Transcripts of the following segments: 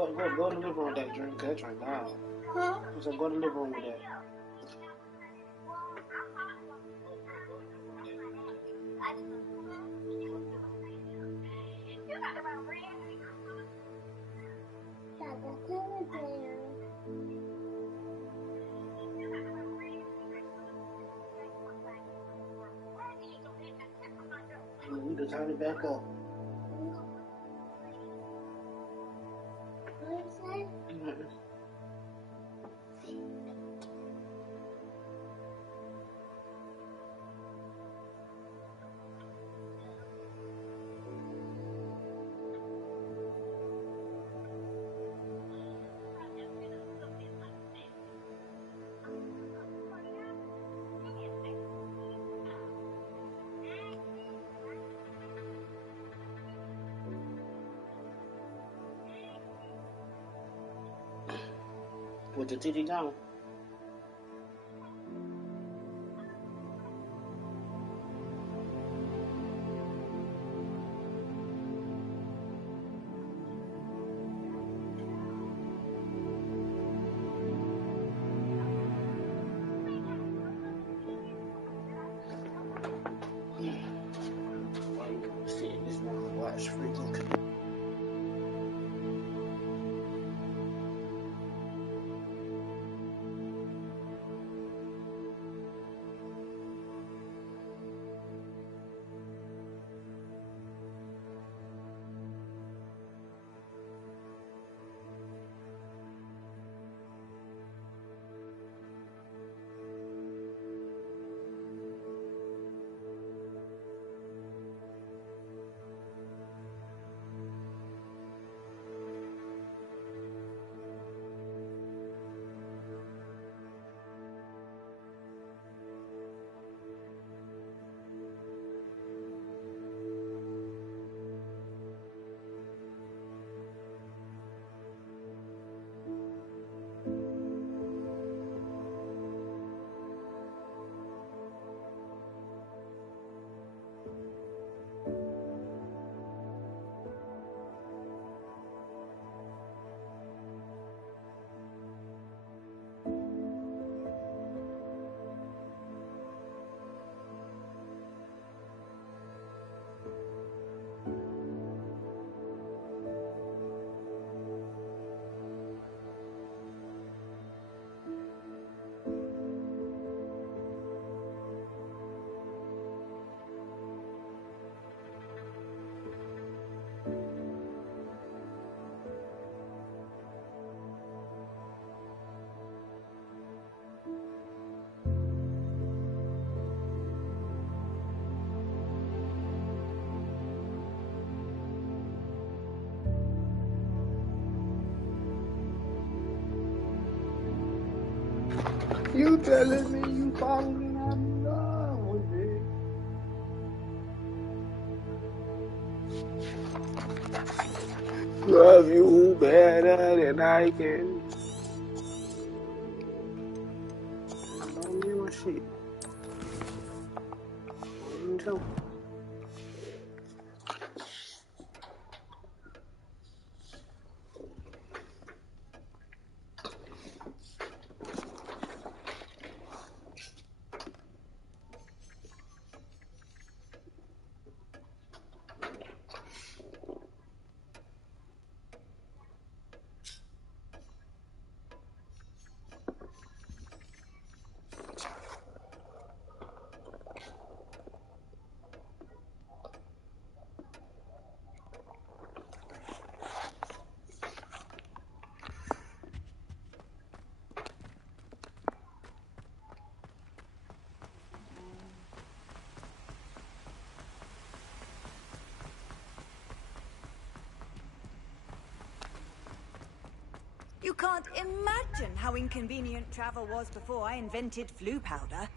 Go in the living room with that drink. That drink now. Huh? So go to the living room with that. You need to turn it back up. With the titty down. Why you sit in this room and watch freaking? You telling me you falling in love with me? Love you better than I can. Don't give a shit. Too. You can't imagine how inconvenient travel was before I invented flu powder.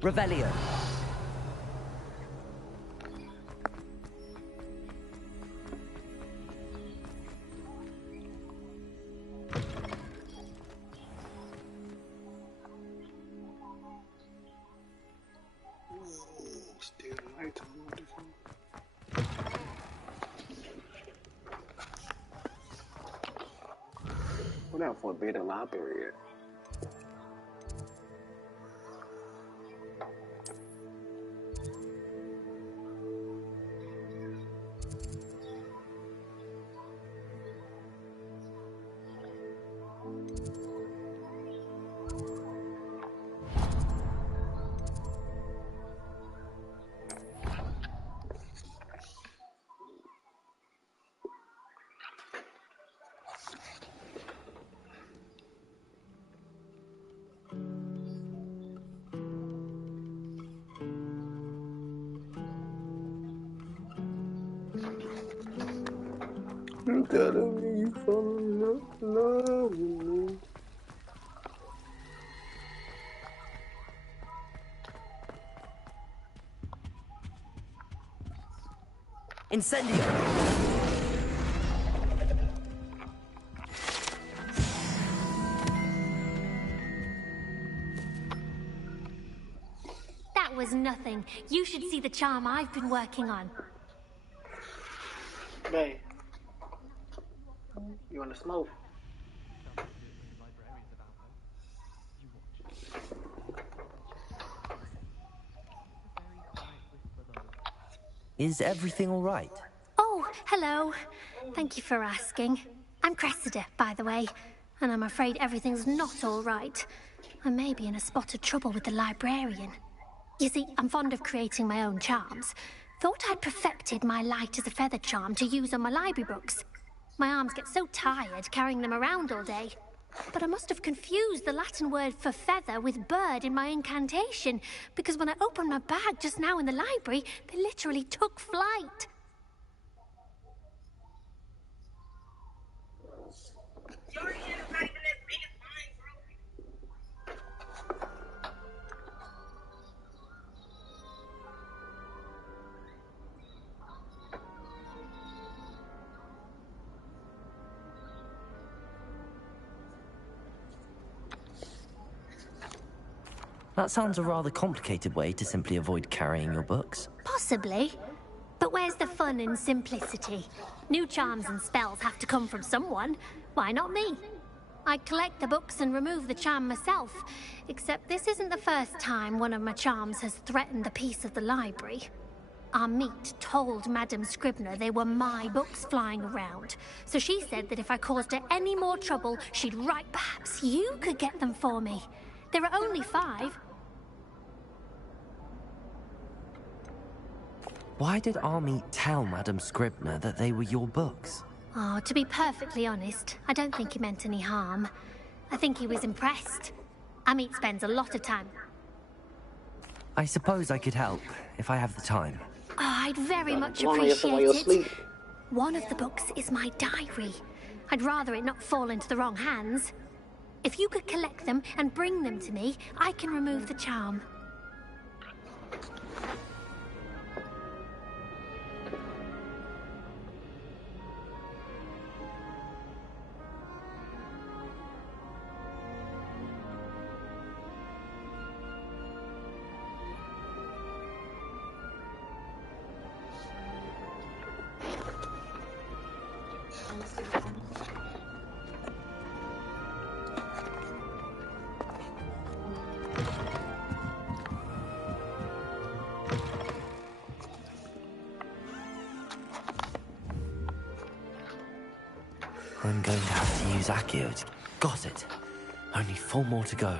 Revelio. out for a bit of library. You telling me you falling in love with me? Incendio! That was nothing. You should see the charm I've been working on. Babe, you wanna smoke? Is everything all right? Oh, hello. Thank you for asking. I'm Cressida, by the way, and I'm afraid everything's not all right. I may be in a spot of trouble with the librarian. You see, I'm fond of creating my own charms. Thought I'd perfected my light as a feather charm to use on my library books. My arms get so tired carrying them around all day. But I must have confused the Latin word for feather with bird in my incantation, because when I opened my bag just now in the library, they literally took flight. Your hand is not even as big as mine, bro. That sounds a rather complicated way to simply avoid carrying your books. Possibly. But where's the fun in simplicity? New charms and spells have to come from someone. Why not me? I collect the books and remove the charm myself. Except this isn't the first time one of my charms has threatened the peace of the library. Our meet told Madame Scribner they were my books flying around. So she said that if I caused her any more trouble, she'd write perhaps you could get them for me. There are only 5. Why did Army tell Madame Scribner that they were your books? Oh, to be perfectly honest, I don't think he meant any harm. I think he was impressed. Amit spends a lot of time. I suppose I could help, if I have the time. Oh, I'd very much Wanna get some of your appreciate it. sleep? One of the books is my diary. I'd rather it not fall into the wrong hands. If you could collect them and bring them to me, I can remove the charm. I'm going to have to use Accio to... Got it. Only 4 more to go.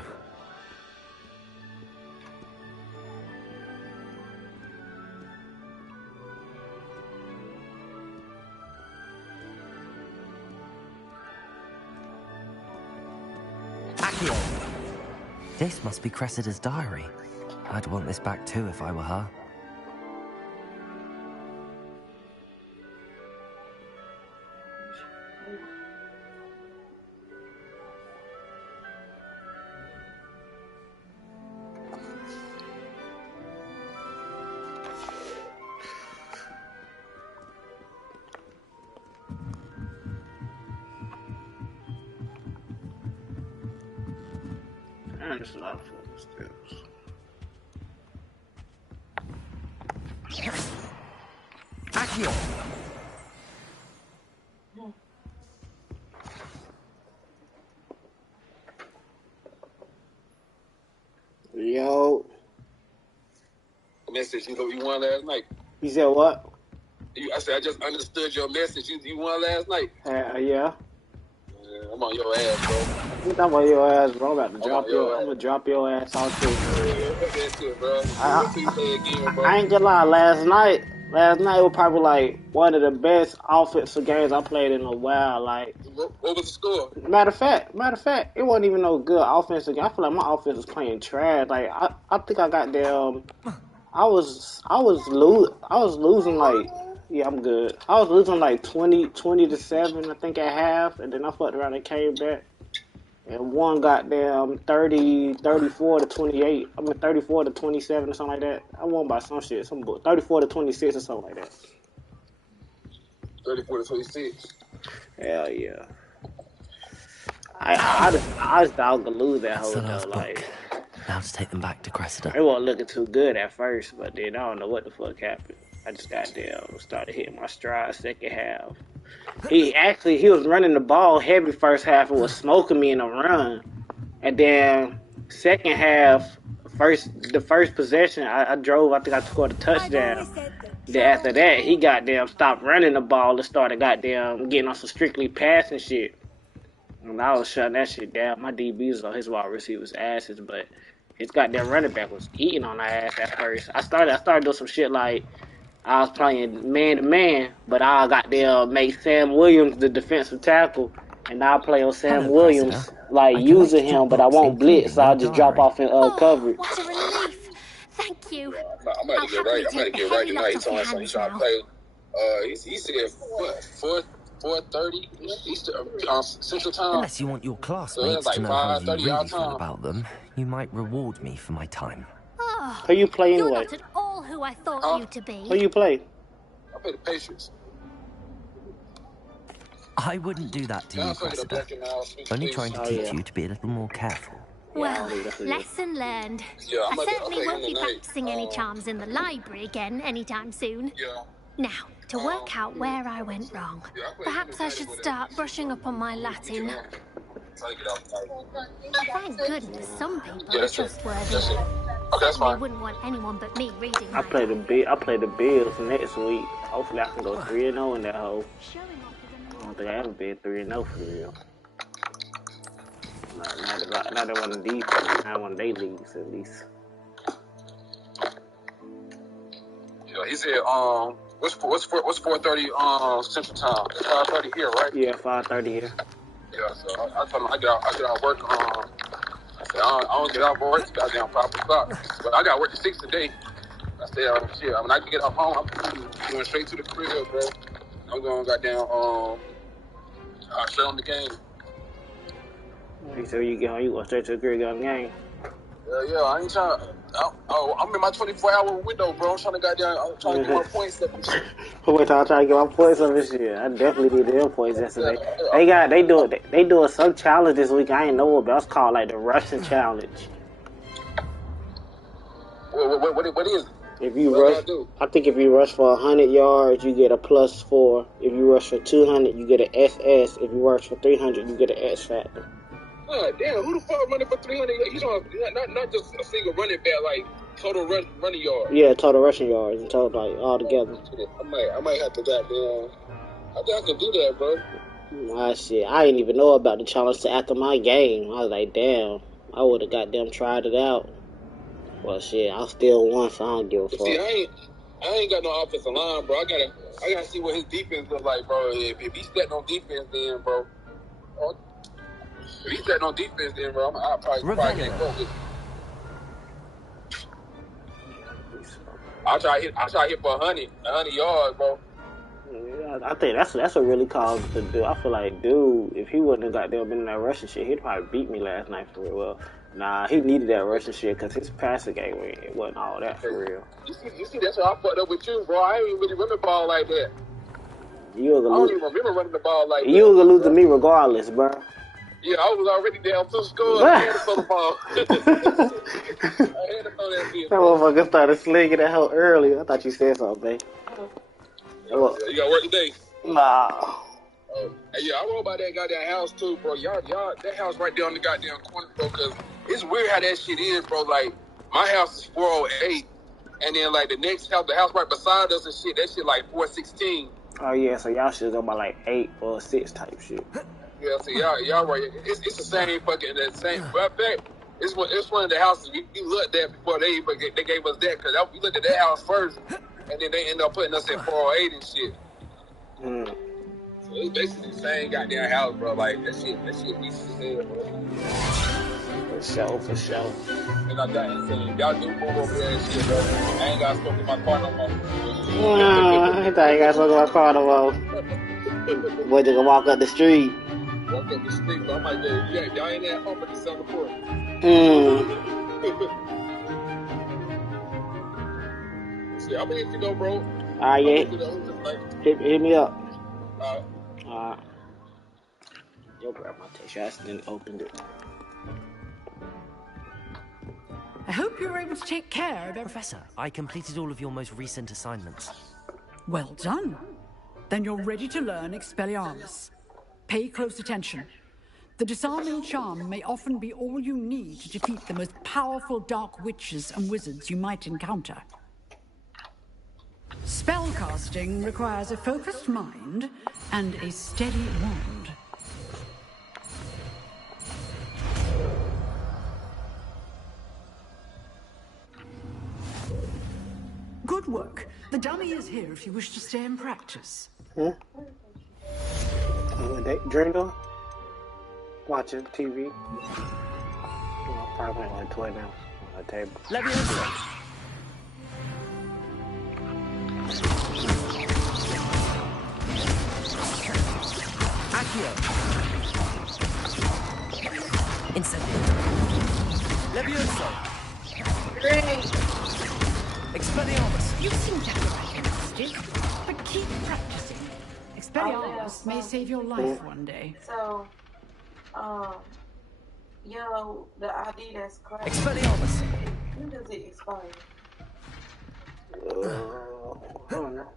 Accio! This must be Cressida's diary. I'd want this back too if I were her. Man, there's a lot of footsteps. Accio! message. You won last night. You said what? I said I just understood your message. You won last night. Yeah. I'm on your ass, bro. I'm on your ass, bro. I'm gonna drop your ass out too. I ain't gonna lie. Last night was probably like one of the best offensive games I played in a while. Like, what was the score? Matter of fact, it wasn't even no good offensive game. I feel like my offense was playing trash. Like, I think I got them. I was losing like. Yeah, I'm good. I was losing like 20-7, I think, at half, and then I fucked around and came back. And one goddamn 34-28. I mean 34-27 or something like that. I won by some shit, 34-26 or something like that. 34-26. Hell yeah. I just thought I was gonna lose that whole though. Like, now to take them back to Cressida. It wasn't looking too good at first, but then I don't know what the fuck happened. I just goddamn started hitting my stride second half. He was running the ball heavy first half and was smoking me in a run. And then second half, the first possession, I drove, I think I scored a touchdown. Then after that, he goddamn stopped running the ball and started goddamn getting on some strictly passing shit. And I was shutting that shit down. My DBs on his wide receivers' asses, but his goddamn running back was eating on our ass at first. I started doing some shit like I was playing man-to-man, but I goddamn make Sam Williams the defensive tackle, and I'll play on Sam Williams, like using him, but I won't blitz, so I'll just drop off in coverage. What a relief. Thank you. I'm about to get right tonight. He's trying to play. He said, what, 4:30 Central Time? Unless you want your classmates to know how you really feel about them, you might reward me for my time. Oh, who you play anyway? You're not at all who I thought you to be. Who you play? I play the Patriots. I wouldn't do that to you, Cressida. Only trying to teach you to be a little more careful. Well, lesson learned. I certainly won't be practicing any charms in the library again anytime soon. Now, to work out where I went wrong, perhaps I should start brushing up on my Latin. Thank goodness some people are trustworthy. Certainly wouldn't want anyone but me reading. I play the Bills next week. Hopefully I can go 3-0 in that hole. I don't think I ever been 3-0 for real. Not that one of these, not one of their leagues at least. Yeah, he said, what's 4:30 Central Time? 5:30 here, right? Yeah, 5:30 here. Yeah, so I told him I get out work. I said I don't get out work till goddamn 5 o'clock, but I got work at 6 today. I said, shit, when I can get off home, I'm going straight to the crib, bro. I'm going goddamn straight on the game. So you get home, you go straight to the crib, get on the game. Yeah, I ain't trying. I'm in my 24-hour window, bro. I'm trying to get my points up and shit. Wait till I try to get my points up and shit. I definitely need them points yesterday. They doing some challenge this week I ain't know about. It's called like the Russian challenge. What is it? If you rush, I think if you rush for 100 yards, you get a +4. If you rush for 200, you get an SS. If you rush for 300, you get an X factor. God damn, who the fuck running for 300? You know, not just a single running back, like total running yards. Yeah, total rushing yards and total like all together. I might have to goddamn. I think I can do that, bro. Shit, I didn't even know about the challenge till after my game. I was like, damn, I would have goddamn tried it out. Well, shit, I still won, so I don't give a fuck. See, I ain't got no offensive line, bro. I gotta see what his defense look like, bro. If he's setting on defense, then, bro. If he's setting on defense, then, bro, I probably can't go with it. I'll try to hit for 100 yards, bro. Yeah, I think that's a really call to do. I feel like, dude, if he wouldn't have goddamn been in that rushing shit, he'd probably beat me last night for real. Well, nah, he needed that rushing shit because his passing game it wasn't all that for real. You see, that's why I fucked up with you, bro. I ain't even really running the ball like that. I don't even remember running the ball like that. You was gonna lose to me regardless, bro. Yeah, I was already down 2 scores. I had to throw the ball. I had to throw that bitch. That motherfucker started slinging that hell early. I thought you said something, babe. You got work today? Nah. Hey, yeah, I roll by that goddamn house too, bro. Y'all, that house right there on the goddamn corner, bro. Cause it's weird how that shit is, bro. Like my house is 408, And then like the next house, the house right beside us and shit, that shit like 416. Oh yeah, so y'all should go by like 8 or 6 type shit. Yeah, so y'all right. It's the same fucking that same. But I bet it's one of the houses we looked at before they gave us that, because we looked at that house first, and then they ended up putting us at 408 and shit. Mm. So it's basically the same goddamn house, bro. Like that shit decent as hell, bro. For sure. And I got insane. Y'all do move over there and shit, bro. I ain't got smoke in my car no more. I thought you got something in my car no more. Boy, just gonna walk up the street. Walk up the street, but I might go, yeah, y'all ain't at home, but it's on the porch. See, I'm gonna hit you though, bro. Alright, yeah. Hit me up. Alright. Yo, grab my t-shirt. I accidentally opened it. I hope you're able to take care of everything. Professor, I completed all of your most recent assignments. Well done. Then you're ready to learn Expelliarmus. Pay close attention. The disarming charm may often be all you need to defeat the most powerful dark witches and wizards you might encounter. Spellcasting requires a focused mind and a steady wand. Good work. The dummy is here if you wish to stay and practice. Drinking? Watching TV? Probably like toy now on the table. Leviosa! Accio! Incendio! Leviosa! Expelliarmus! You seem to have interested, but keep practicing. Expelliarmus may save your life one day. So, yo, the ID that's correct. Expelliarmus! When does it expire? I don't know.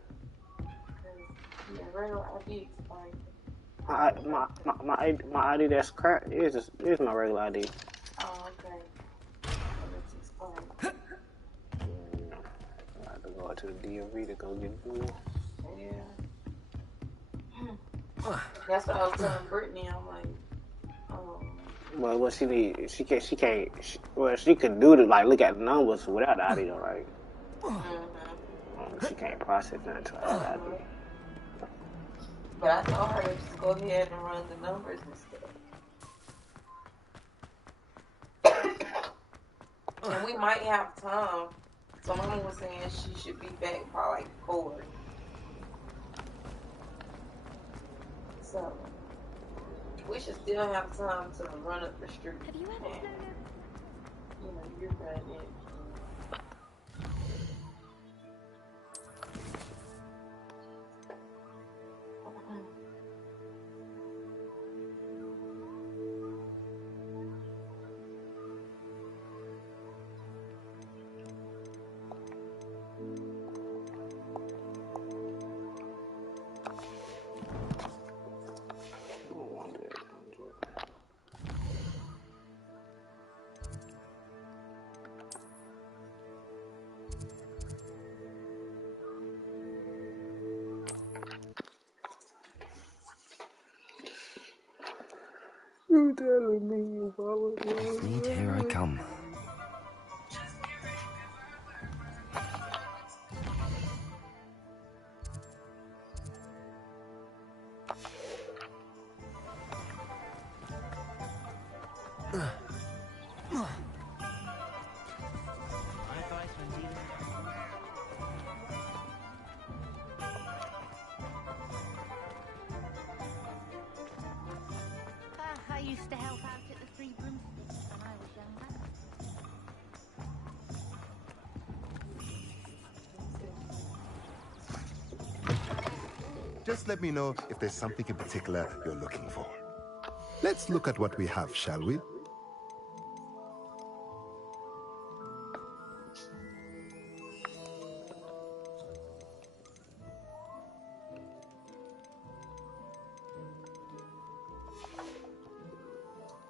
Yeah, regular ID expired. My ID that's correct is my regular ID. Oh, okay. It's expired. I have to go to the DMV to go get it. Yeah. That's what I was telling Brittany. I'm like, well, what she need, she can't. She could do to like look at the numbers without the ID, though, right? She can't process that until I have the ID. but I told her to just go ahead and run the numbers and stuff. And we might have time. Someone was saying she should be back by like 4. So we should still have time to run up the street. Have you ever and, you're running it. You telling me you follow me? Need, here I come. I used to help out at the Three Broomsticks when I was younger. Just let me know if there's something in particular you're looking for. Let's look at what we have, shall we?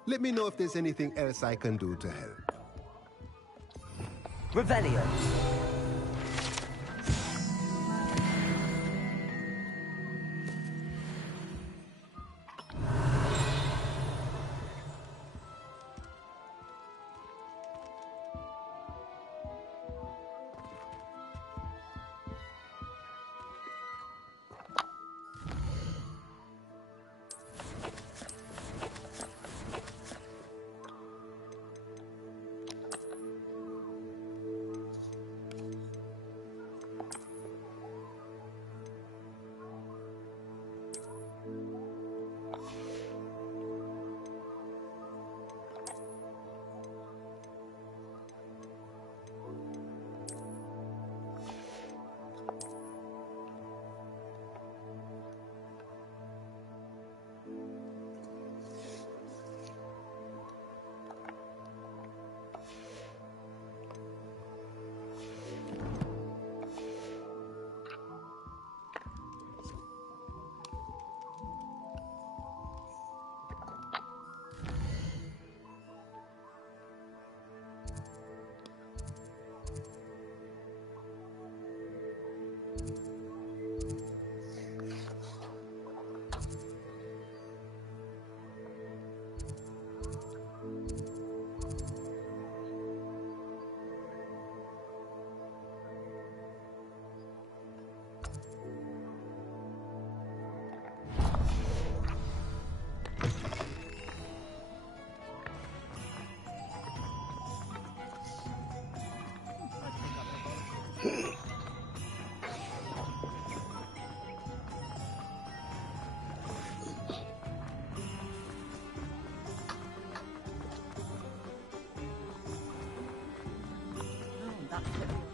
Let me know if there's anything else I can do to help. Revelio!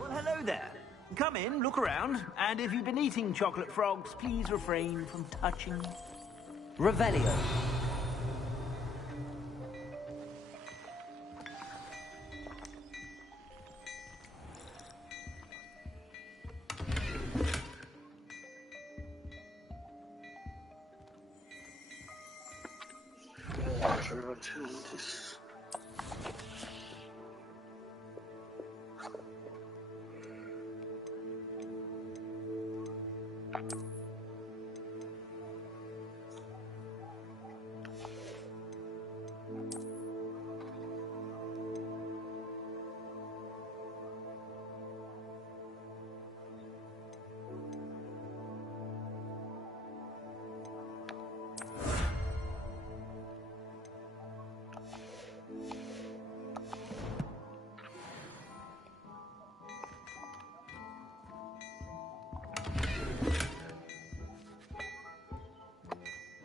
Well, hello there. Come in, look around, and if you've been eating chocolate frogs, please refrain from touching them. Revelio.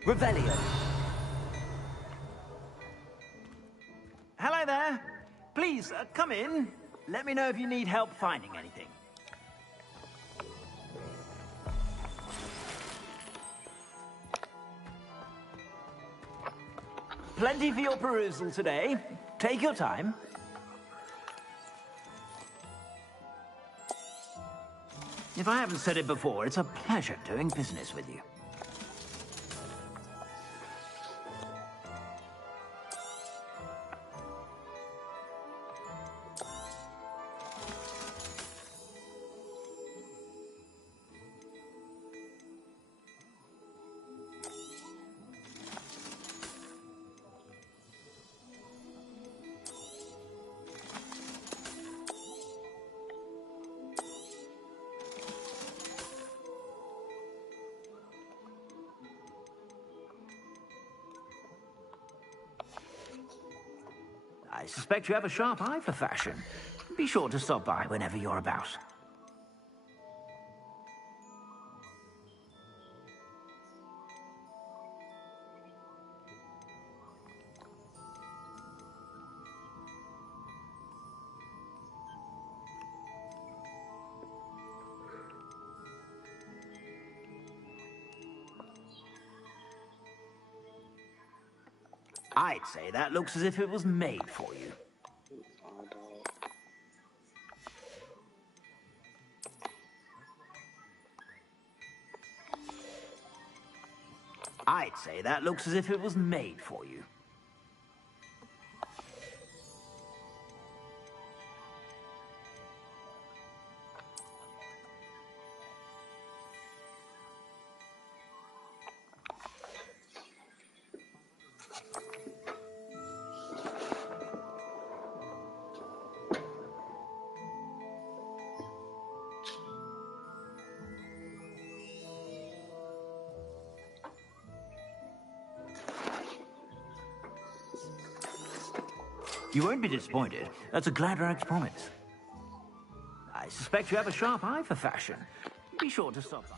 Revelio. Hello there. Please, come in. Let me know if you need help finding anything. Plenty for your perusal today. Take your time. If I haven't said it before, it's a pleasure doing business with you. I suspect you have a sharp eye for fashion. Be sure to stop by whenever you're about. I'd say that looks as if it was made for you. I'd say that looks as if it was made for you. You won't be disappointed. That's a Gladrag's promise. I suspect you have a sharp eye for fashion. Be sure to stop by.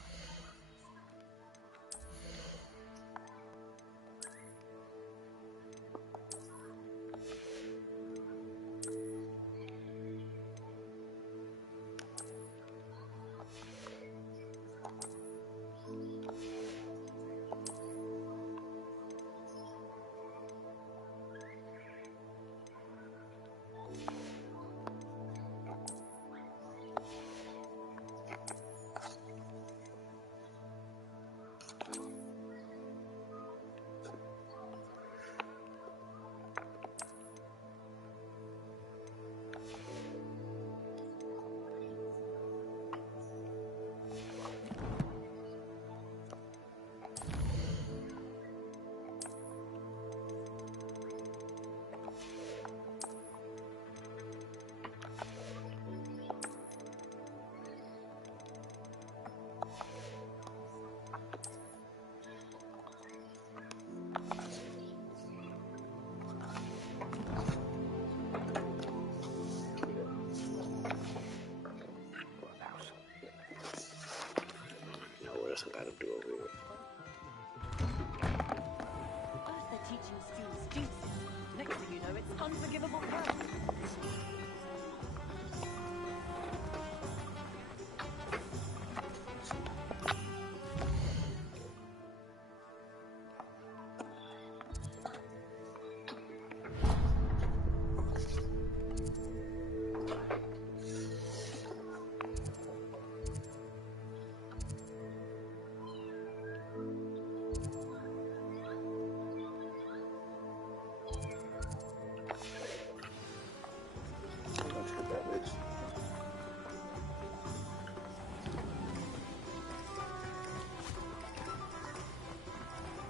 What else I gotta do over here? First they're teaching students juices. Next thing you know, it's unforgivable crime.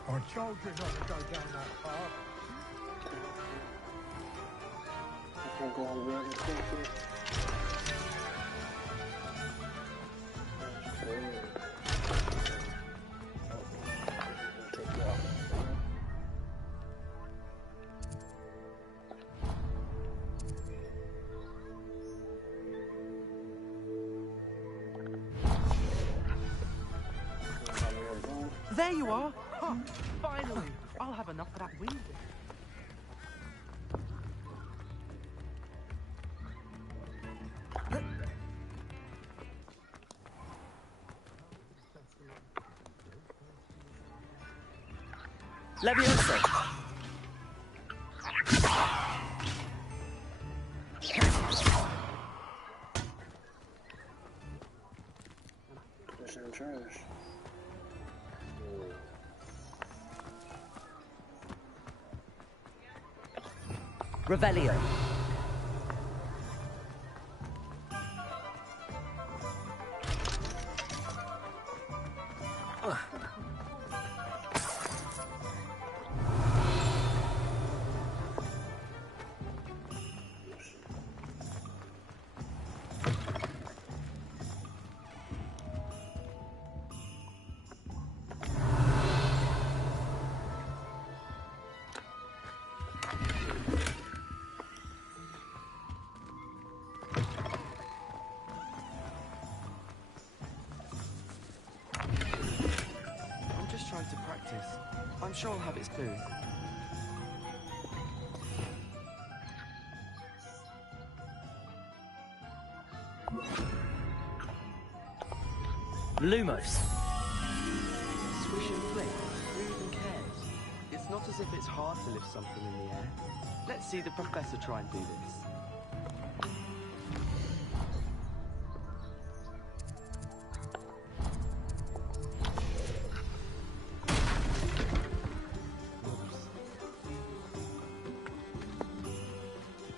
I told you not to go down that path. I can go on really quickly. There you are! Huh, finally! I'll have enough for that wind. Leviosa! There's some trash. Revelio. To practice. I'm sure I'll have it soon. Lumos. Swish and flick. Who even cares? It's not as if it's hard to lift something in the air. Let's see the professor try and do this.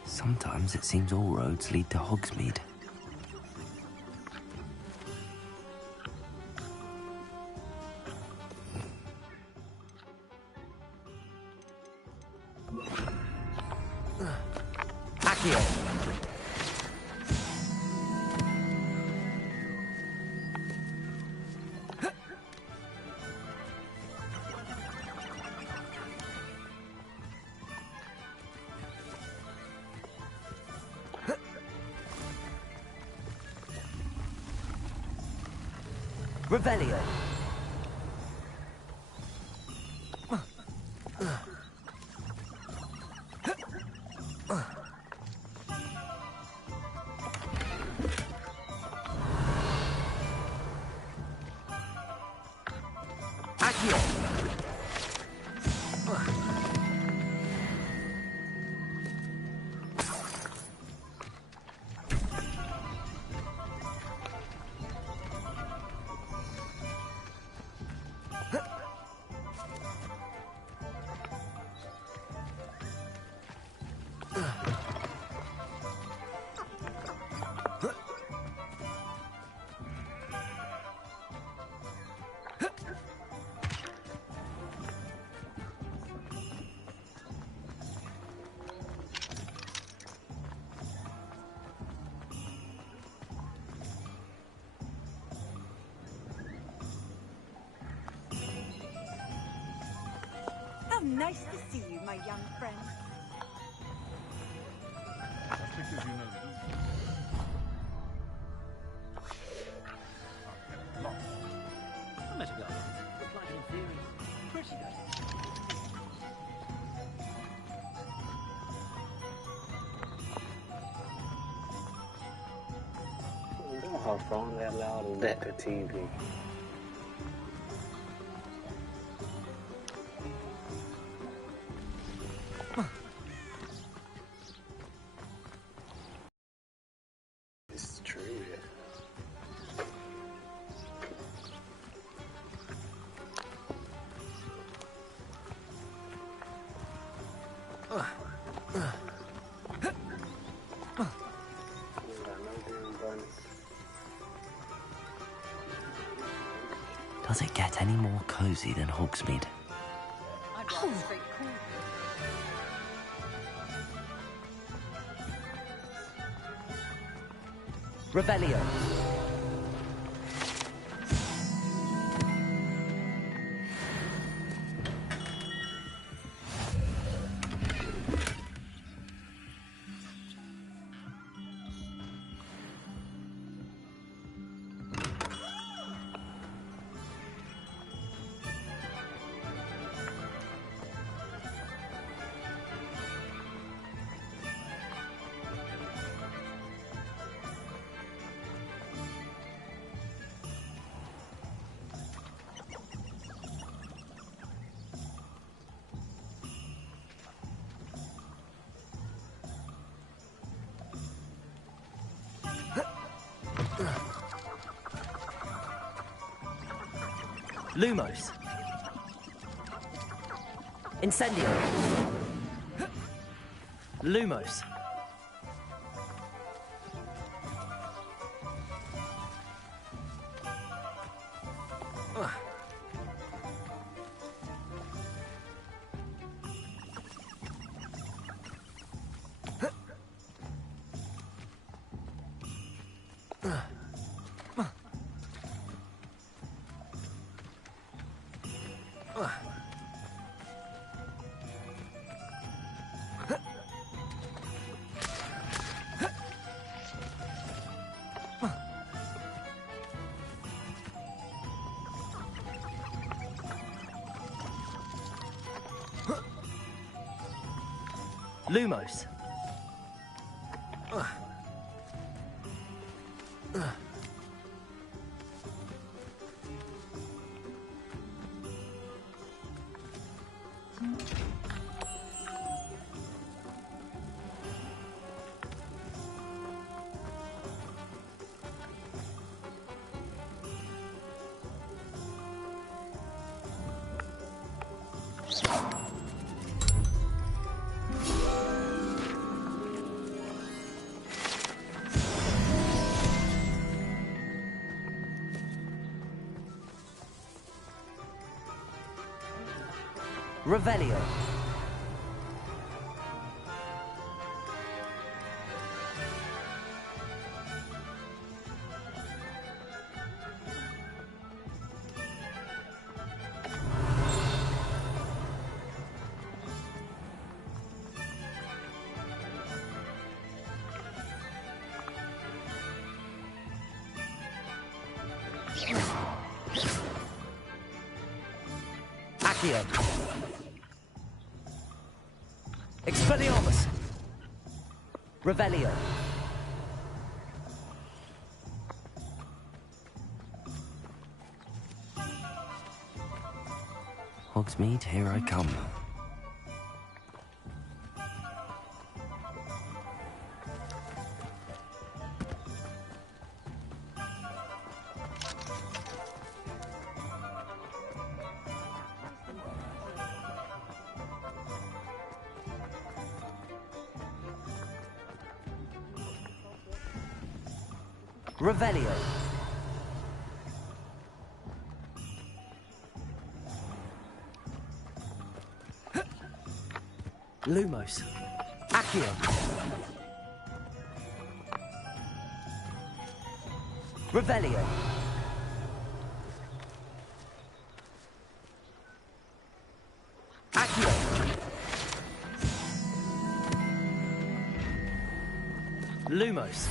Sometimes it seems all roads lead to Hogsmeade. Accio! Revelio. Accio. Nice to see you, my young friend. Just because you know me. Lost. I met a girl once. Looked like an theory. Pretty good. Don't her phone that loud and that the TV. It's true. Does it get any more cozy than Hogsmeade? rather straight cool. Revelio. Lumos. Incendio. Lumos. Lumos. Revelio. Accio. Expelliarmus. Revelio. Hogsmeade, here I come. Revelio. Lumos. Accio. Revelio. Accio. Lumos.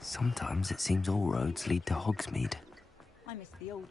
Sometimes it seems all roads lead to Hogsmeade. I miss the old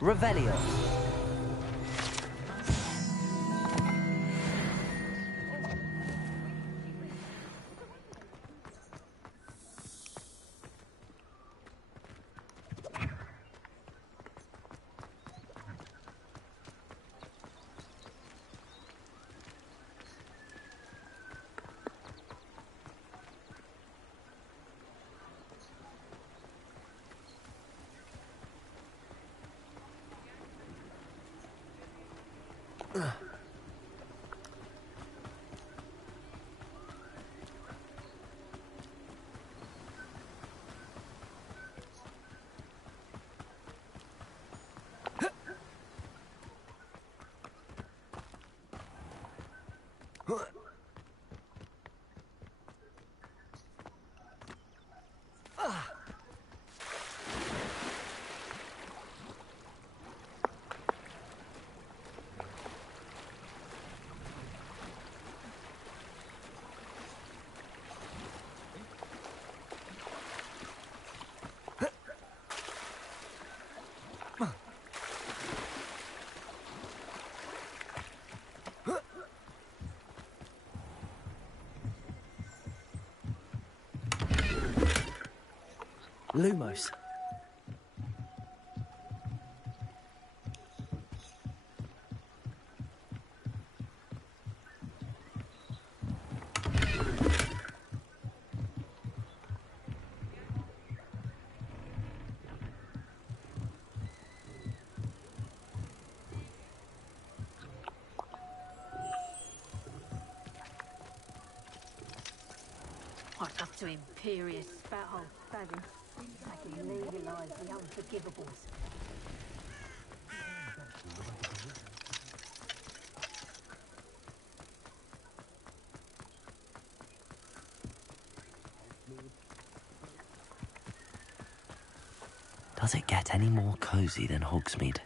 Revelio. Lumos. What's up to Imperious Spathole Fagin? I can legalise the unforgivables. Does it get any more cozy than Hogsmeade?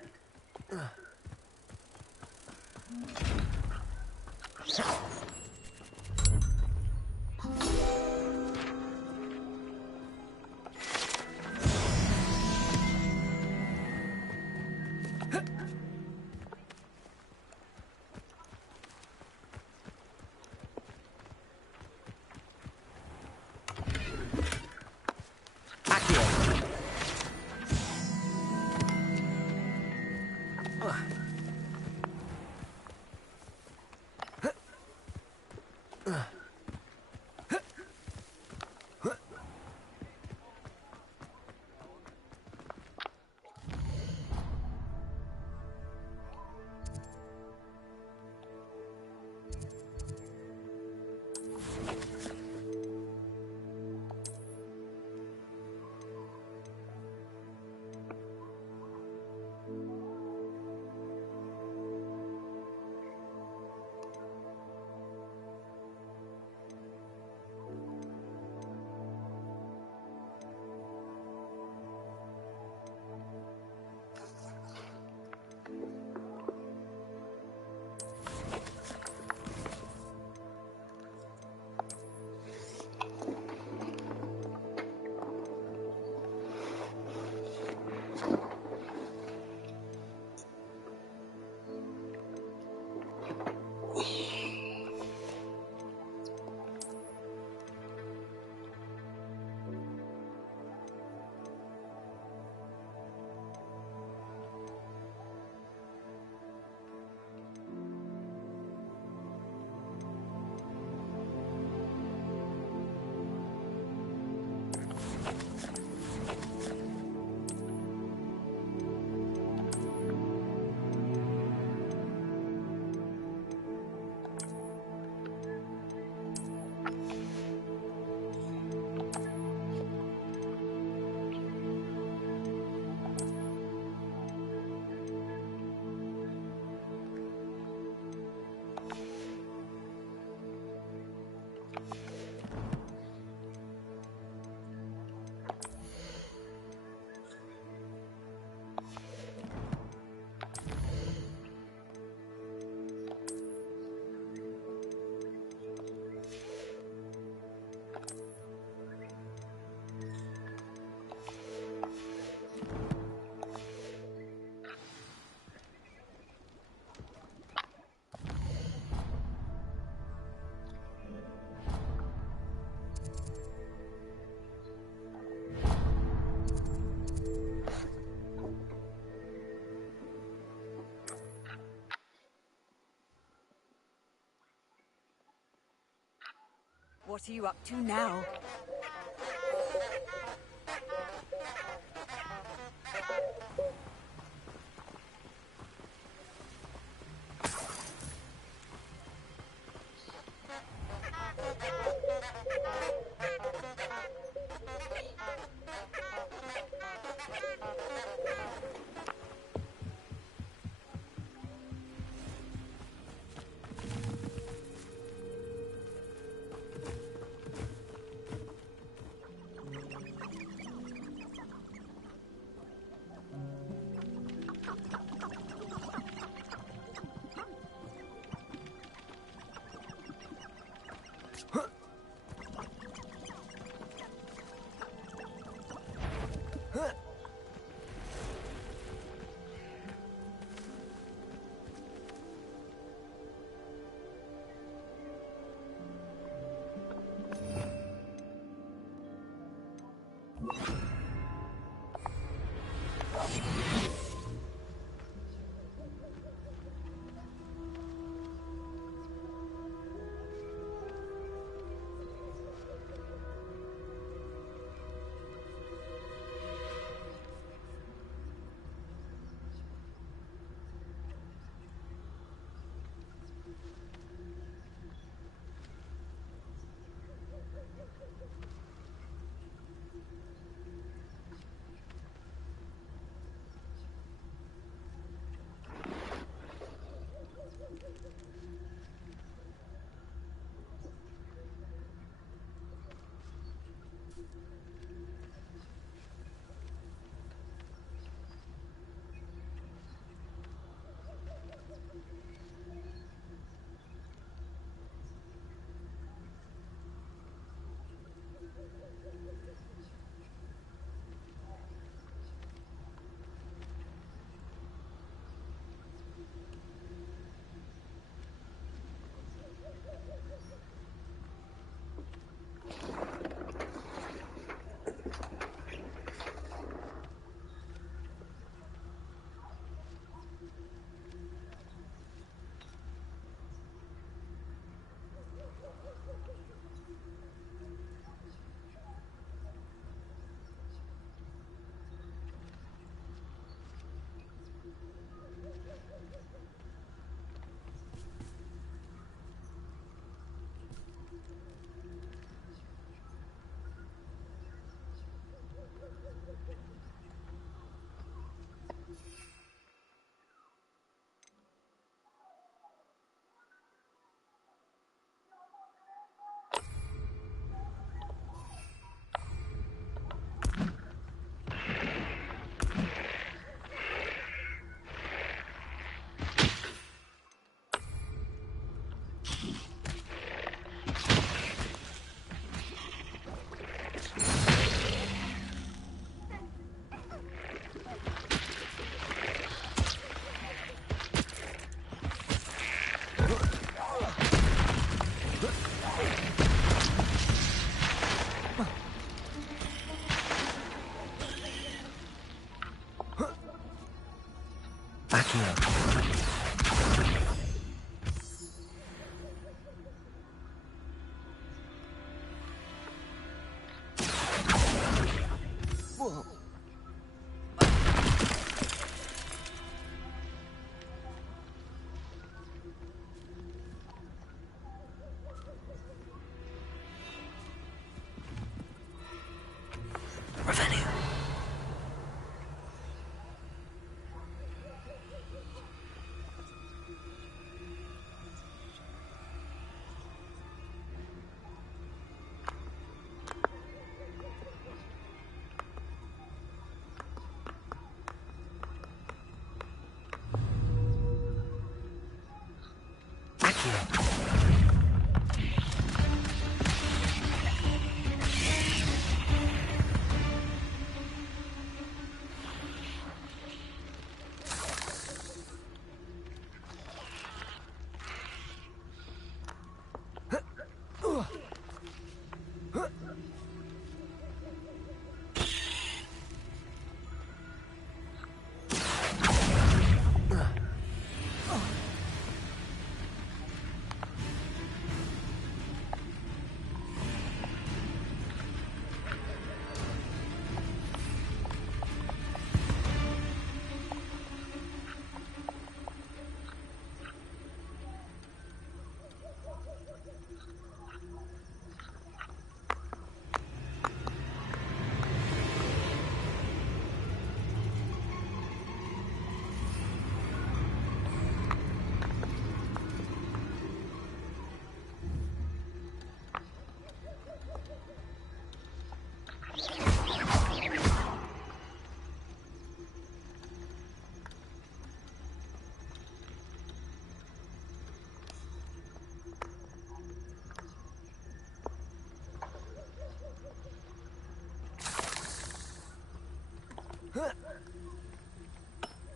What are you up to now?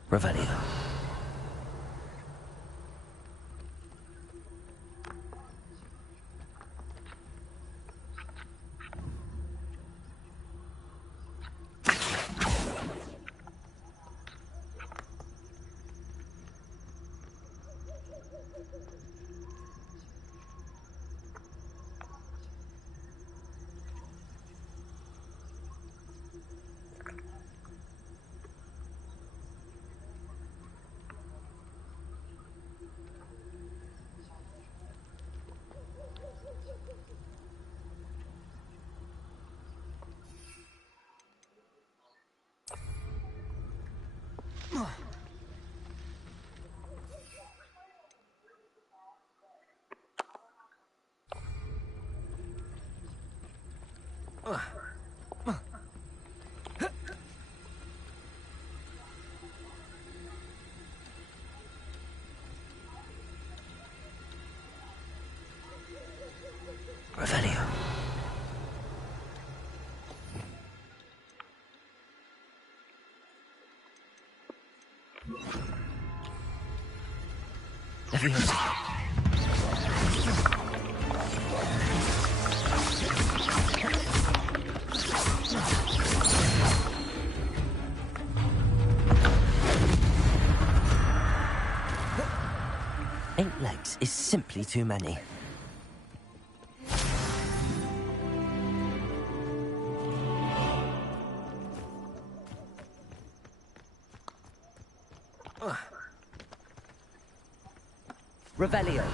Revelio. Revelio. Leviosa. Eight legs is simply too many. Revelio.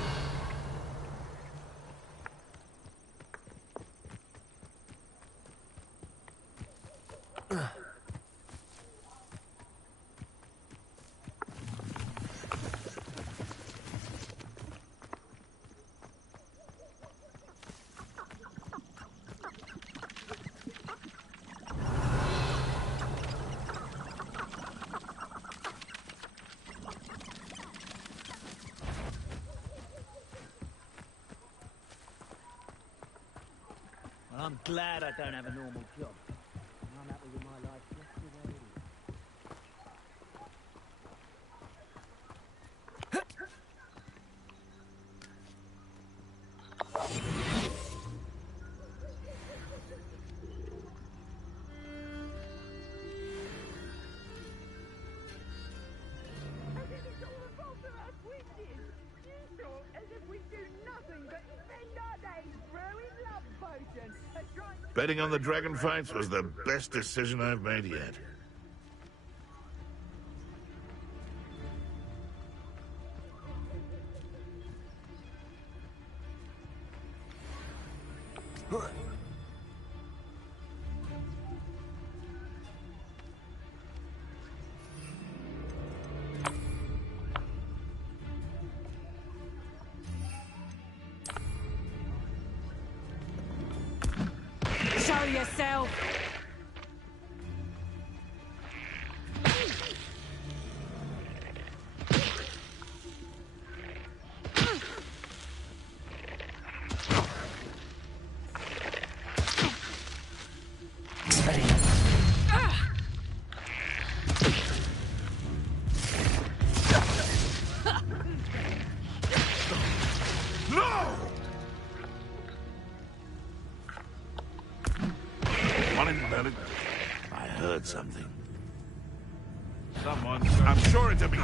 Well, I'm glad I don't have a normal job. I'm happy with my life just the way it is. As if we do nothing but spend our days throwing love potions. Betting on the dragon fights was the best decision I've made yet. Show yourself! I heard something. Someone... I'm sure it's a me.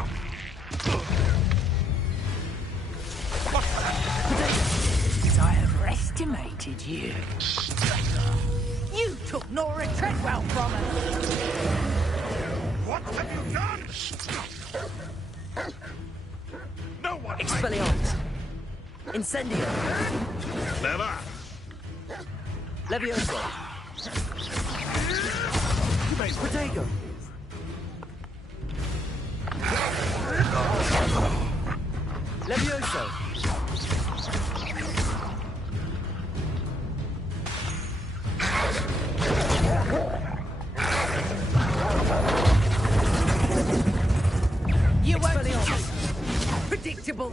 I overestimated you. You took Nora Treadwell from us. What have you done? No one... Expelliarmus. Incendio. Never. Levioso. Protego. Levioso. You won't be just predictable.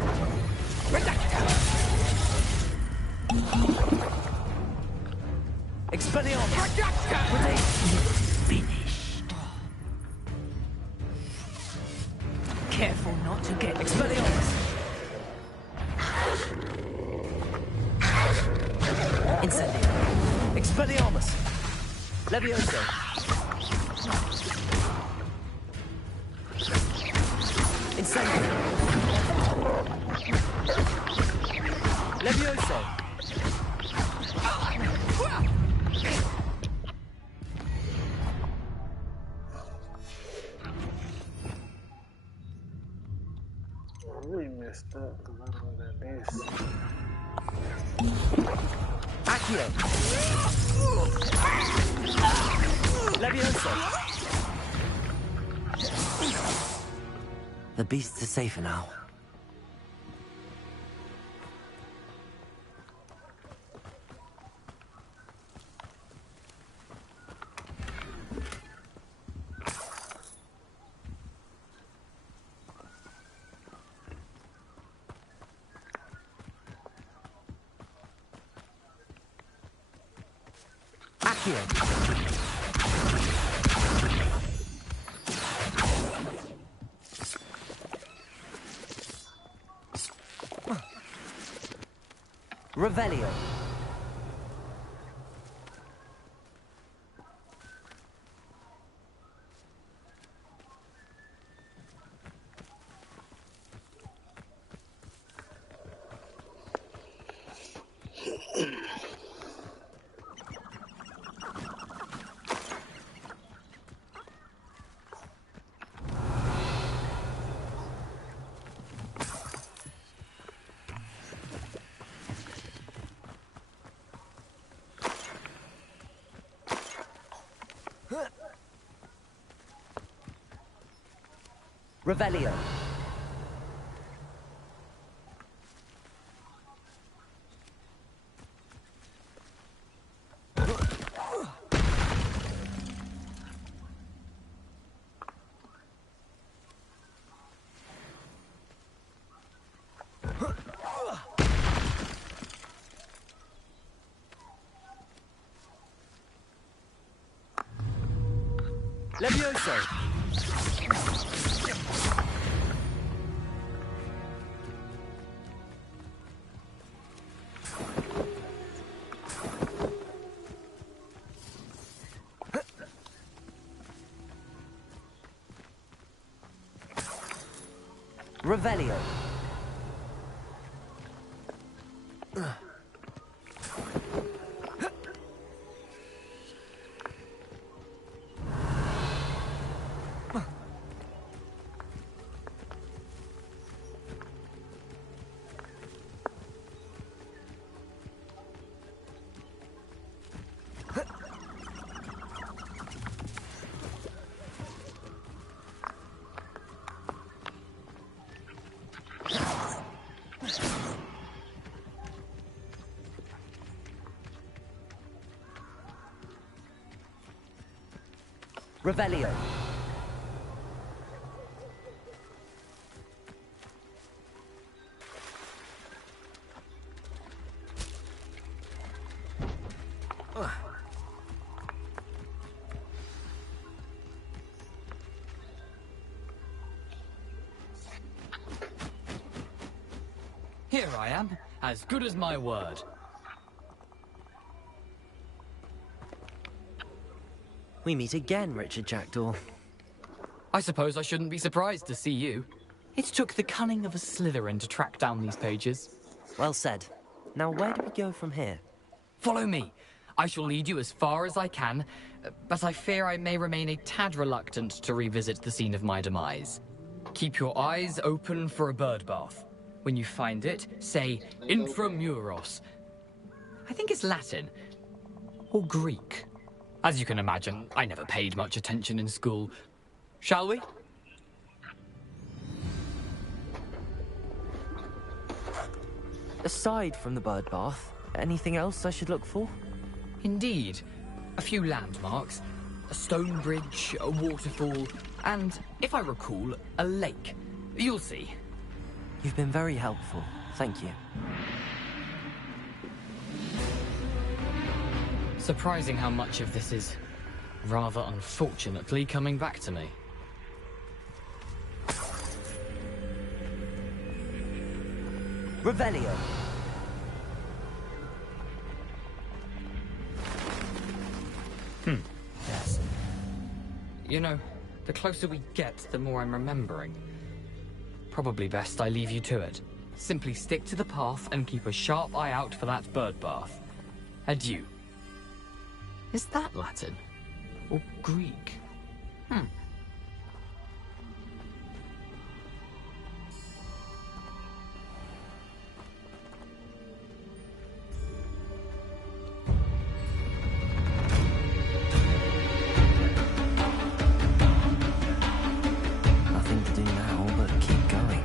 Expelliarmus. Careful not to get Expelliarmus. Incendio. Expelliarmus. Levioso. Incendio. Levioso. We messed up because I don't got this. Accio. Levioso. The beasts are safer now. Accio. Revelio. Revelio. Levioso. Revelio. Revelio. Here I am, as good as my word. We meet again, Richard Jackdaw. I suppose I shouldn't be surprised to see you. It took the cunning of a Slytherin to track down these pages. Well said. Now where do we go from here? Follow me. I shall lead you as far as I can, but I fear I may remain a tad reluctant to revisit the scene of my demise. Keep your eyes open for a bird bath. When you find it, say intramuros. I think it's Latin. Or Greek. As you can imagine, I never paid much attention in school. Shall we? Aside from the bird bath, anything else I should look for? Indeed. A few landmarks. A stone bridge, a waterfall, and, if I recall, a lake. You'll see. You've been very helpful. Thank you. Surprising how much of this is, rather unfortunately, coming back to me. Revelio. Yes. You know, the closer we get, the more I'm remembering. Probably best I leave you to it. Simply stick to the path and keep a sharp eye out for that bird bath. Adieu. Is that Latin? Or Greek? Nothing to do now but keep going.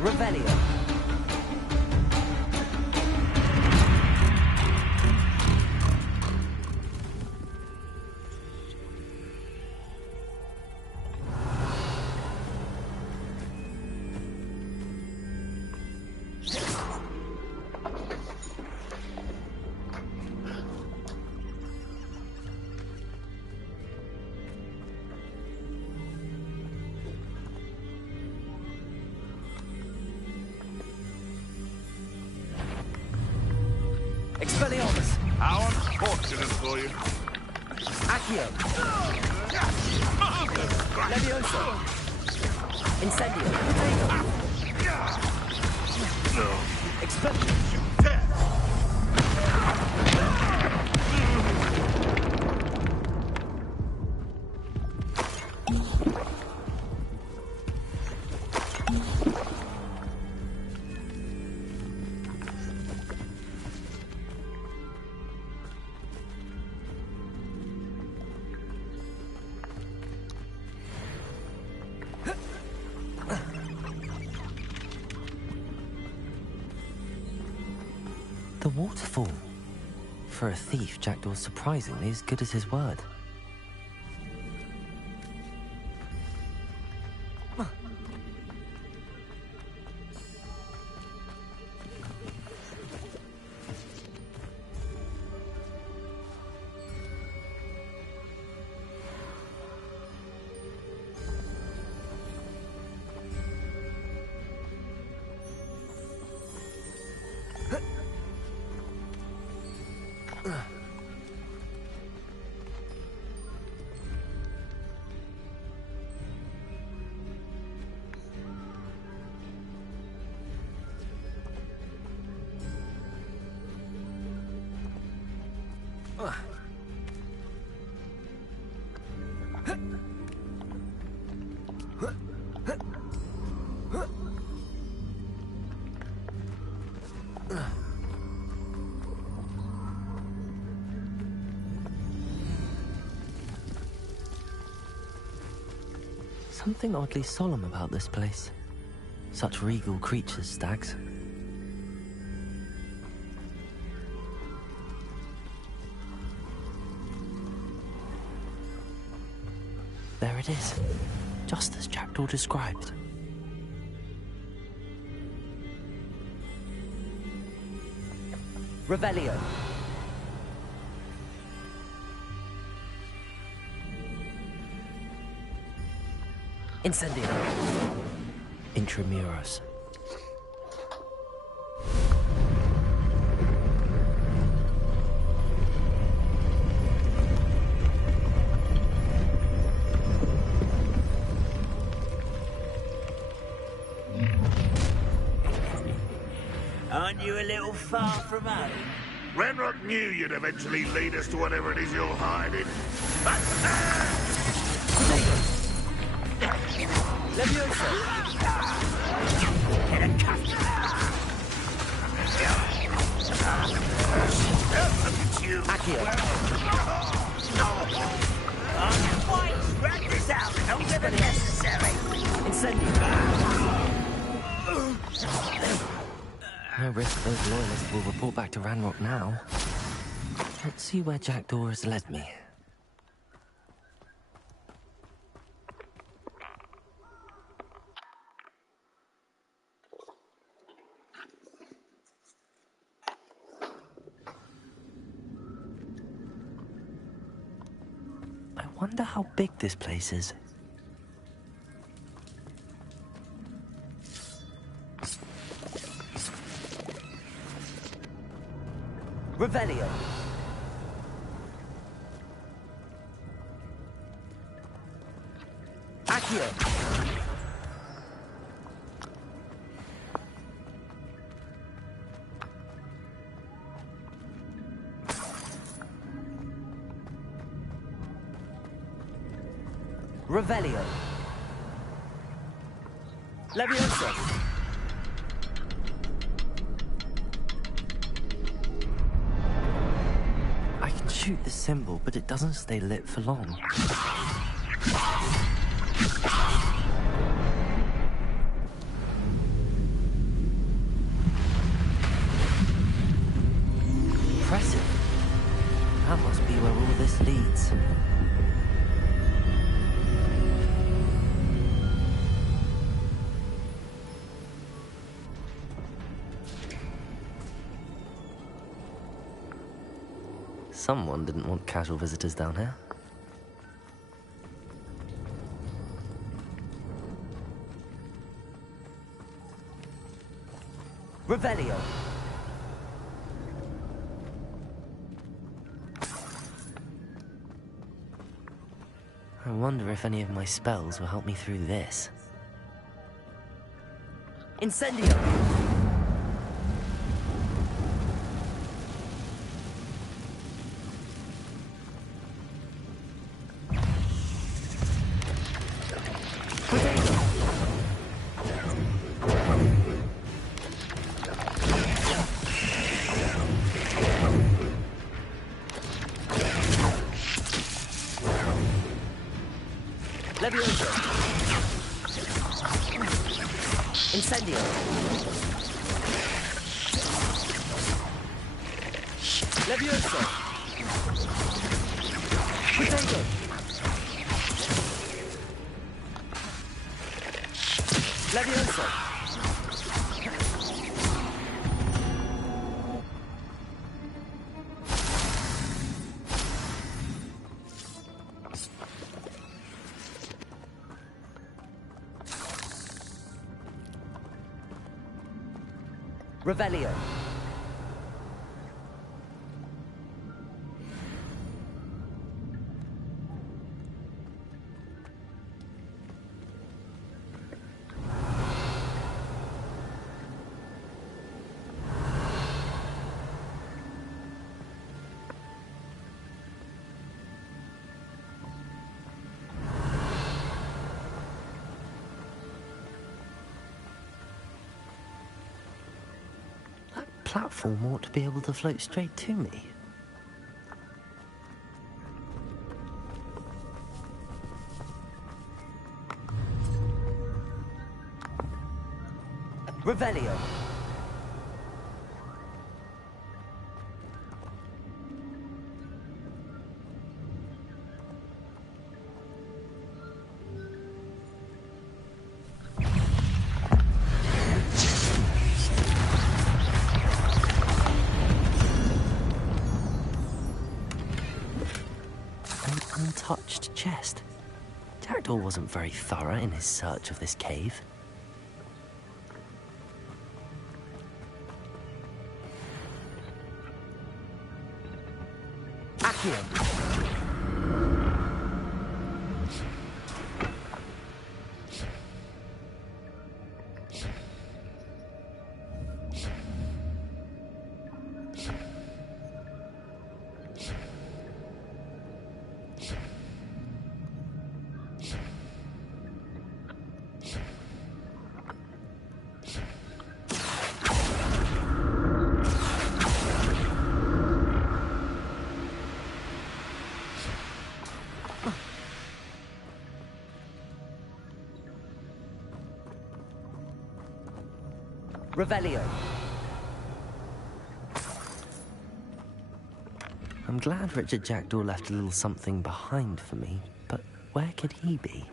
Revelio. Expelliarmus. How unfortunate for you. Accio. Levioso. Incendio. Potato. Expelliarmus. The waterfall. For a thief, Jackdaw's surprisingly as good as his word. Something oddly solemn about this place. Such regal creatures, stags. There it is, just as Jackdaw described. Revelio. Incendio. Intramuros. Aren't you a little far from home? Renrock knew you'd eventually lead us to whatever it is you're hiding. Leviosa. Get a cut. Accio. Why drag this out? Not even necessary. Incendio. No risk those loyalists will report back to Ranrock now. Let's see where Jackdaw has led me. I wonder how big this place is. Revelio. Accio. Revelio. Leviosa. I can shoot the symbol, but it doesn't stay lit for long. Impressive. That must be where all this leads. Someone didn't want casual visitors down here. Revelio. I wonder if any of my spells will help me through this. Incendio. Leviosa. Incendio. Leviosa. Potato. Leviosa. Revelio. Platform ought to be able to float straight to me. Revelio. untouched chest. Jackdaw wasn't very thorough in his search of this cave. Accio. Revelio. I'm glad Richard Jackdaw left a little something behind for me, but where could he be?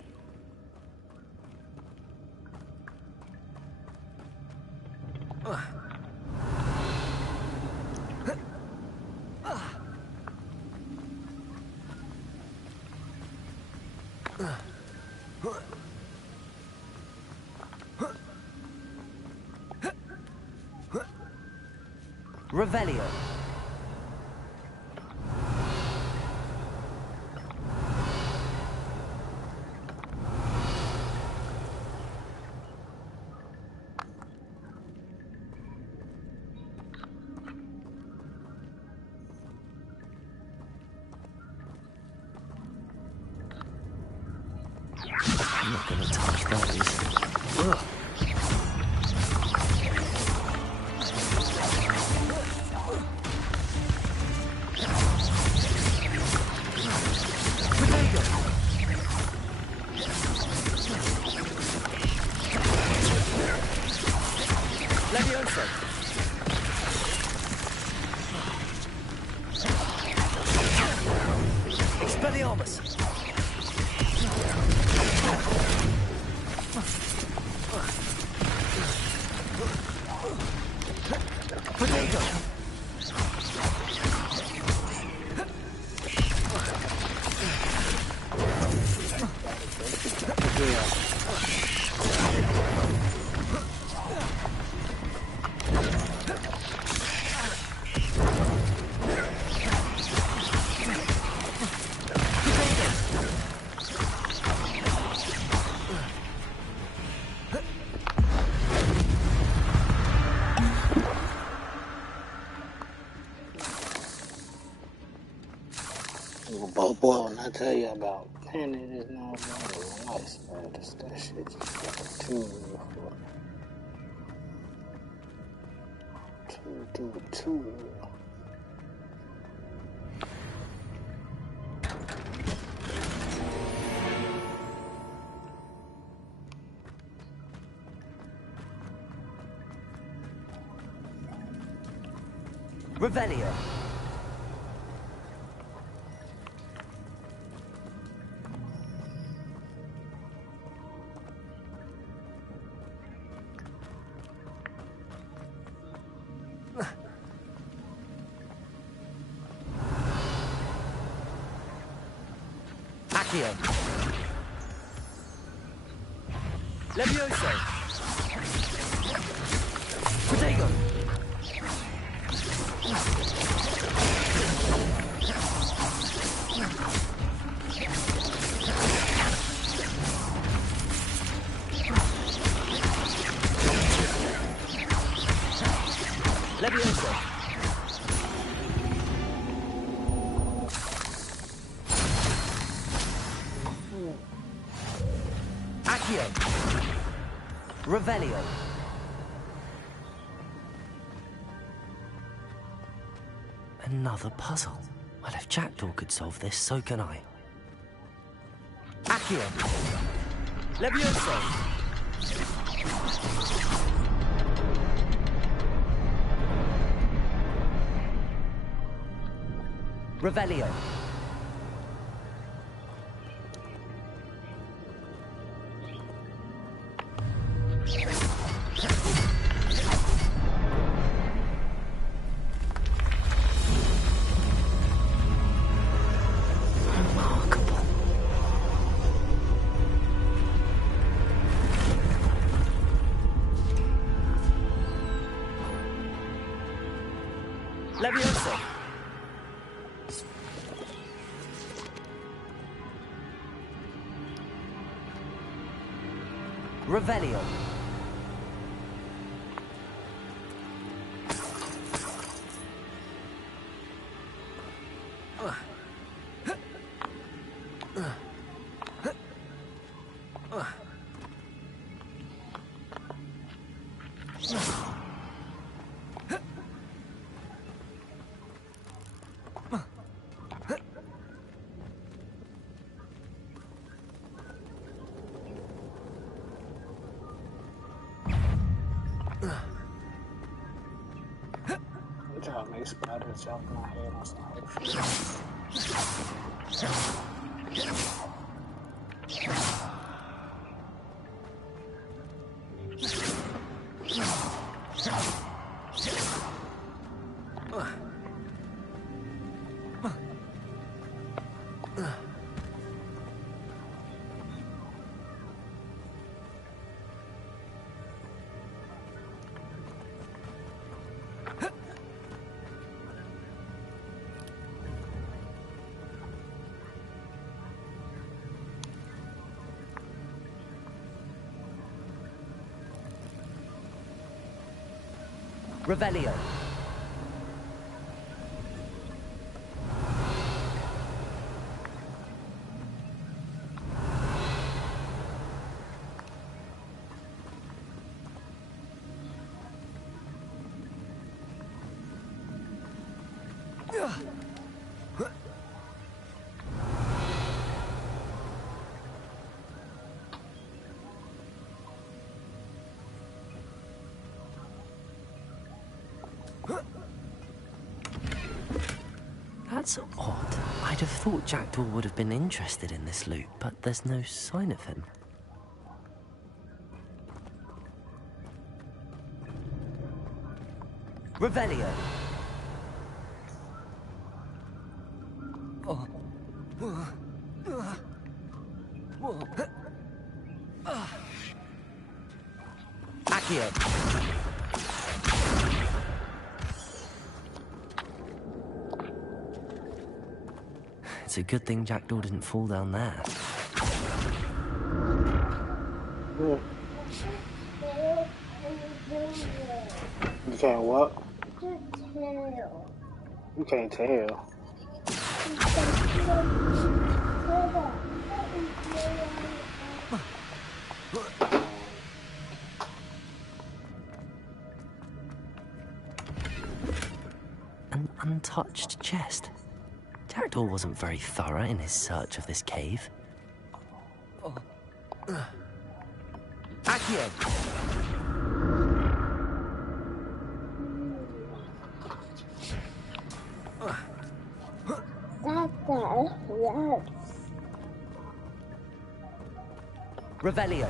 Revelio. I'm not gonna touch those. Ugh. Boy, when I tell you about penning is not nice, man. That shit just got too real. Too real. Revelio. Accio. Levioso. Protego. Levioso. Accio. Revelio. Another puzzle. Well, if Jackdaw could solve this, so can I. Accio. Levioso. Revelio. Remarkable. Levioso. Revelio. Look how many spiders jump in my head on some Revelio. That's odd. I'd have thought Jackdaw would have been interested in this loot, but there's no sign of him. Revelio. Accio. It's a good thing Jackdaw didn't fall down there. You can't what? You can't tell. An untouched chest. Jackdaw wasn't very thorough in his search of this cave. Accio! Revelio.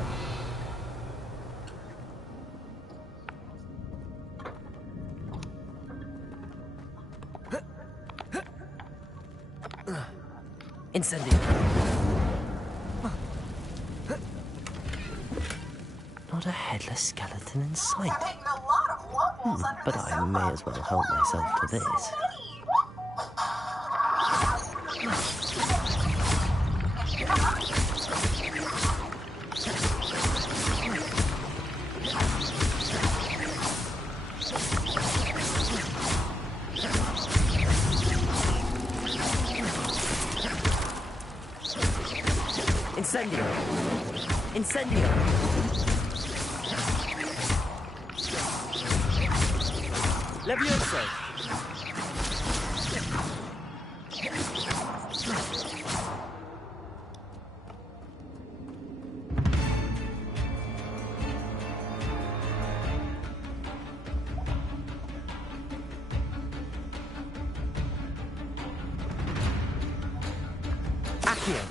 Incendio. Not a headless skeleton in sight. But I may as well help myself to this. Incendio! Incendio! Levioso! Accio!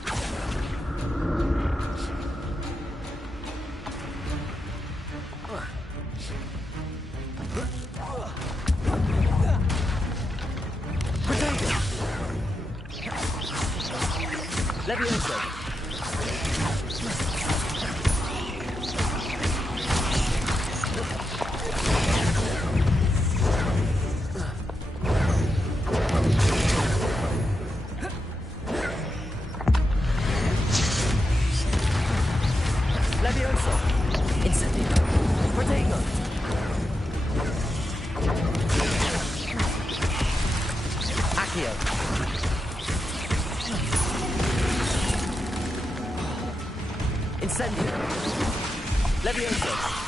Levioso. Accio. Incendio. Levioso.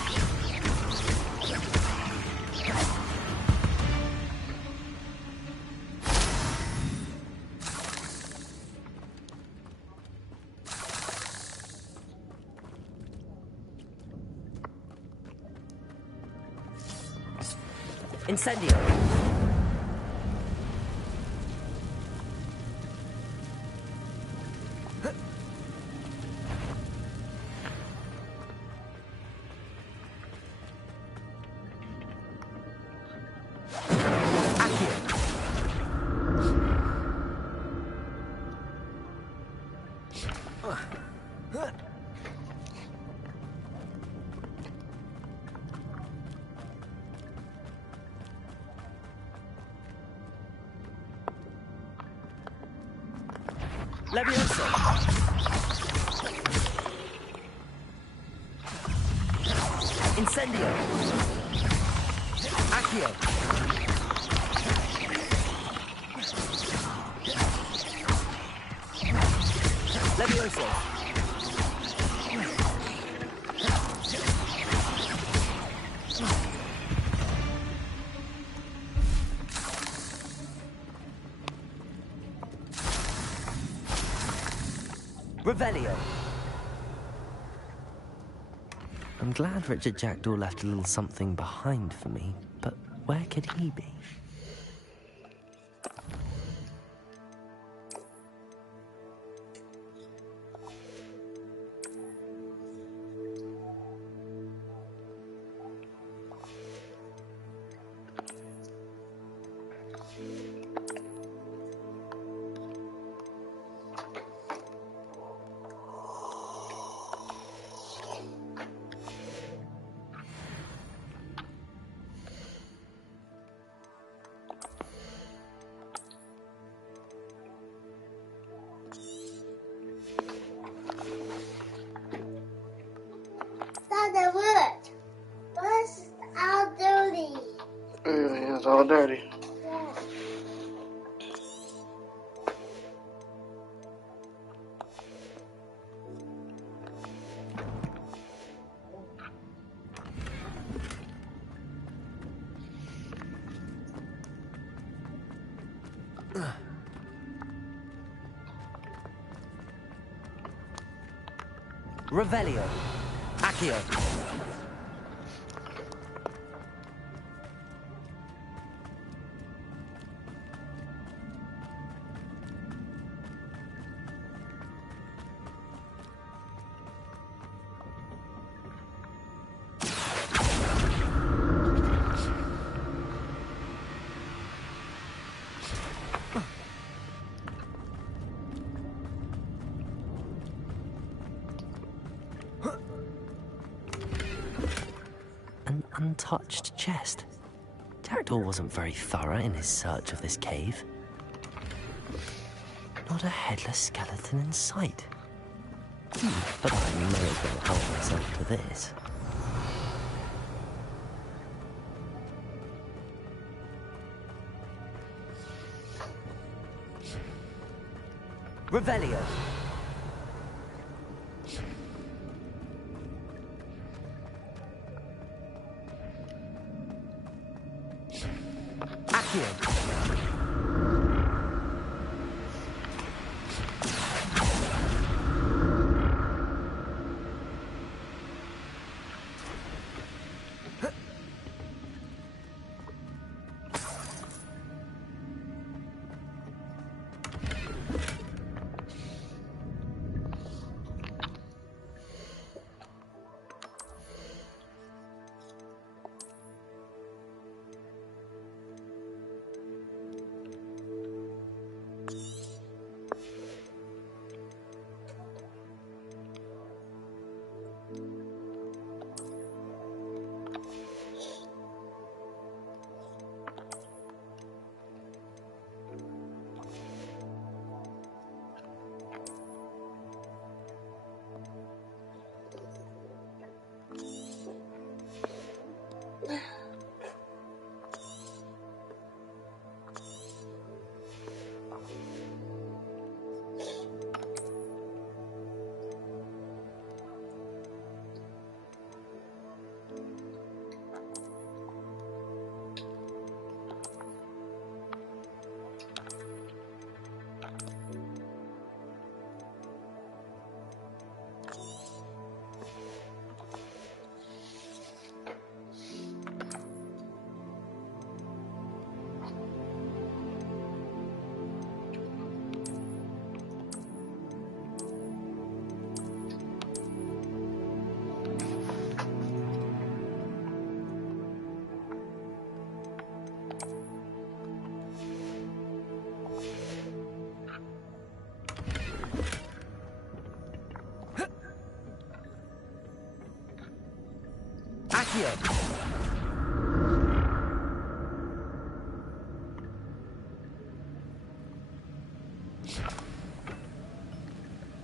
Incendio. Levioso. Incendio. Accio. Levioso. Revelio. I'm glad Richard Jackdaw left a little something behind for me, but where could he be? It's all dirty. Revelio. Accio. An untouched chest. Jackdaw wasn't very thorough in his search of this cave. Not a headless skeleton in sight. But I may as well help myself to this. Revelio. Accio. Accio!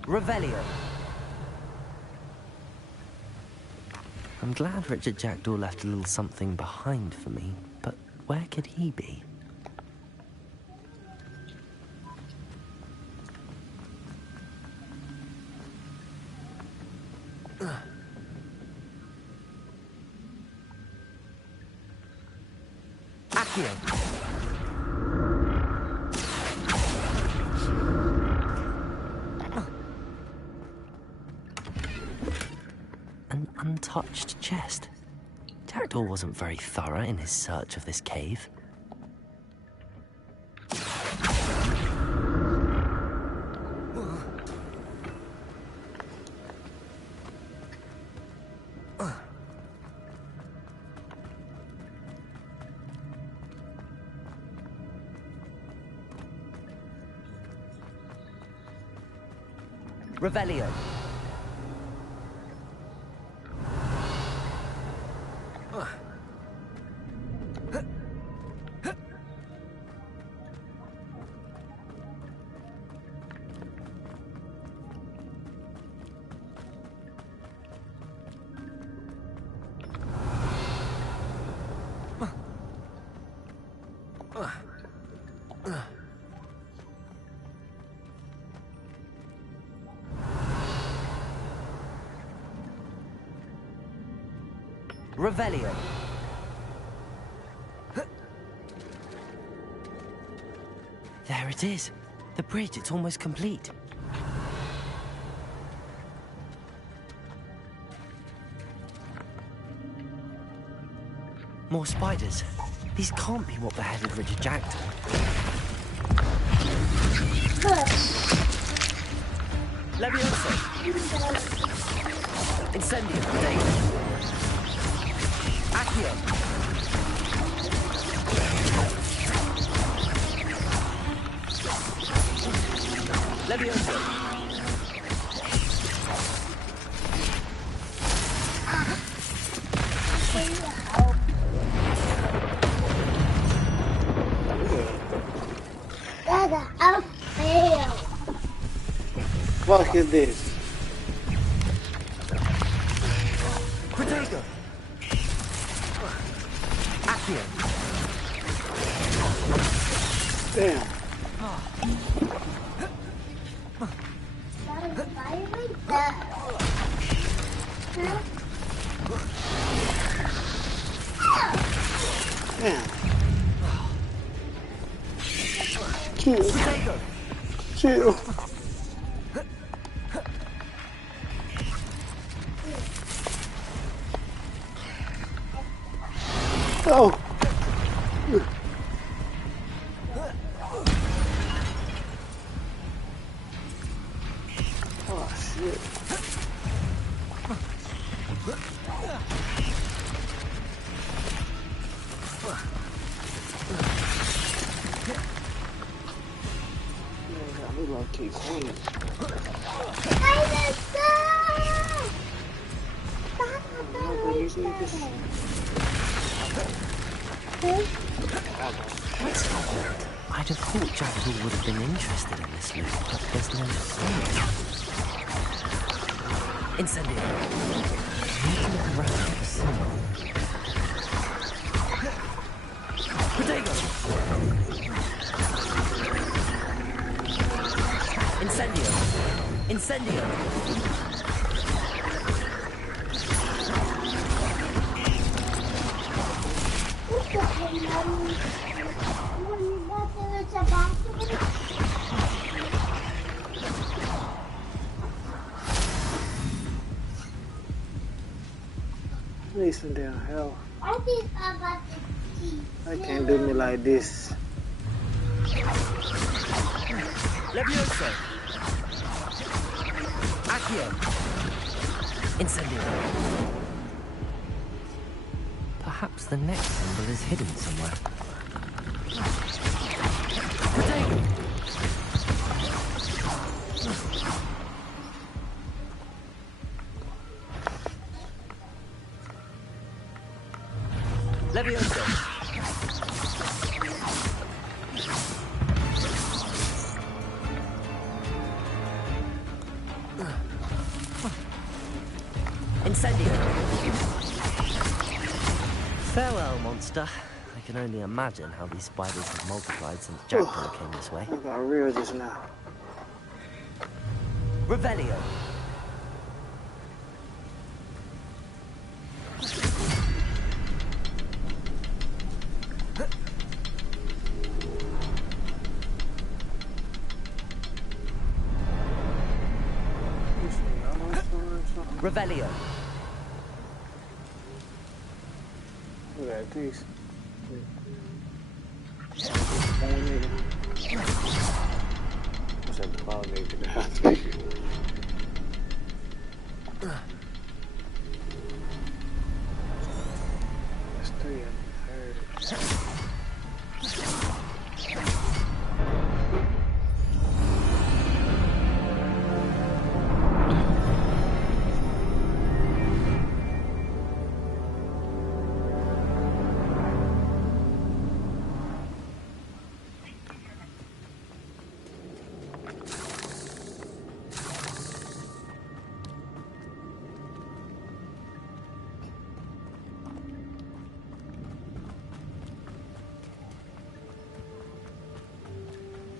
Revelio. I'm glad Richard Jackdaw left a little something behind for me, but where could he be? Accio. An untouched chest. Jackdaw wasn't very thorough in his search of this cave. Revelio. Revelio. There it is. The bridge, it's almost complete. More spiders. These can't be what beheaded Richard Jackdaw. Levioso. Incendio. Accio. Levioso. Fuck is this? Protego. Accio. Damn. Chill. Chill. Oh. Oh shit. We love keep clean. I'd have thought Jackdaw would have been interested in this loot, but there's no sign. Incendio. Moving around the symbol. Protego. Incendio. Incendio. Listen down, hell. I can't do me like this. Levioso. Accio. Incendio. Perhaps the next symbol is hidden somewhere. Protego. Farewell, monster. I can only imagine how these spiders have multiplied since Jackdaw came this way. I got real just now. Revelio. Revelio. Look at these. What's that ball nigga? That's three of them.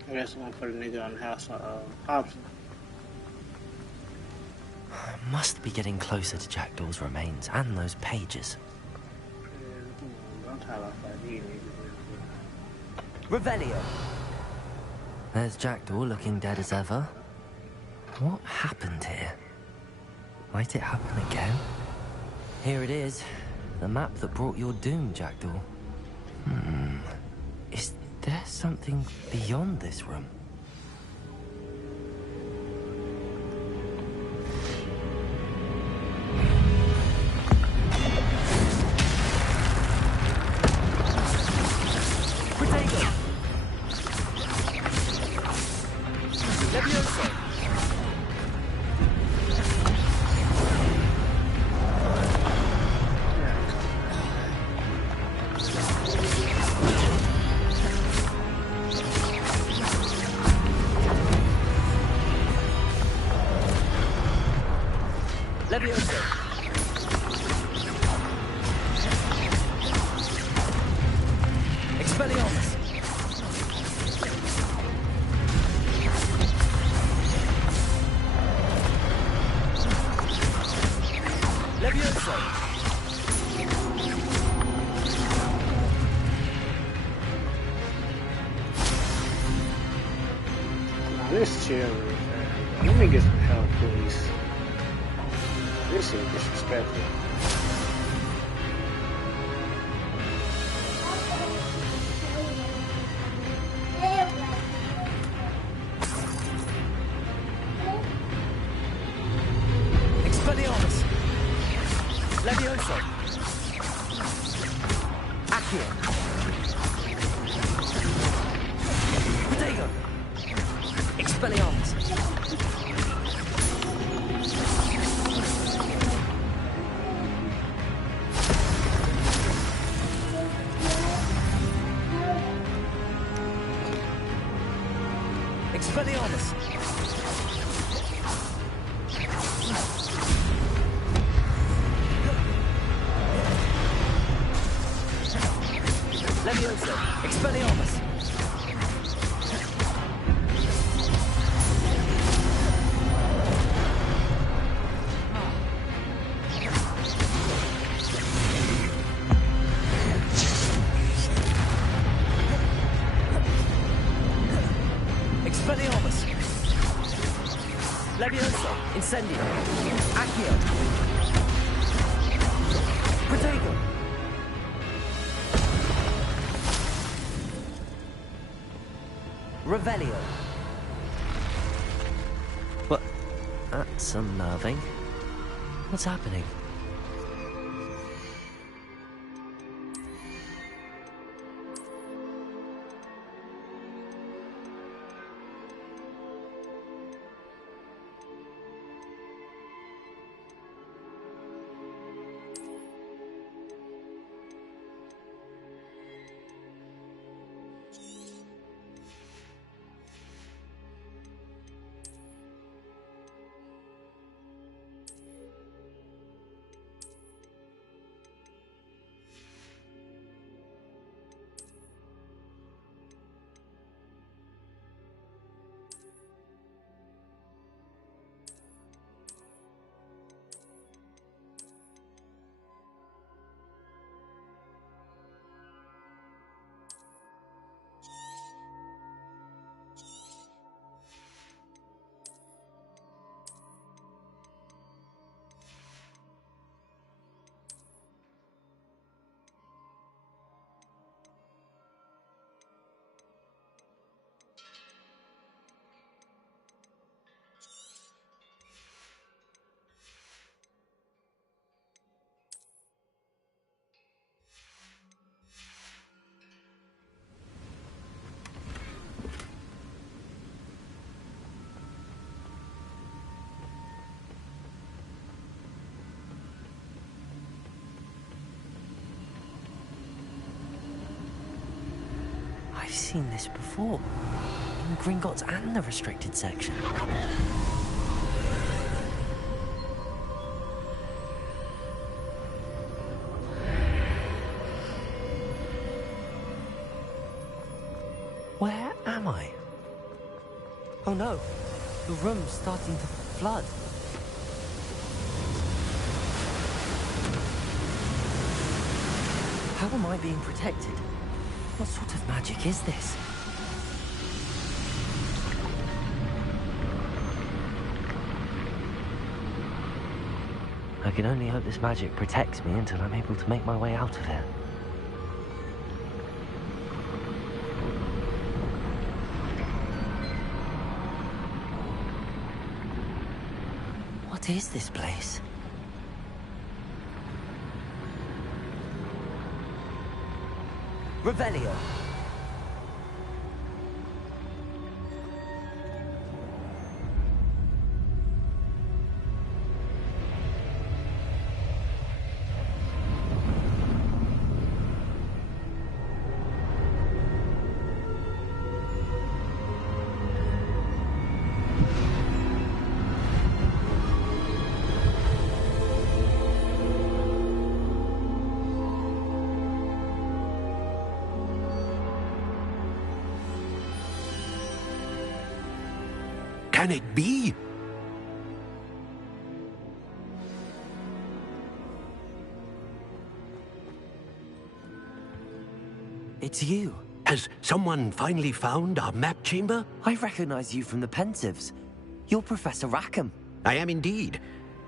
I guess I'm gonna put a nigga on the house option. Must be getting closer to Jackdaw's remains and those pages. Don't talk about these niggas. Revelio. There's Jackdaw looking dead as ever. What happened here? Might it happen again? Here it is. The map that brought your doom, Jackdaw. Is there something beyond this room? This chill, man. Let me get some help, please. This is disrespectful. Expelliarmus. Levioso. Accio. Protego. Expelliarmus. Expelliarmus. Levioso. Expelliarmus. Expelliarmus. Levioso. Incendio. Accio. Protego. Revelio. But that's unnerving. What's happening? I've seen this before. In Gringotts and the restricted section. Where am I? Oh no, the room's starting to flood. How am I being protected? What sort of magic is this? I can only hope this magic protects me until I'm able to make my way out of here. What is this place? Revelio. Can it be? It's you. Has someone finally found our map chamber? I recognize you from the Pensives. You're Professor Rackham. I am indeed.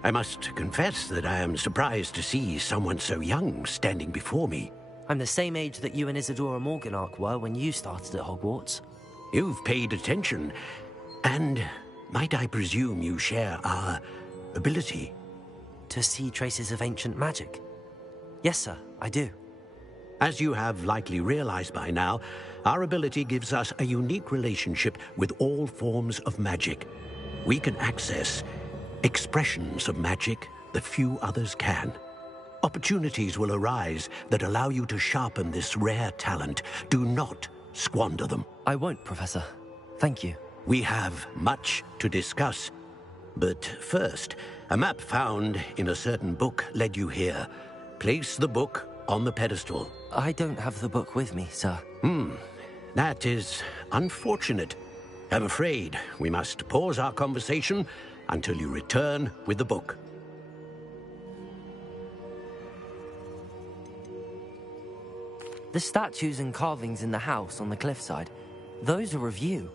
I must confess that I am surprised to see someone so young standing before me. I'm the same age that you and Isadora Morganach were when you started at Hogwarts. You've paid attention, and might I presume you share our ability? To see traces of ancient magic? Yes, sir, I do. As you have likely realized by now, our ability gives us a unique relationship with all forms of magic. We can access expressions of magic that few others can. Opportunities will arise that allow you to sharpen this rare talent. Do not squander them. I won't, Professor. Thank you. We have much to discuss. But first, a map found in a certain book led you here. Place the book on the pedestal. I don't have the book with me, sir. That is unfortunate. I'm afraid we must pause our conversation until you return with the book. The statues and carvings in the house on the cliffside, those are of you.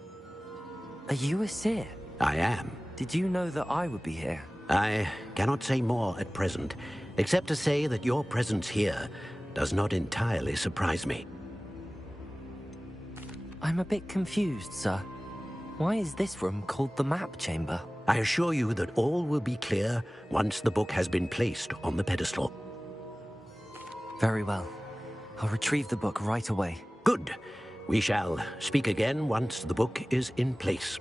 Are you a seer? I am. Did you know that I would be here? I cannot say more at present, except to say that your presence here does not entirely surprise me. I'm a bit confused, sir. Why is this room called the map chamber? I assure you that all will be clear once the book has been placed on the pedestal. Very well. I'll retrieve the book right away. Good. We shall speak again once the book is in place.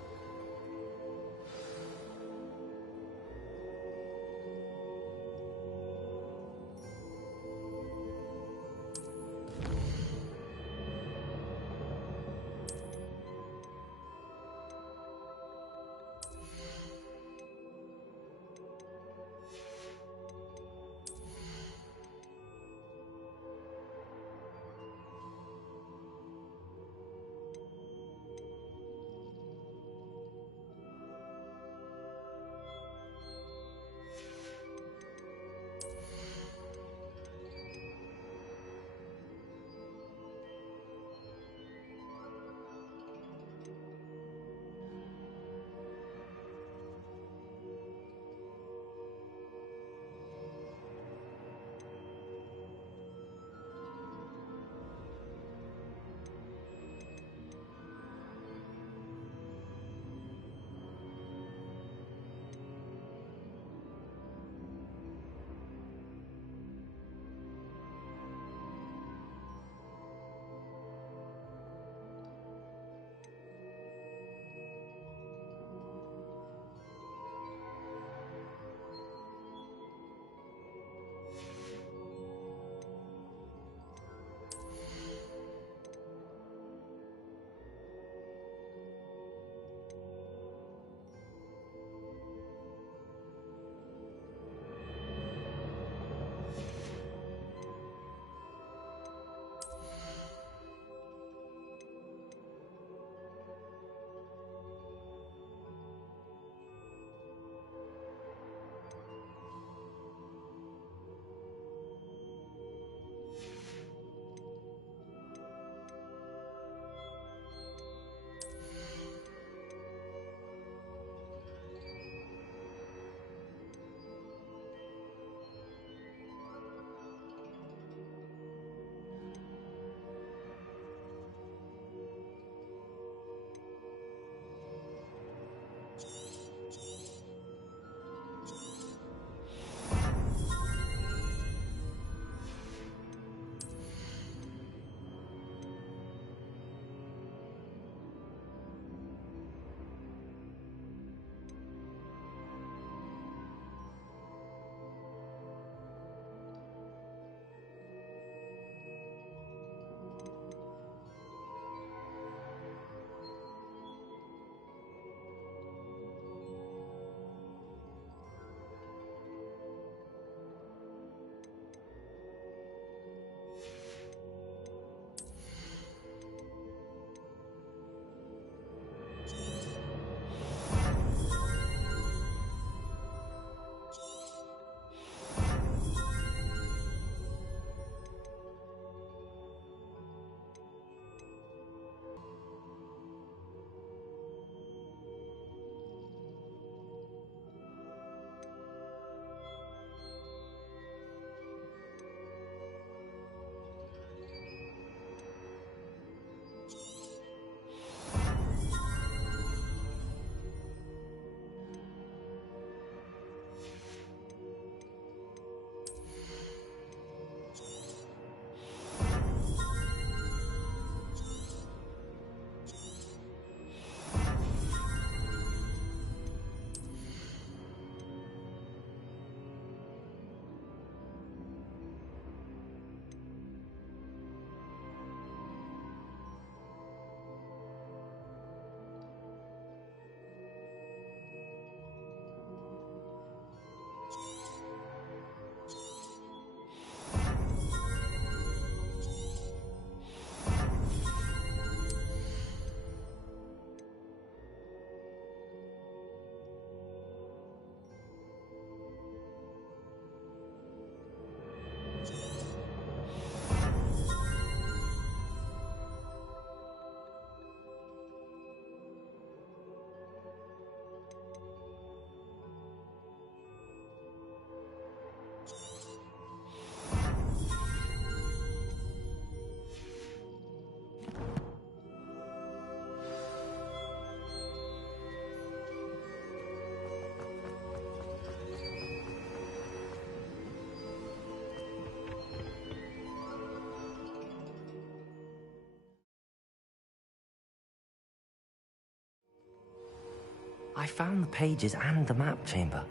I found the pages and the map chamber.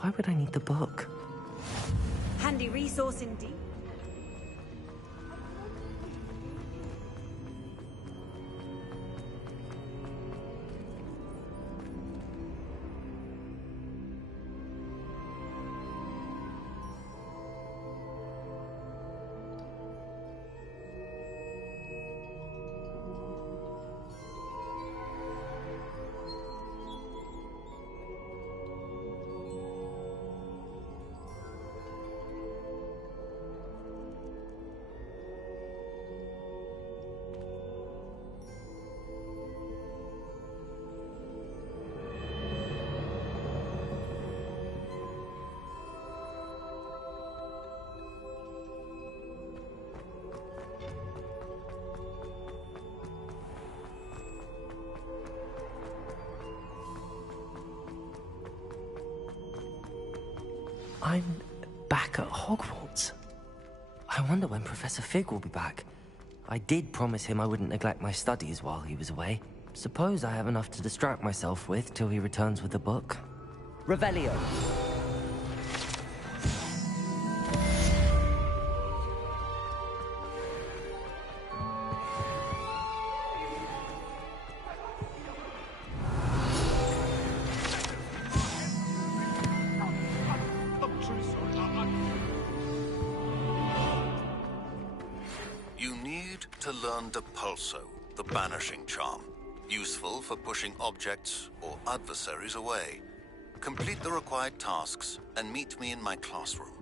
Why would I need the book? Handy resource indeed. I'm back at Hogwarts. I wonder when Professor Fig will be back. I did promise him I wouldn't neglect my studies while he was away. Suppose I have enough to distract myself with till he returns with the book. Revelio. You need to learn Depulso, the banishing charm. Useful for pushing objects or adversaries away. Complete the required tasks and meet me in my classroom.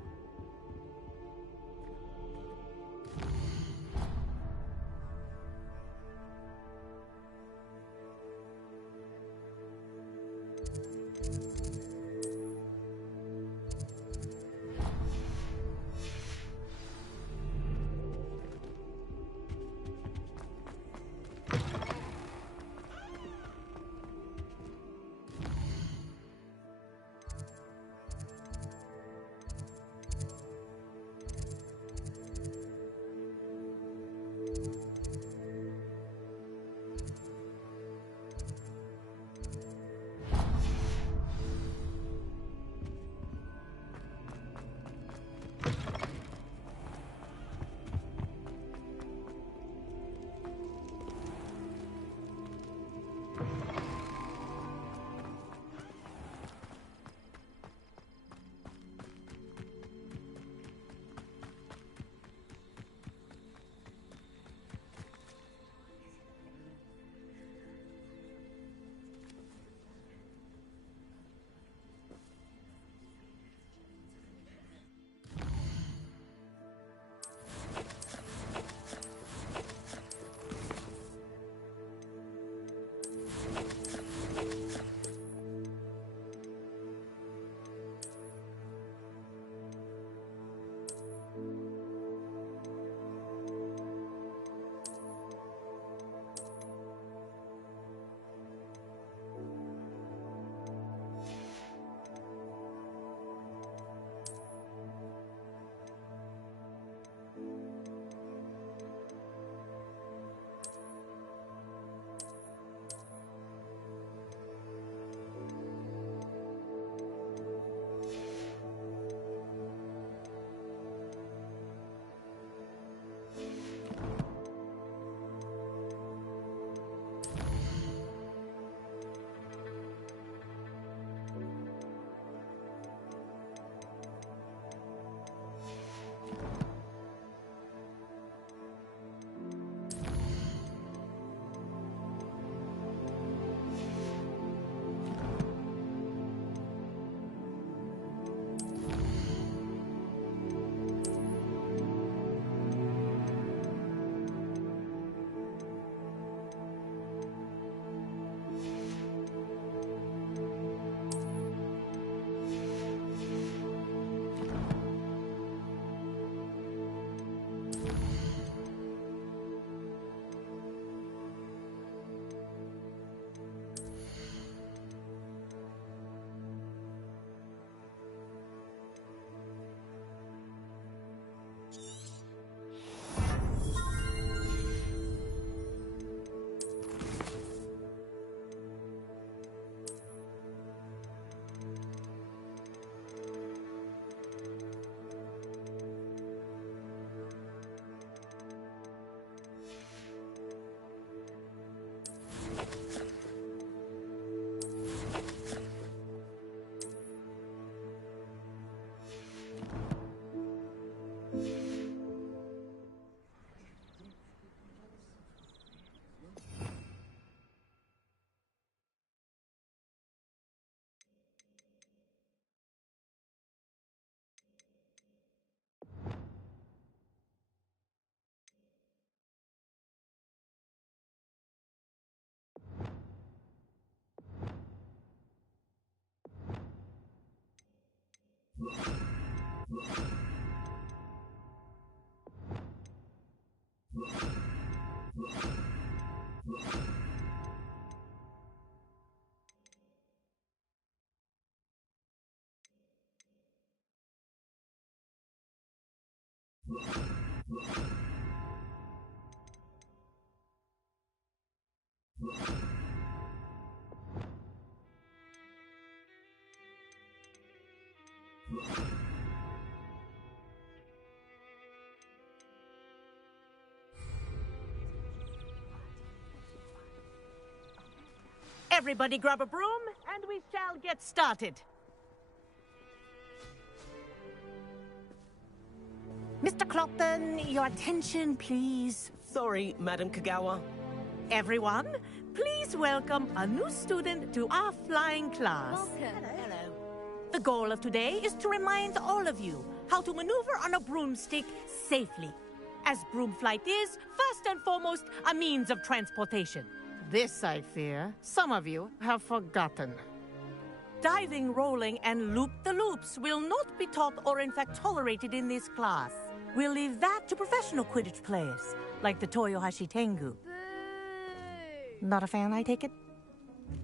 Everybody grab a broom, and we shall get started. Mr. Clopton, your attention, please. Sorry, Madam Kagawa. Everyone, please welcome a new student to our flying class. Welcome. Hello. The goal of today is to remind all of you how to maneuver on a broomstick safely, as broom flight is, first and foremost, a means of transportation. This, I fear, some of you have forgotten. Diving, rolling, and loop-the-loops will not be taught or in fact tolerated in this class. We'll leave that to professional Quidditch players, like the Toyohashi Tengu. Not a fan, I take it?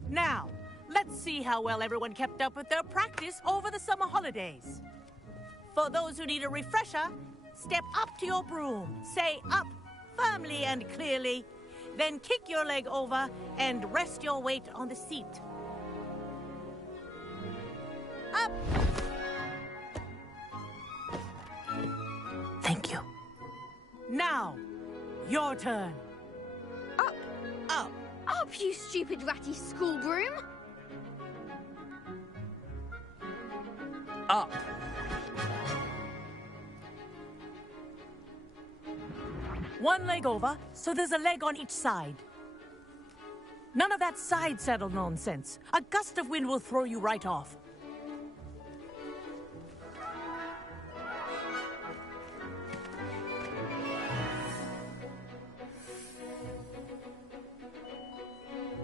Now, let's see how well everyone kept up with their practice over the summer holidays. For those who need a refresher, step up to your broom, say up firmly and clearly, then kick your leg over and rest your weight on the seat. Up! Thank you. Now, your turn. Up! Up! Up, you stupid ratty school broom! Up! One leg over, so there's a leg on each side. None of that side saddle nonsense. A gust of wind will throw you right off.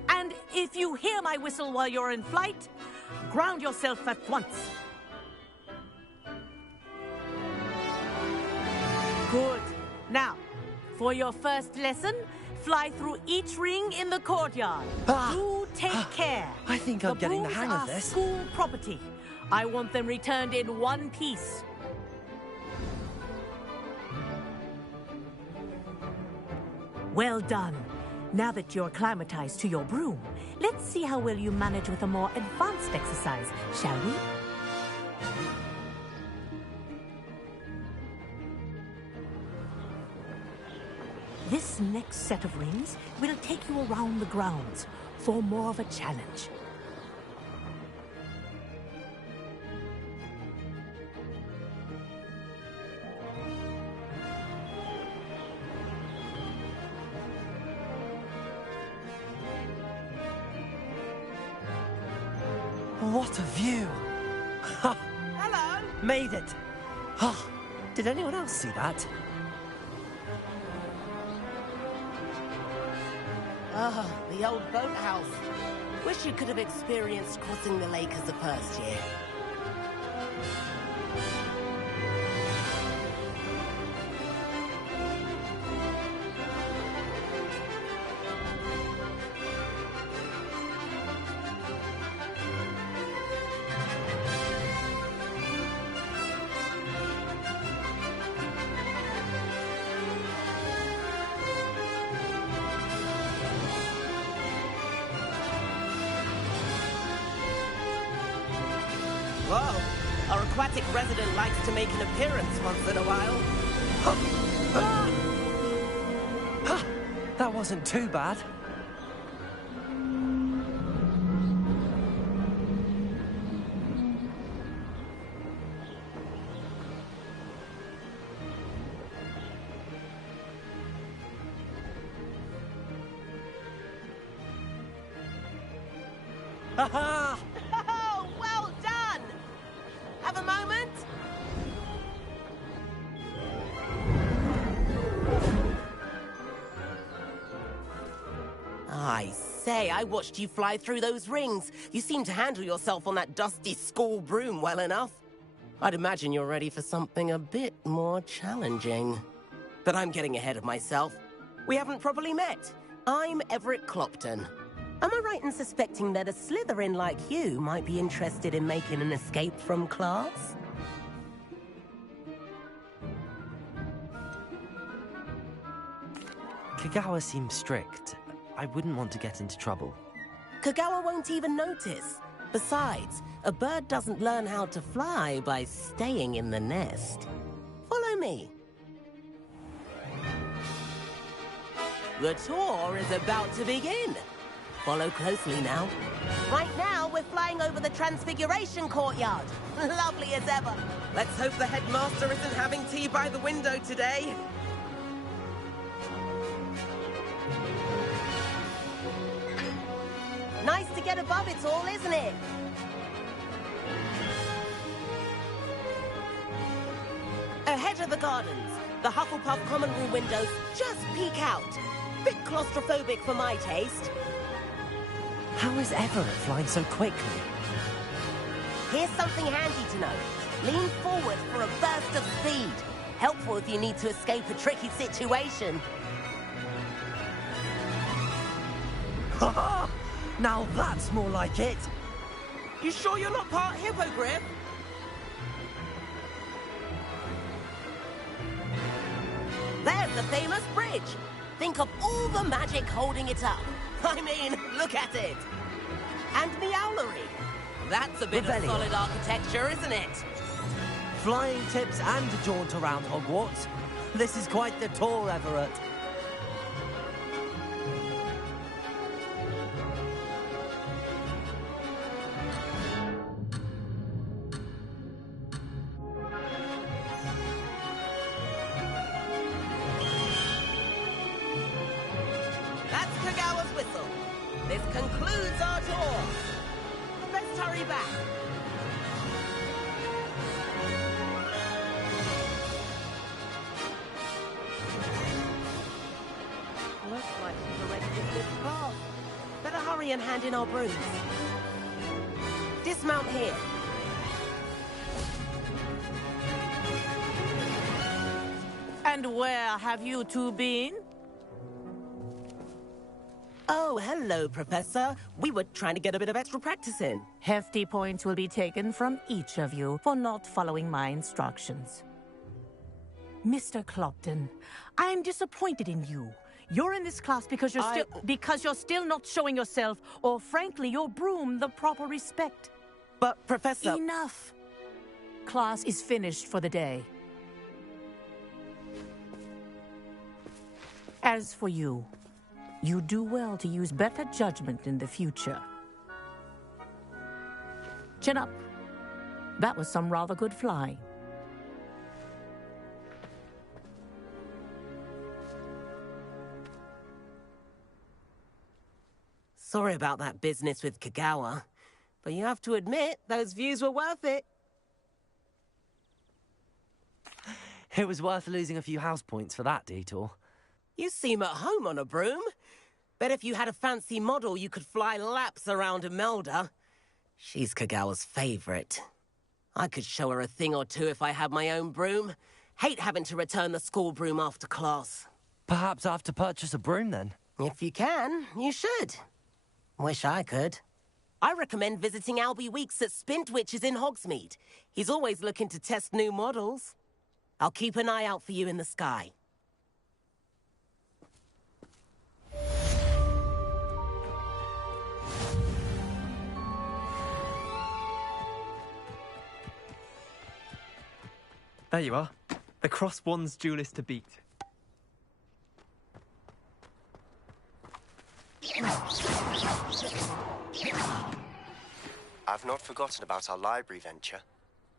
And if you hear my whistle while you're in flight, ground yourself at once. Good. Now, for your first lesson, fly through each ring in the courtyard. Do take care. I think I'm getting the hang of brooms are this. School property. I want them returned in one piece. Well done. Now that you're acclimatized to your broom, let's see how well you manage with a more advanced exercise, shall we? This next set of rings will take you around the grounds for more of a challenge. What a view! Hello! Made it! Oh, did anyone else see that? Oh, the old boathouse. Wish you could have experienced crossing the lake as a first year. Whoa, our aquatic resident likes to make an appearance once in a while. That wasn't too bad. Oh, well done! Have a moment? I say, I watched you fly through those rings. You seem to handle yourself on that dusty school broom well enough. I'd imagine you're ready for something a bit more challenging. But I'm getting ahead of myself. We haven't properly met. I'm Everett Clopton. Am I right in suspecting that a Slytherin like you might be interested in making an escape from class? Kagawa seems strict. I wouldn't want to get into trouble. Kagawa won't even notice. Besides, a bird doesn't learn how to fly by staying in the nest. Follow me. The tour is about to begin. Follow closely now. Right now, we're flying over the Transfiguration Courtyard. Lovely as ever. Let's hope the headmaster isn't having tea by the window today. Nice to get above it all, isn't it? Ahead of the gardens, the Hufflepuff common room windows just peek out. Bit claustrophobic for my taste. How is Everett flying so quickly? Here's something handy to know. Lean forward for a burst of speed. Helpful if you need to escape a tricky situation. Ha ha! Now that's more like it. You sure you're not part hippogriff? There's the famous bridge. Think of all the magic holding it up. I mean, look at it. And the owlery. That's a bit of solid architecture, isn't it? Flying tips and a jaunt around Hogwarts. This is quite the tour, Everett. That's Kagawa's whistle. This concludes our tour. Let's hurry back. Looks like she's already in this class. Better hurry and hand in our brooms. Dismount here. And where have you two been? Oh, hello, Professor. We were trying to get a bit of extra practice in. Hefty points will be taken from each of you for not following my instructions. Mr. Clopton, I'm disappointed in you. You're in this class because you're still not showing yourself, or frankly, your broom, the proper respect. But, Professor... Enough. Class is finished for the day. As for you, you do well to use better judgment in the future. Chin up. That was some rather good flying. Sorry about that business with Kagawa, but you have to admit, those views were worth it. It was worth losing a few house points for that detour. You seem at home on a broom. Bet if you had a fancy model, you could fly laps around Imelda. She's Kagawa's favorite. I could show her a thing or two if I had my own broom. Hate having to return the school broom after class. Perhaps I have to purchase a broom then? If you can, you should. Wish I could. I recommend visiting Albie Weeks at Spintwitches in Hogsmeade. He's always looking to test new models. I'll keep an eye out for you in the sky. There you are. The Cross Wands duelist to beat. I've not forgotten about our library venture.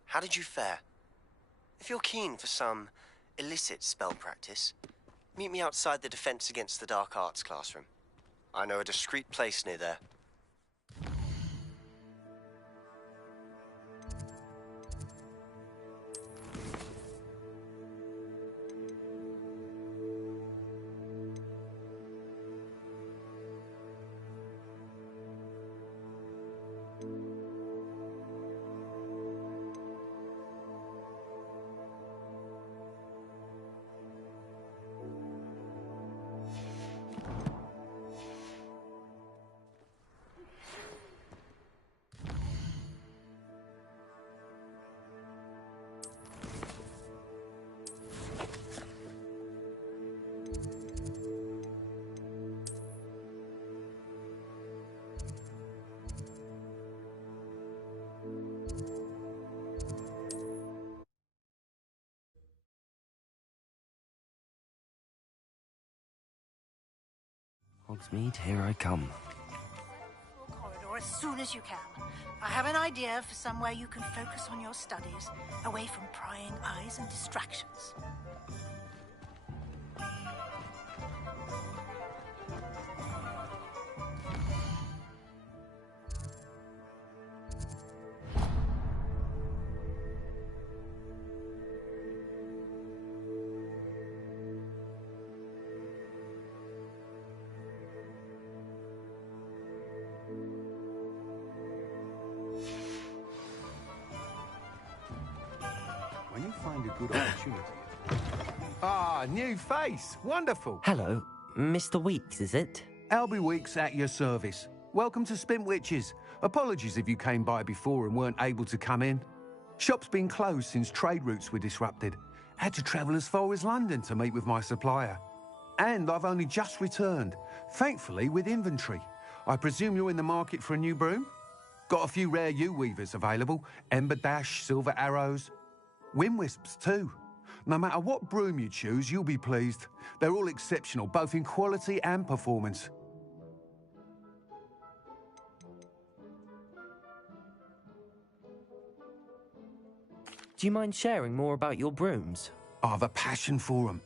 How did you fare? If you're keen for some illicit spell practice, meet me outside the Defense Against the Dark Arts classroom. I know a discreet place near there. Hogsmeade, here I come. Corridor as soon as you can. I have an idea for somewhere you can focus on your studies, away from prying eyes and distractions. When you find a good opportunity. Ah, new face. Wonderful. Hello, Mr. Weeks, is it? Albie Weeks at your service. Welcome to Spintwitches. Apologies if you came by before and weren't able to come in. Shop's been closed since trade routes were disrupted. Had to travel as far as London to meet with my supplier. And I've only just returned, thankfully with inventory. I presume you're in the market for a new broom? Got a few rare yew-weavers available. Ember Dash, Silver Arrows. Wind-wisps too. No matter what broom you choose, you'll be pleased. They're all exceptional, both in quality and performance. Do you mind sharing more about your brooms? I have a passion for them.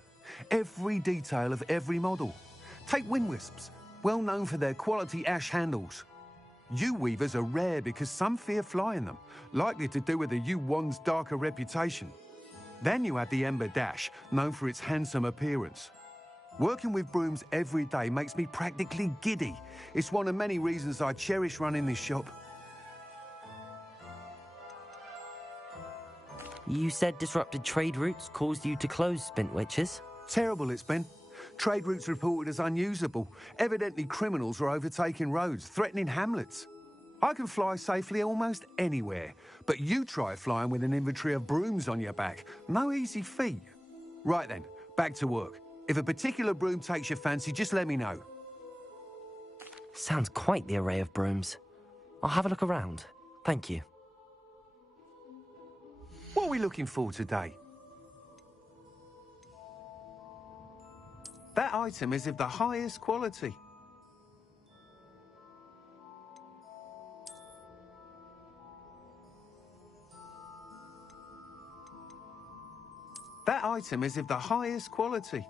Every detail of every model. Take wind-wisps, well known for their quality ash handles. Yew-weavers are rare because some fear flying them, likely to do with the yew wand's darker reputation. Then you have the Ember Dash, known for its handsome appearance. Working with brooms every day makes me practically giddy. It's one of many reasons I cherish running this shop. You said disrupted trade routes caused you to close Spintwitches? Terrible it's been. Trade routes reported as unusable. Evidently criminals are overtaking roads, threatening hamlets. I can fly safely almost anywhere, but you try flying with an inventory of brooms on your back. No easy feat. Right then, back to work. If a particular broom takes your fancy, just let me know. Sounds quite the array of brooms. I'll have a look around. Thank you. What are we looking for today? That item is of the highest quality. That item is of the highest quality.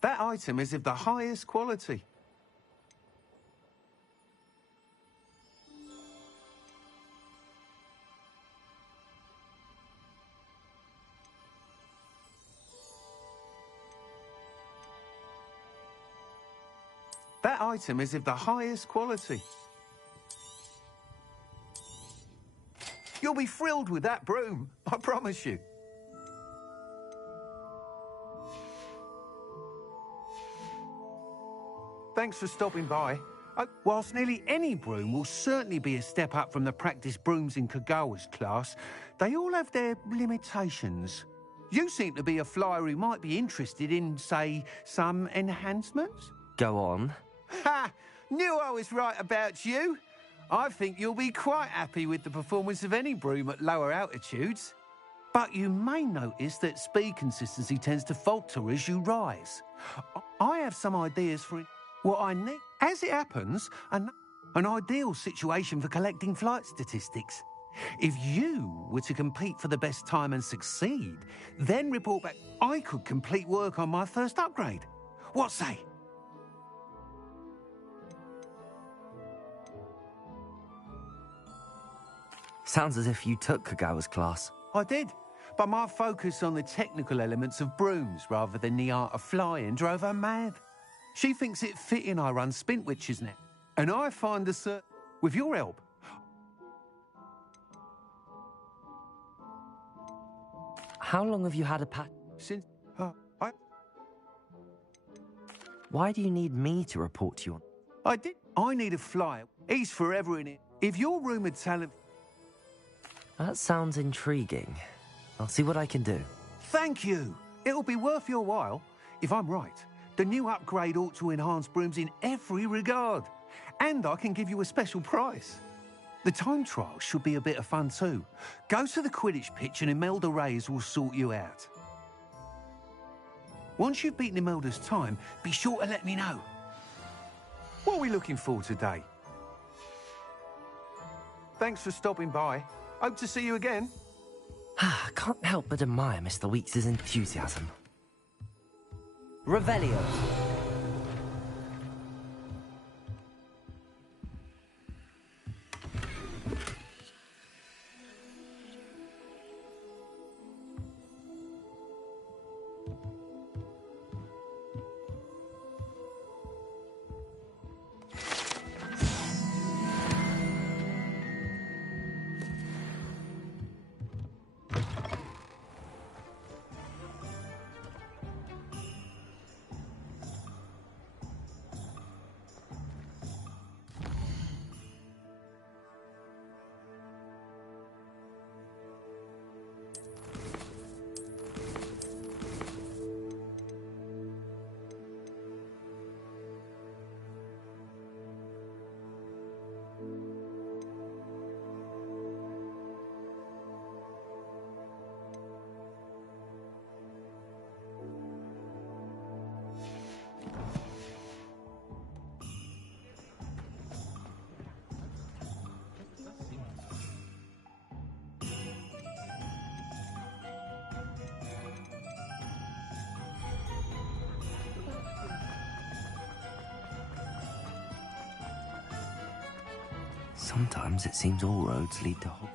That item is of the highest quality. That item is of the highest quality. You'll be thrilled with that broom, I promise you. Thanks for stopping by. Whilst nearly any broom will certainly be a step up from the practice brooms in Kagawa's class, they all have their limitations. You seem to be a flyer who might be interested in, say, some enhancements? Go on. Ha! Knew I was right about you. I think you'll be quite happy with the performance of any broom at lower altitudes. But you may notice that speed consistency tends to falter as you rise. I have some ideas for what I need. As it happens, an ideal situation for collecting flight statistics. If you were to compete for the best time and succeed, then report back, I could complete work on my first upgrade. What say? Sounds as if you took Kagawa's class. I did, but my focus on the technical elements of brooms rather than the art of flying drove her mad. She thinks it fitting I run Spintwitches now, and I find the with your help. How long have you had a pat? Since Why do you need me to report to you? I need a flyer. He's forever in it. If your rumoured talent... That sounds intriguing. I'll see what I can do. Thank you. It'll be worth your while. If I'm right, the new upgrade ought to enhance brooms in every regard. And I can give you a special prize. The time trial should be a bit of fun too. Go to the Quidditch pitch and Imelda Reyes will sort you out. Once you've beaten Imelda's time, be sure to let me know. What are we looking for today? Thanks for stopping by. Hope to see you again. I can't help but admire Mr. Weeks' enthusiasm. Revelio. Sometimes it seems all roads lead to Hog.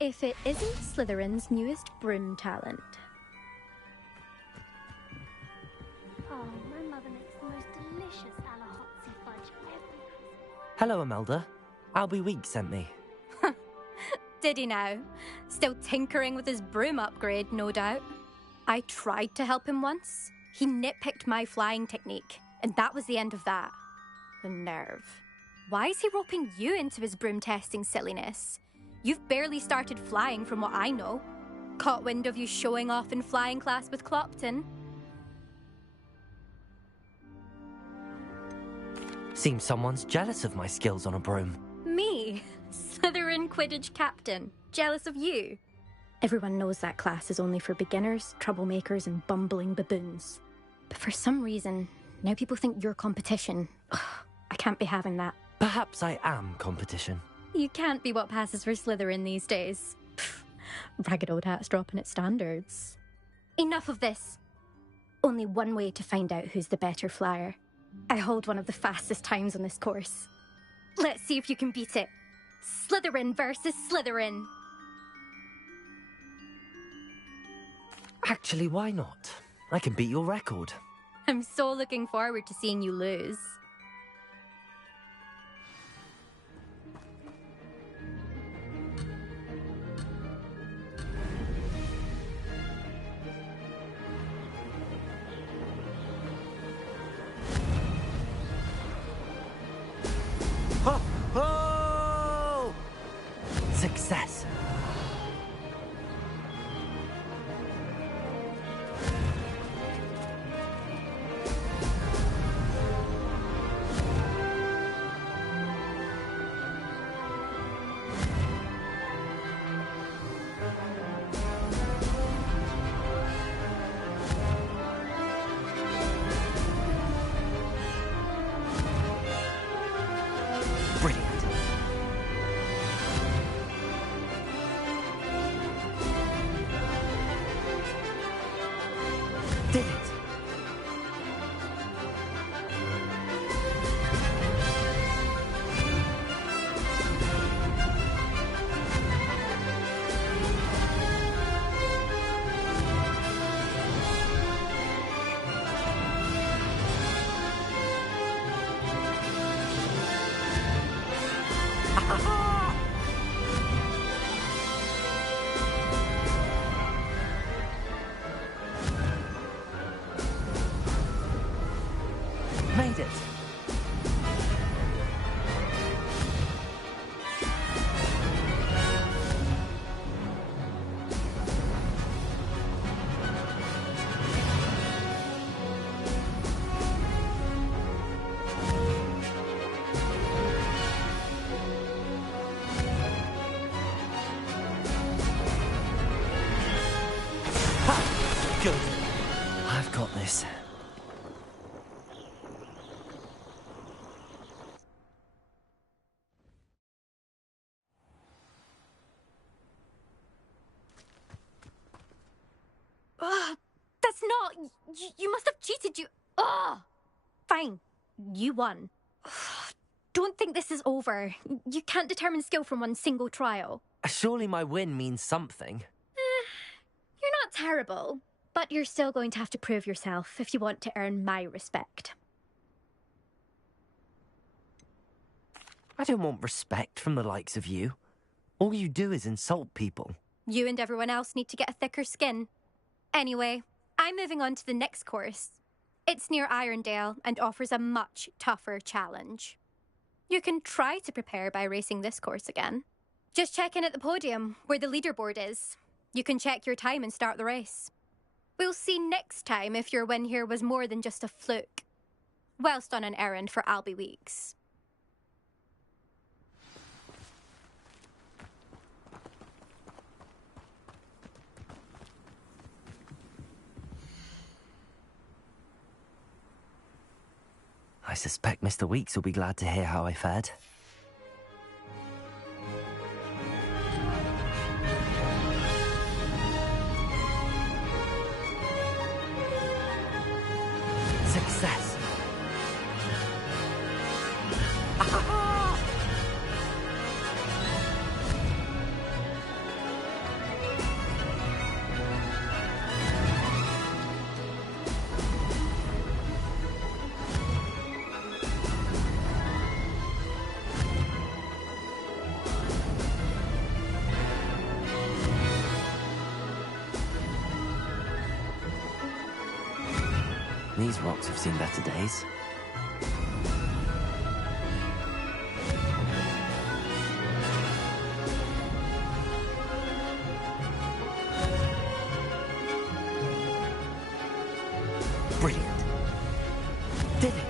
If it isn't Slytherin's newest broom talent. Oh, my mother makes the most delicious Alahotsy fudge ever. Hello, Imelda. Albie Weeks sent me. Did he now? Still tinkering with his broom upgrade, no doubt. I tried to help him once. He nitpicked my flying technique, and that was the end of that. The nerve. Why is he roping you into his broom testing silliness? You've barely started flying from what I know. Caught wind of you showing off in flying class with Clopton. Seems someone's jealous of my skills on a broom. Me? Slytherin Quidditch captain. Jealous of you? Everyone knows that class is only for beginners, troublemakers, and bumbling baboons. But for some reason, now people think you're competition. Ugh, I can't be having that. Perhaps I am competition. You can't be what passes for Slytherin these days. Pfft, ragged old hat's dropping its standards. Enough of this. Only one way to find out who's the better flyer. I hold one of the fastest times on this course. Let's see if you can beat it. Slytherin versus Slytherin. Actually, why not? I can beat your record. I'm so looking forward to seeing you lose. Oh! Success. Made it. Good. I've got this. That's not... You must have cheated, you... Ugh! Fine. You won. Don't think this is over. You can't determine skill from one single trial. Surely my win means something. You're not terrible, but you're still going to have to prove yourself if you want to earn my respect. I don't want respect from the likes of you. All you do is insult people. You and everyone else need to get a thicker skin. Anyway, I'm moving on to the next course. It's near Irondale and offers a much tougher challenge. You can try to prepare by racing this course again. Just check in at the podium, where the leaderboard is. You can check your time and start the race. We'll see next time if your win here was more than just a fluke. Whilst on an errand for Albie Weeks. I suspect Mr. Weeks will be glad to hear how I fared. Success! These rocks have seen better days. Brilliant. Did it.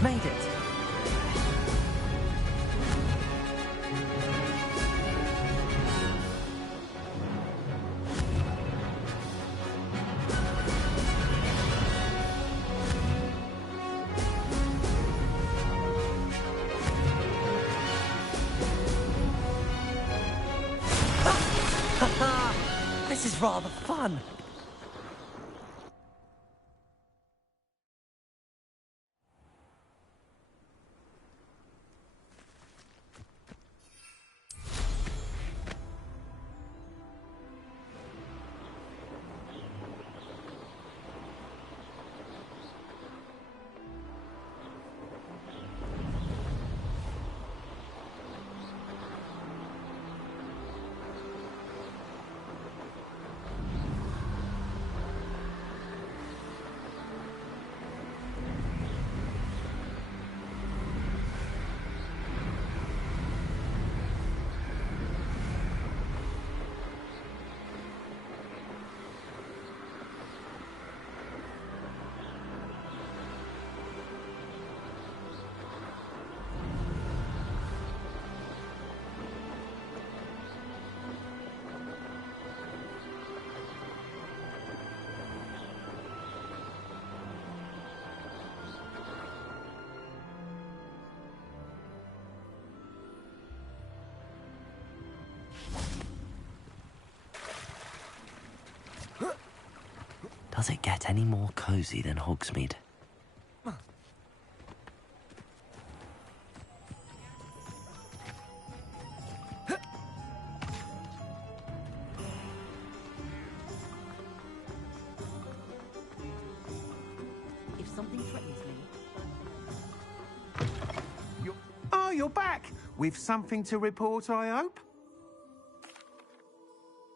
Made it! This is rather fun! Does it get any more cozy than Hogsmeade? If something threatens me, Oh, you're back! With something to report, I hope?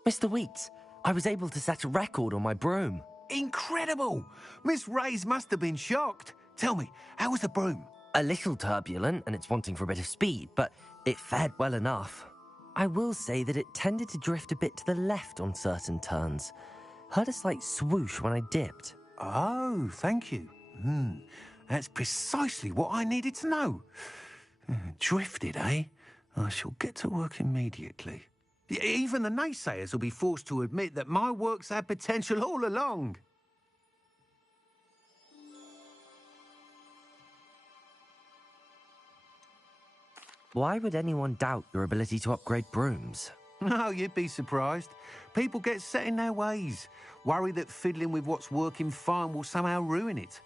Mr. Weeks, I was able to set a record on my broom. Incredible! Miss Reyes must have been shocked. Tell me, how was the broom? A little turbulent, and it's wanting for a bit of speed, but it fared well enough. I will say that it tended to drift a bit to the left on certain turns. Heard a slight swoosh when I dipped. Oh, thank you. That's precisely what I needed to know. Drifted, eh? I shall get to work immediately. Even the naysayers will be forced to admit that my work's had potential all along. Why would anyone doubt your ability to upgrade brooms? No, you'd be surprised. People get set in their ways, worry that fiddling with what's working fine will somehow ruin it.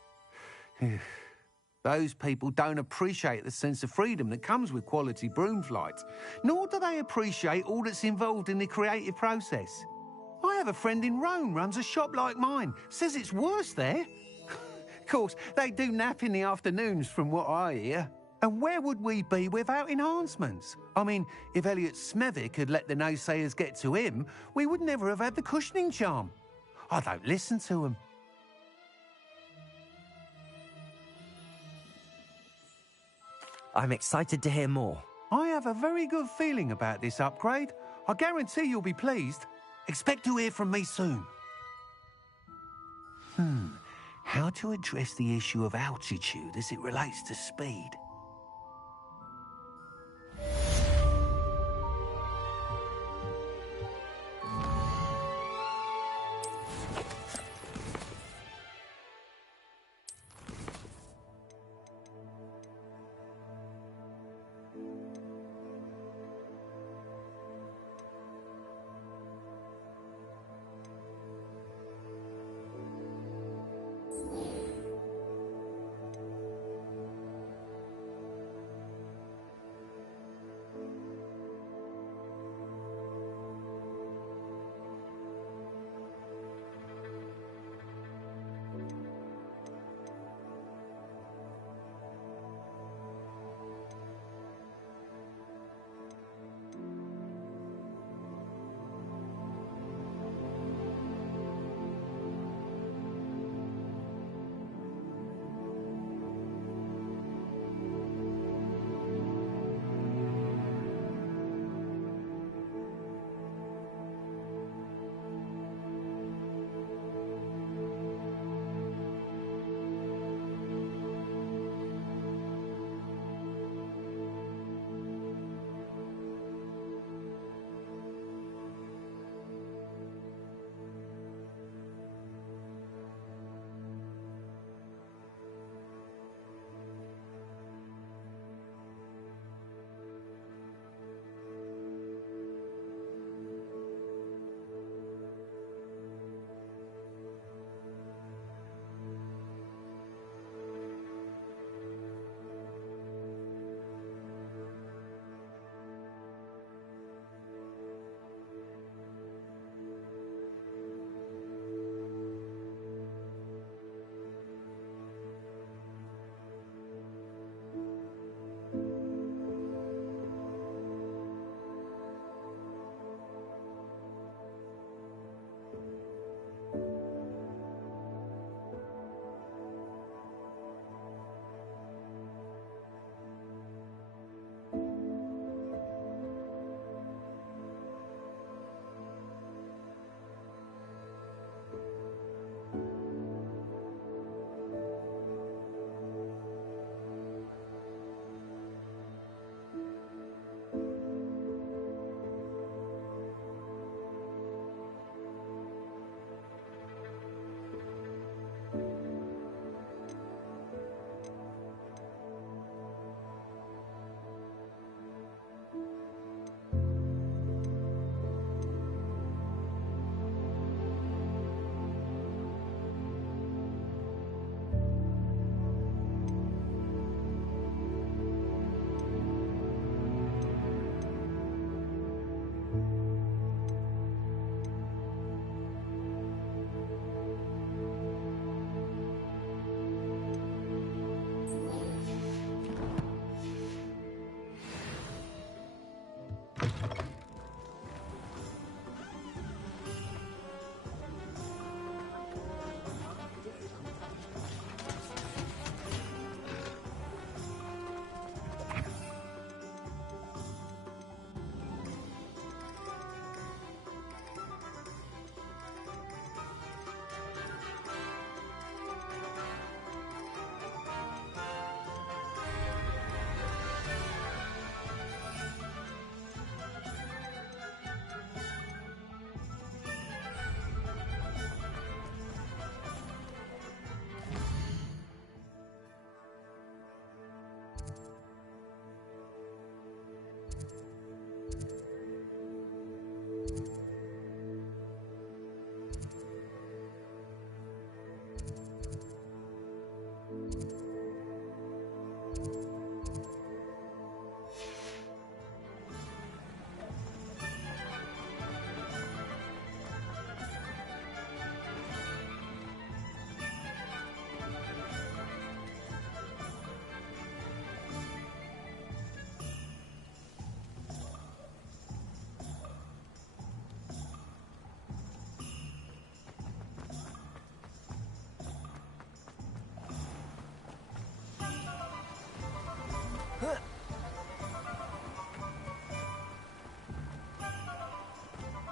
Those people don't appreciate the sense of freedom that comes with quality broom flight, nor do they appreciate all that's involved in the creative process. I have a friend in Rome runs a shop like mine, says it's worse there. Of course, they do nap in the afternoons from what I hear. And where would we be without enhancements? I mean, if Elliot Smethwick had let the naysayers get to him, we would never have had the cushioning charm. I don't listen to him. I'm excited to hear more. I have a very good feeling about this upgrade. I guarantee you'll be pleased. Expect to hear from me soon. How to address the issue of altitude as it relates to speed?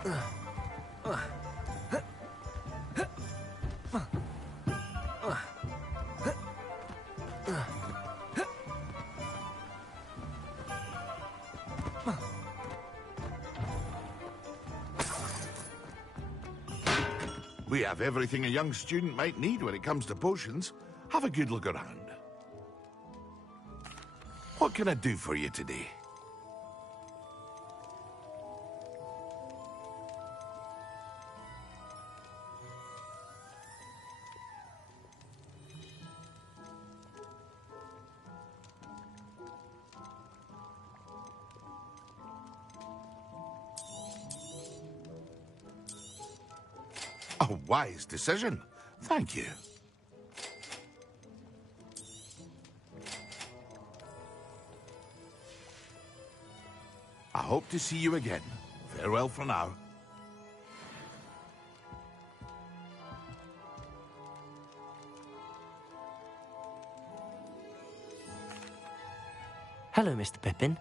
We have everything a young student might need when it comes to potions. Have a good look around. What can I do for you today? A wise decision. Thank you. I hope to see you again. Farewell for now. Hello, Mr. Pippin.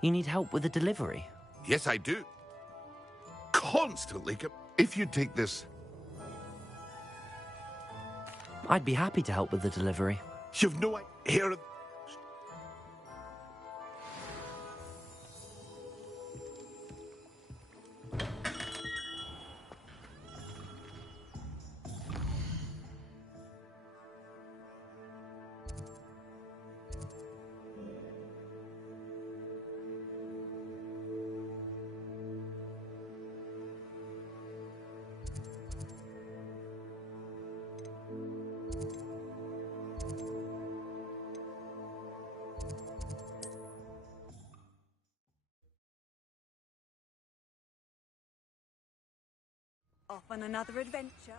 You need help with a delivery? Yes, I do. Constantly. If you take this... I'd be happy to help with the delivery. You've no idea... Off on another adventure.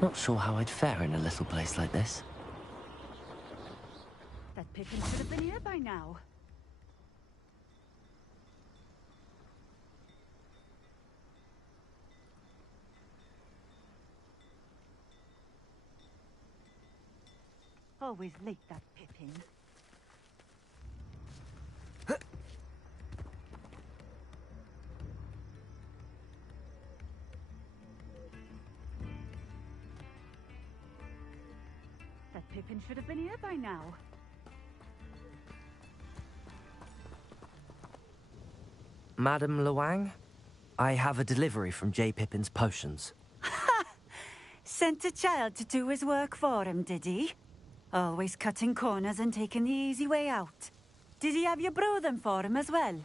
Not sure how I'd fare in a little place like this. That Pippin should have been here by now. Always late, that Pippin. That Pippin should have been here by now. Madam Luang, I have a delivery from J. Pippin's potions. Sent a child to do his work for him, did he? Always cutting corners and taking the easy way out. Did he have you brew them for him as well?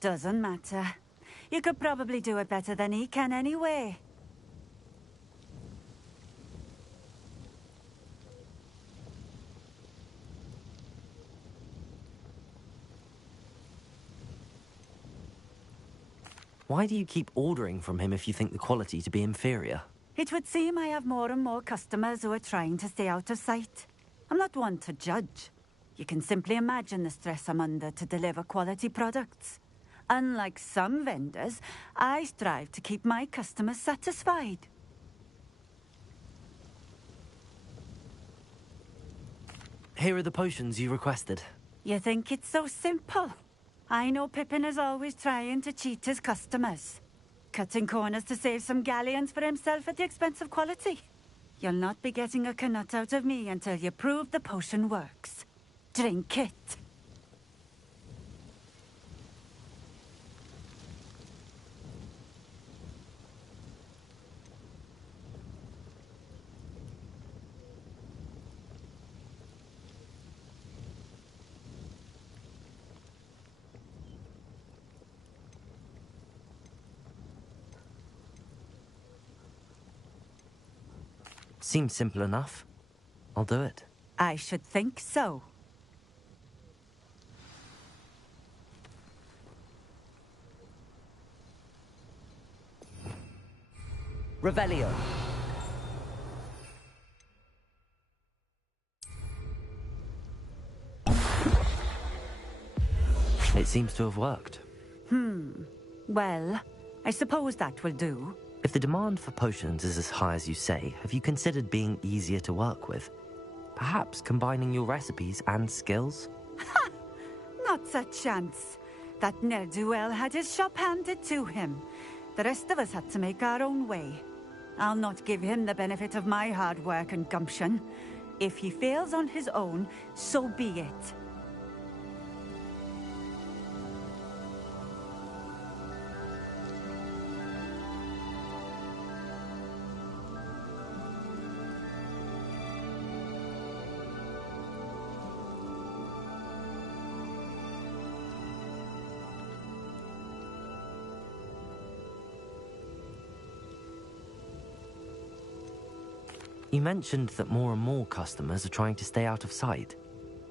Doesn't matter. You could probably do it better than he can anyway. Why do you keep ordering from him if you think the quality to be inferior? It would seem I have more and more customers who are trying to stay out of sight. I'm not one to judge. You can simply imagine the stress I'm under to deliver quality products. Unlike some vendors, I strive to keep my customers satisfied. Here are the potions you requested. You think it's so simple? I know Pippin is always trying to cheat his customers. Cutting corners to save some galleons for himself at the expense of quality. You'll not be getting a canut out of me until you prove the potion works. Drink it. Seems simple enough. I'll do it. I should think so. Revelio. It seems to have worked. Well, I suppose that will do. If the demand for potions is as high as you say, have you considered being easier to work with? Perhaps combining your recipes and skills? Not a chance. That ne'er-do-well had his shop handed to him. The rest of us had to make our own way. I'll not give him the benefit of my hard work and gumption. If he fails on his own, so be it. You mentioned that more and more customers are trying to stay out of sight.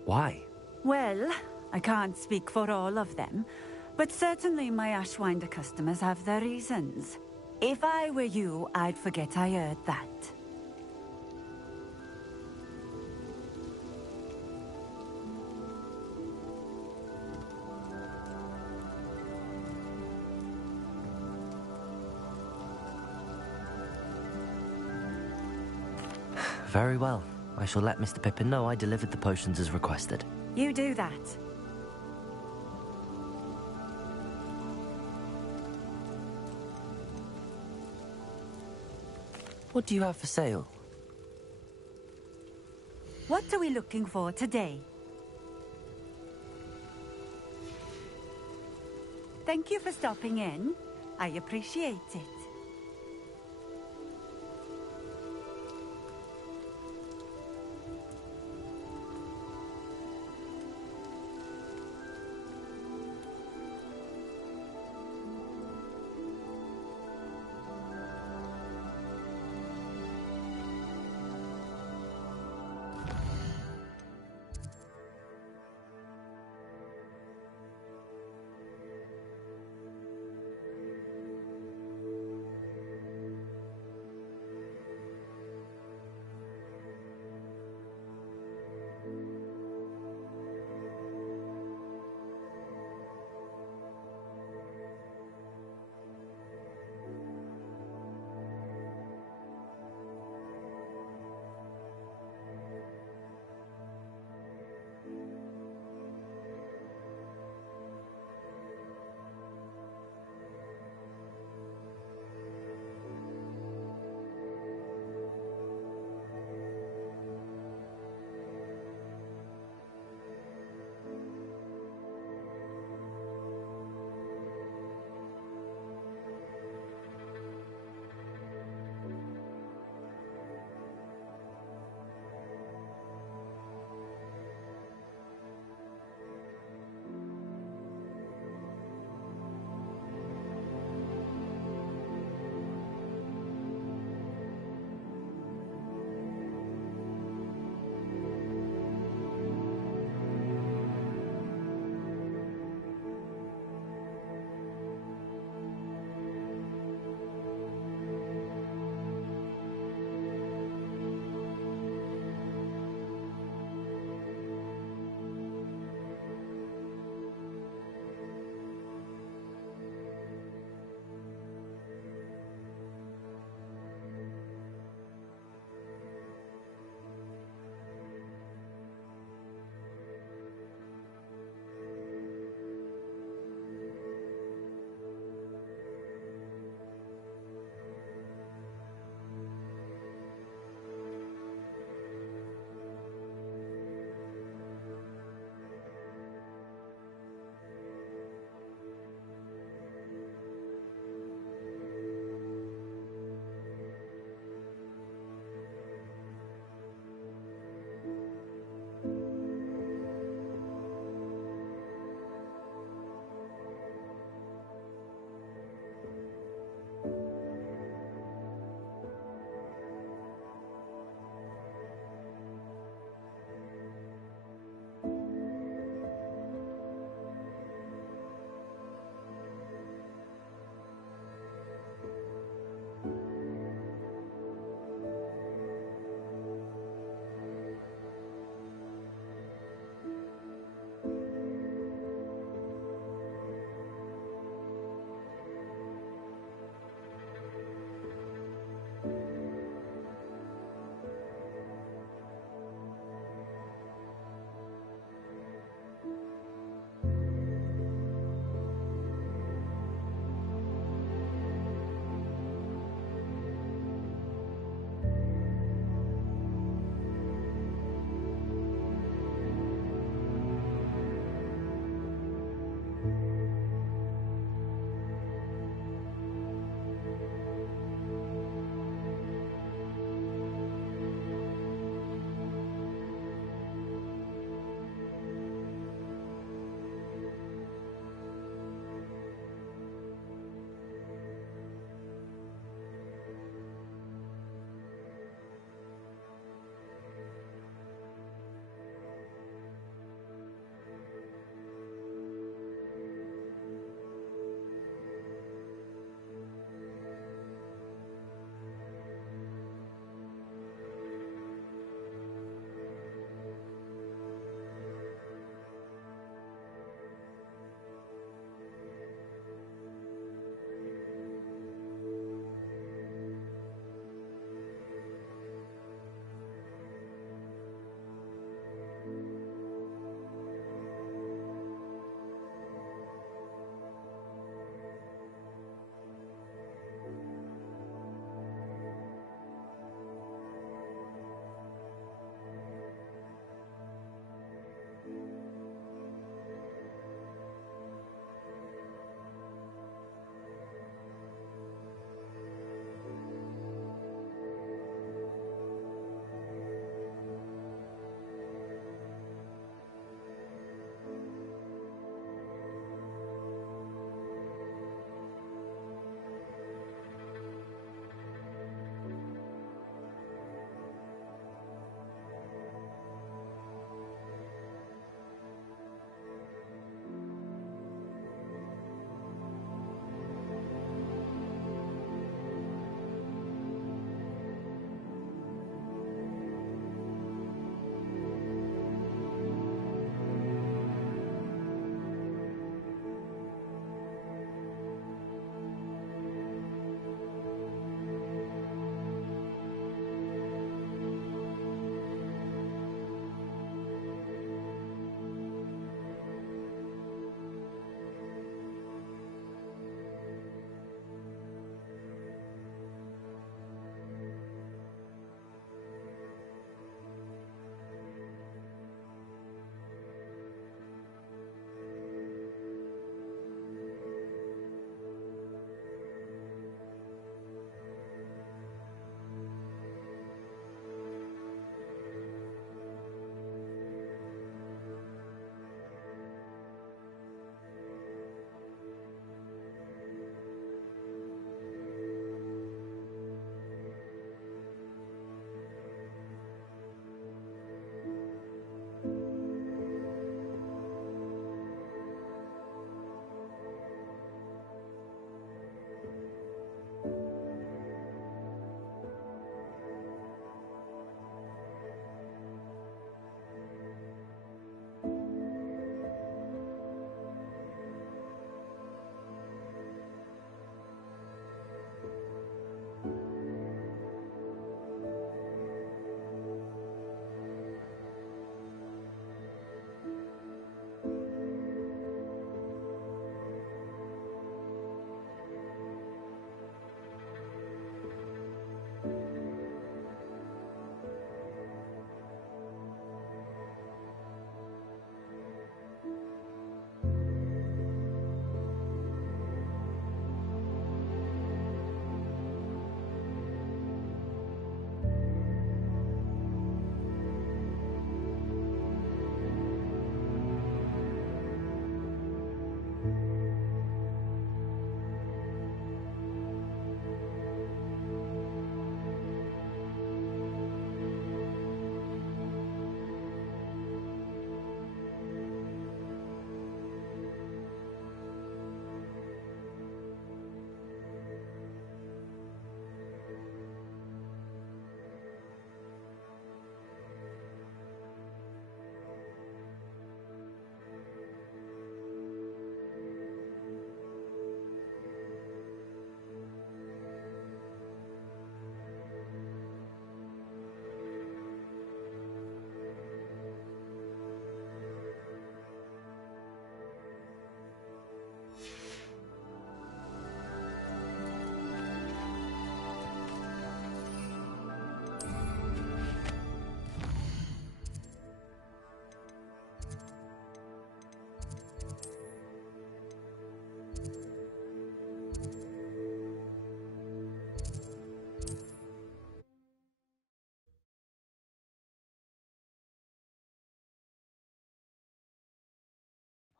Why? Well, I can't speak for all of them, but certainly my Ashwinder customers have their reasons. If I were you, I'd forget I heard that. Very well. I shall let Mr. Pippin know I delivered the potions as requested. You do that. What do you have for sale? What are we looking for today? Thank you for stopping in. I appreciate it.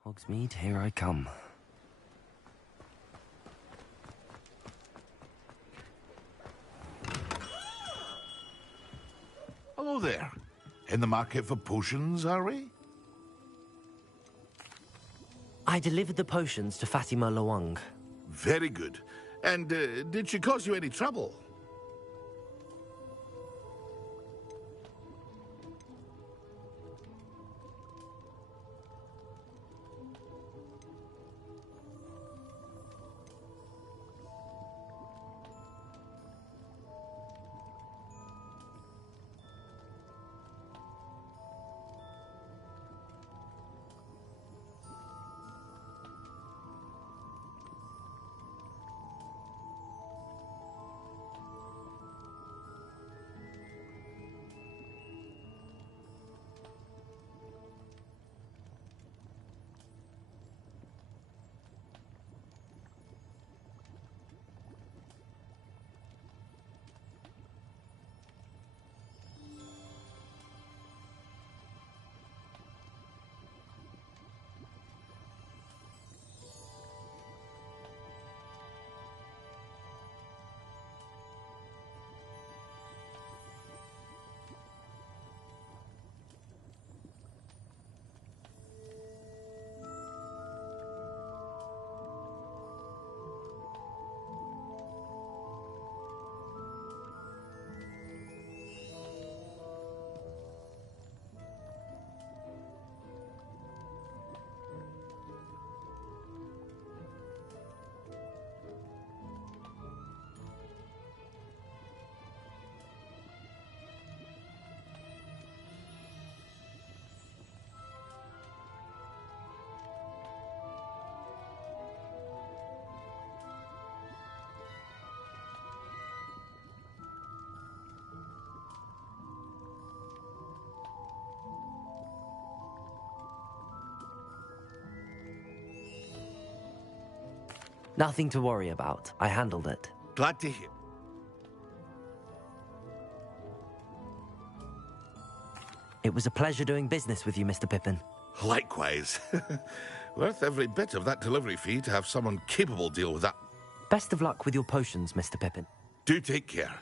Hogsmeade, here I come. Hello there. In the market for potions, are we? I delivered the potions to Fatima Lawang. Very good. And did she cause you any trouble? Nothing to worry about. I handled it. Glad to hear. It was a pleasure doing business with you, Mr. Pippin. Likewise. Worth every bit of that delivery fee to have someone capable deal with that. Best of luck with your potions, Mr. Pippin. Do take care.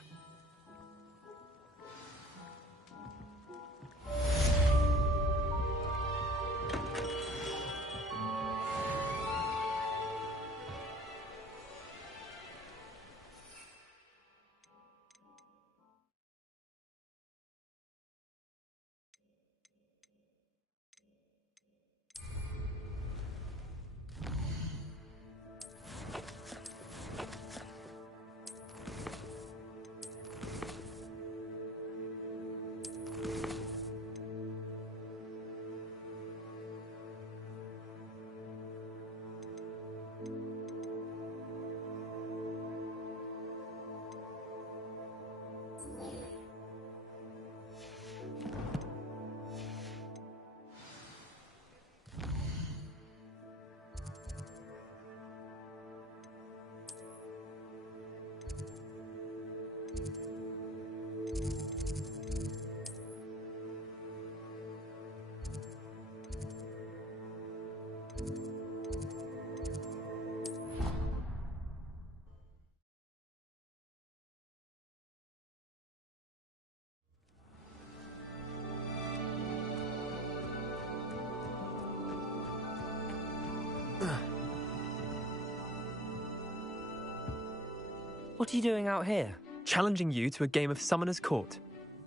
What are you doing out here? Challenging you to a game of Summoner's Court.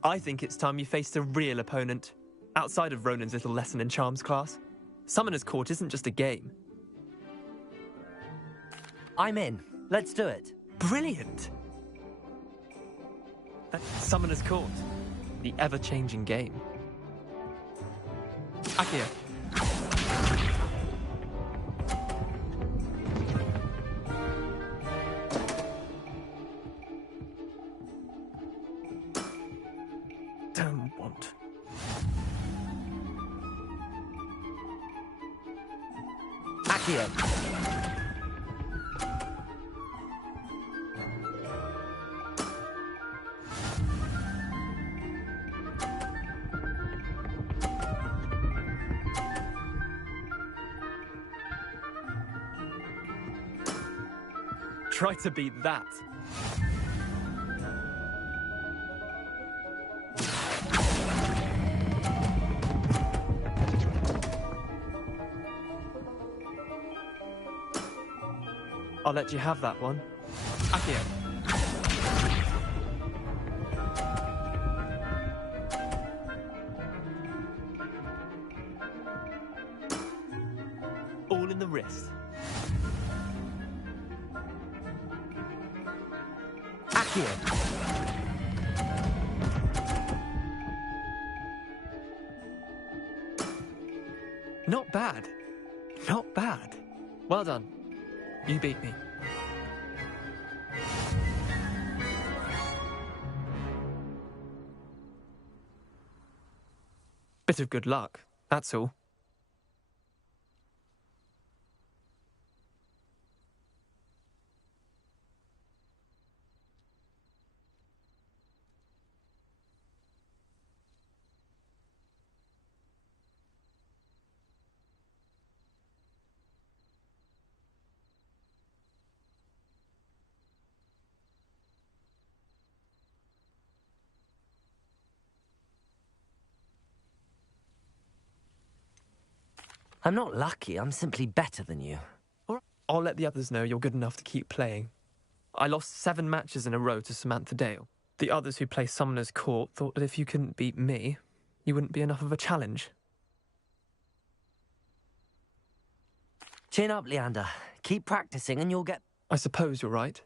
I think it's time you faced a real opponent, outside of Ronan's little lesson in charms class. Summoner's Court isn't just a game. I'm in. Let's do it. Brilliant! Summoner's Court, the ever-changing game. Akio. Don't want. Akio. Try to beat that. I'll let you have that one. Accio. All in the wrist. Accio. Not bad. Not bad. Well done. You beat me. Bit of good luck, that's all. I'm not lucky, I'm simply better than you. I'll let the others know you're good enough to keep playing. I lost 7 matches in a row to Samantha Dale. The others who play Summoner's Court thought that if you couldn't beat me, you wouldn't be enough of a challenge. Chin up, Leander. Keep practicing and you'll get... I suppose you're right.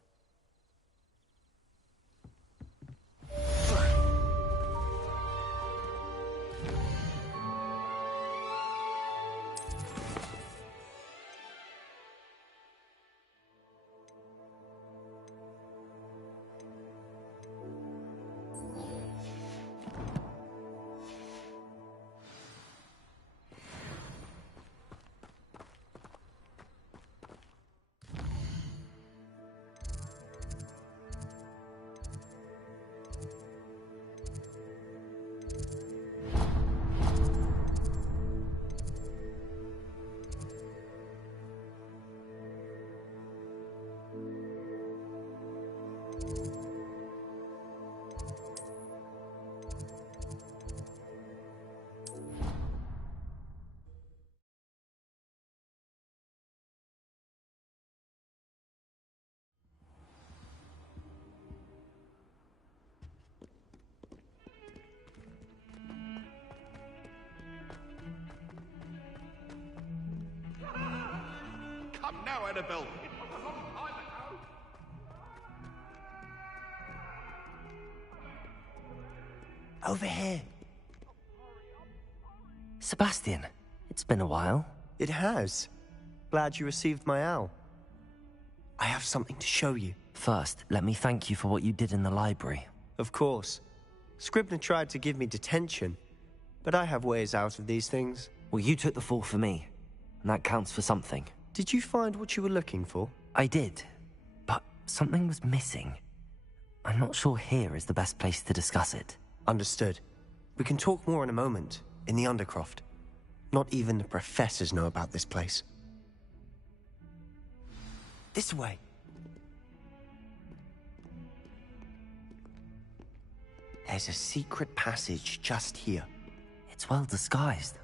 Come now, Annabelle. Over here. Sebastian, it's been a while. It has. Glad you received my owl. I have something to show you. First, let me thank you for what you did in the library. Of course. Scribner tried to give me detention, but I have ways out of these things. Well, you took the fall for me, and that counts for something. Did you find what you were looking for? I did, but something was missing. I'm not sure here is the best place to discuss it. Understood. We can talk more in a moment, in the Undercroft. Not even the professors know about this place. This way. There's a secret passage just here. It's well disguised.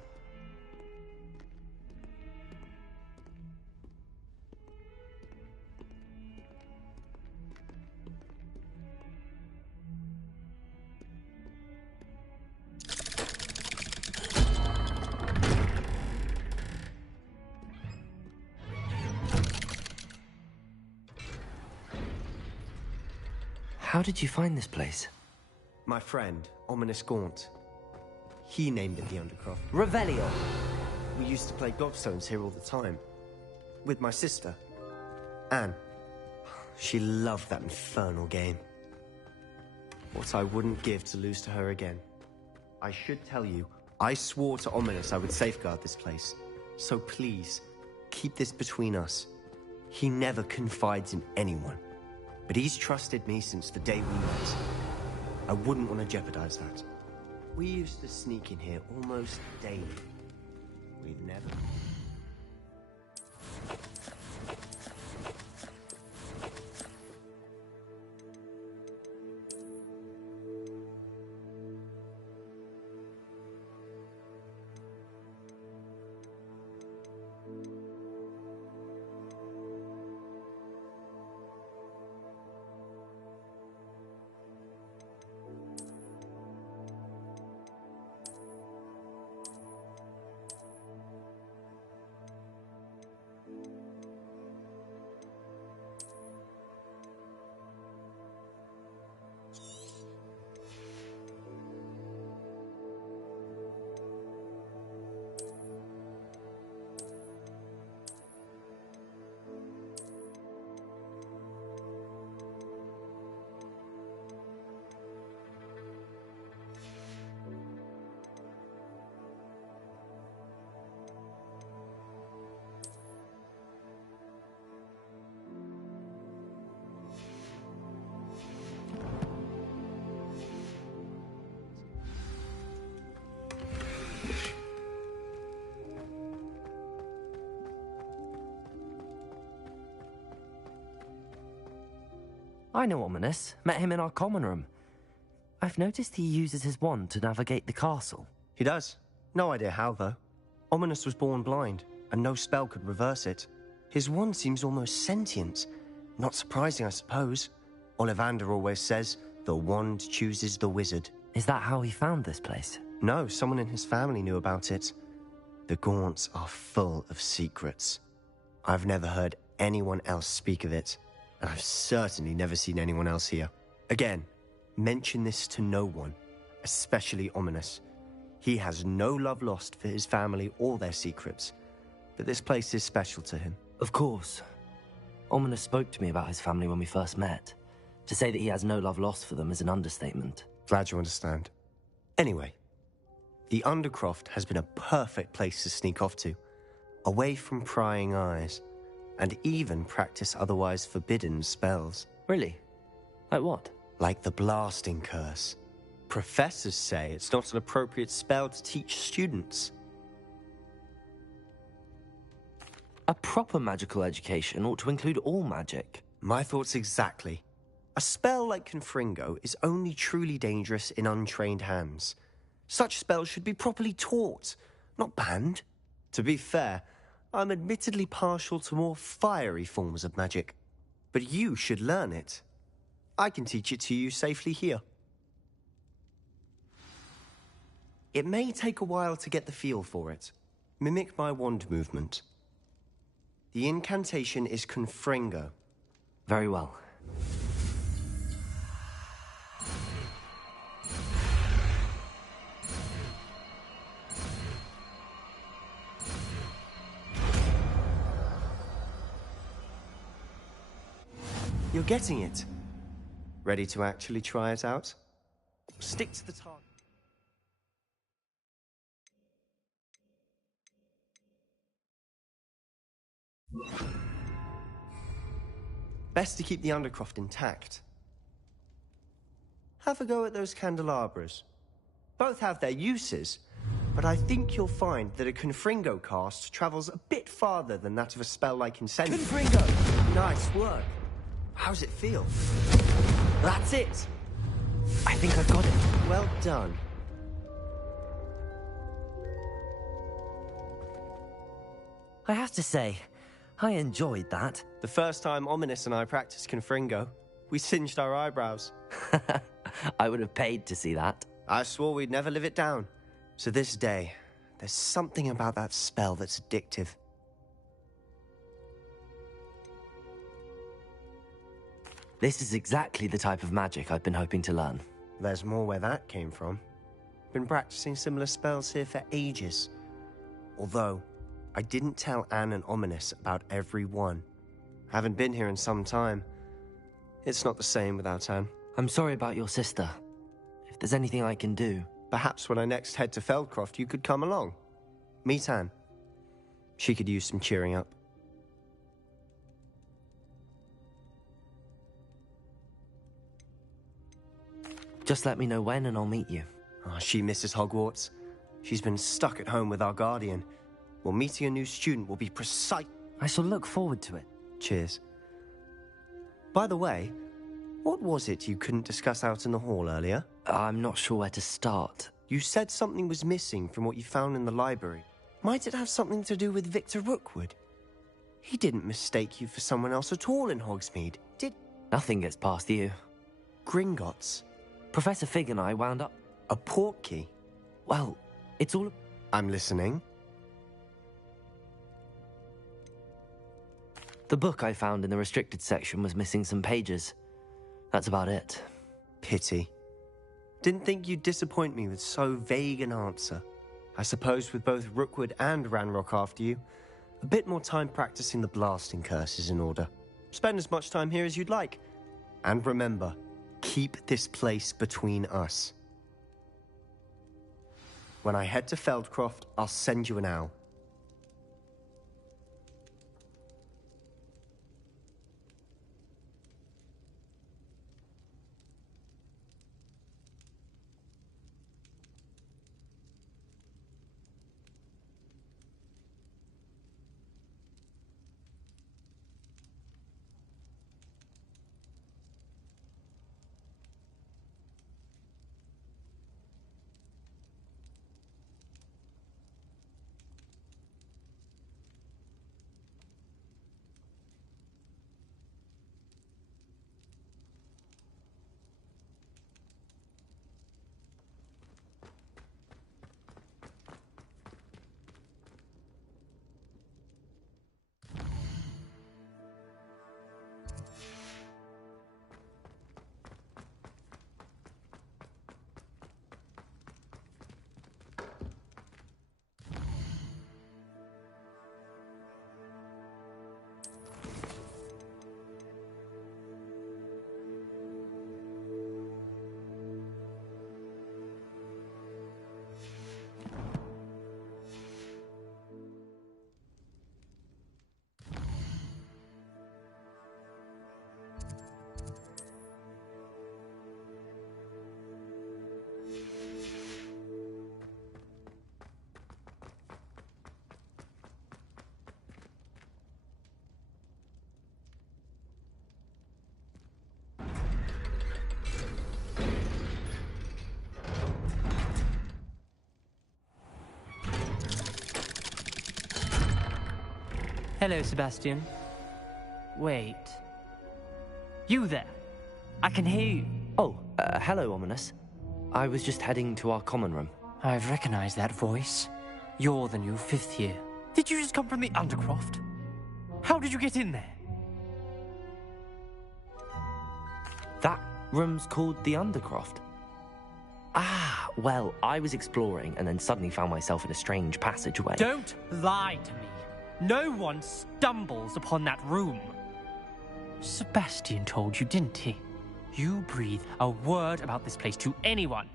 How did you find this place? My friend, Ominous Gaunt. He named it the Undercroft. Revelio! We used to play gobstones here all the time. With my sister, Anne. She loved that infernal game. What I wouldn't give to lose to her again. I should tell you, I swore to Ominous I would safeguard this place. So please, keep this between us. He never confides in anyone. But he's trusted me since the day we met. I wouldn't want to jeopardize that. We used to sneak in here almost daily. We've never... I know Ominous. Met him in our common room. I've noticed he uses his wand to navigate the castle. He does. No idea how, though. Ominous was born blind, and no spell could reverse it. His wand seems almost sentient. Not surprising, I suppose. Ollivander always says, the wand chooses the wizard. Is that how he found this place? No, someone in his family knew about it. The Gaunts are full of secrets. I've never heard anyone else speak of it, and I've certainly never seen anyone else here. Again, mention this to no one, especially Ominous. He has no love lost for his family or their secrets, but this place is special to him. Of course. Ominous spoke to me about his family when we first met. To say that he has no love lost for them is an understatement. Glad you understand. Anyway, the Undercroft has been a perfect place to sneak off to, away from prying eyes, and even practice otherwise forbidden spells. Really? Like what? Like the blasting curse. Professors say it's not an appropriate spell to teach students. A proper magical education ought to include all magic. My thoughts exactly. A spell like Confringo is only truly dangerous in untrained hands. Such spells should be properly taught, not banned. To be fair, I'm admittedly partial to more fiery forms of magic. But you should learn it. I can teach it to you safely here. It may take a while to get the feel for it. Mimic my wand movement. The incantation is Confringo. Very well. You're getting it. Ready to actually try it out? Stick to the target. Best to keep the Undercroft intact. Have a go at those candelabras. Both have their uses, but I think you'll find that a Confringo cast travels a bit farther than that of a spell like Incendio. Confringo! Nice work. How's it feel? That's it! I think I've got it. Well done. I have to say, I enjoyed that. The first time Ominous and I practiced Confringo, we singed our eyebrows. I would have paid to see that. I swore we'd never live it down. To this day, there's something about that spell that's addictive. This is exactly the type of magic I've been hoping to learn. There's more where that came from. Been practicing similar spells here for ages. Although, I didn't tell Anne and Ominous about every one. Haven't been here in some time. It's not the same without Anne. I'm sorry about your sister. If there's anything I can do... Perhaps when I next head to Feldcroft, you could come along. Meet Anne. She could use some cheering up. Just let me know when and I'll meet you. Oh, she misses Hogwarts. She's been stuck at home with our guardian. Well, meeting a new student will be precise. I shall look forward to it. Cheers. By the way, what was it you couldn't discuss out in the hall earlier? I'm not sure where to start. You said something was missing from what you found in the library. Might it have something to do with Victor Rookwood? He didn't mistake you for someone else at all in Hogsmeade, did... Nothing gets past you. Gringotts. Professor Fig and I wound up... A portkey? Well, it's all... I'm listening. The book I found in the restricted section was missing some pages. That's about it. Pity. Didn't think you'd disappoint me with so vague an answer. I suppose with both Rookwood and Ranrock after you, a bit more time practicing the blasting curse is in order. Spend as much time here as you'd like. And remember, keep this place between us. When I head to Feldcroft, I'll send you an owl. Hello, Sebastian. Wait. You there? I can hear you. Oh, hello, Ominous. I was just heading to our common room. I've recognized that voice. You're the new 5th year. Did you just come from the Undercroft? How did you get in there? That room's called the Undercroft. Ah, well, I was exploring and then suddenly found myself in a strange passageway. Don't lie to me. No one stumbles upon that room. Sebastian told you, didn't he? You breathe a word about this place to anyone,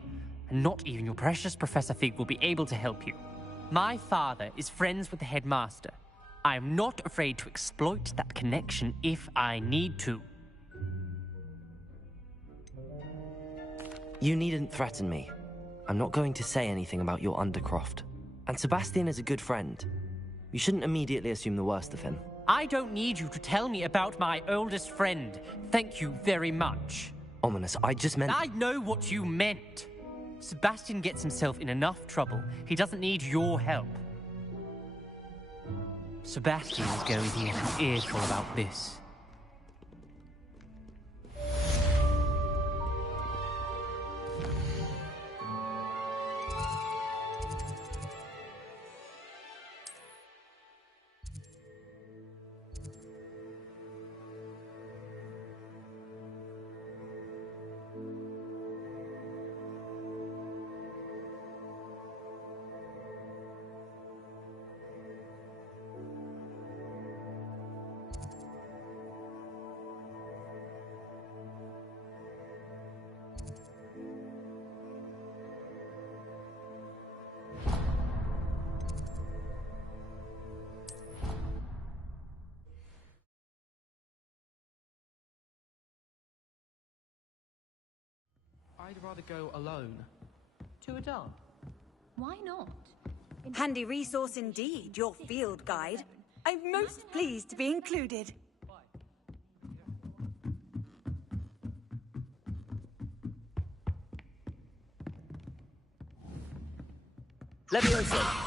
and not even your precious Professor Fig will be able to help you. My father is friends with the headmaster. I am not afraid to exploit that connection if I need to. You needn't threaten me. I'm not going to say anything about your Undercroft. And Sebastian is a good friend. You shouldn't immediately assume the worst of him. I don't need you to tell me about my oldest friend. Thank you very much. Ominous, I just meant... I know what you meant. Sebastian gets himself in enough trouble. He doesn't need your help. Sebastian is going to get an earful about this. I'd rather go alone. To a dance. Why not? Handy resource indeed, your field guide. I'm most pleased to be included. Levioso!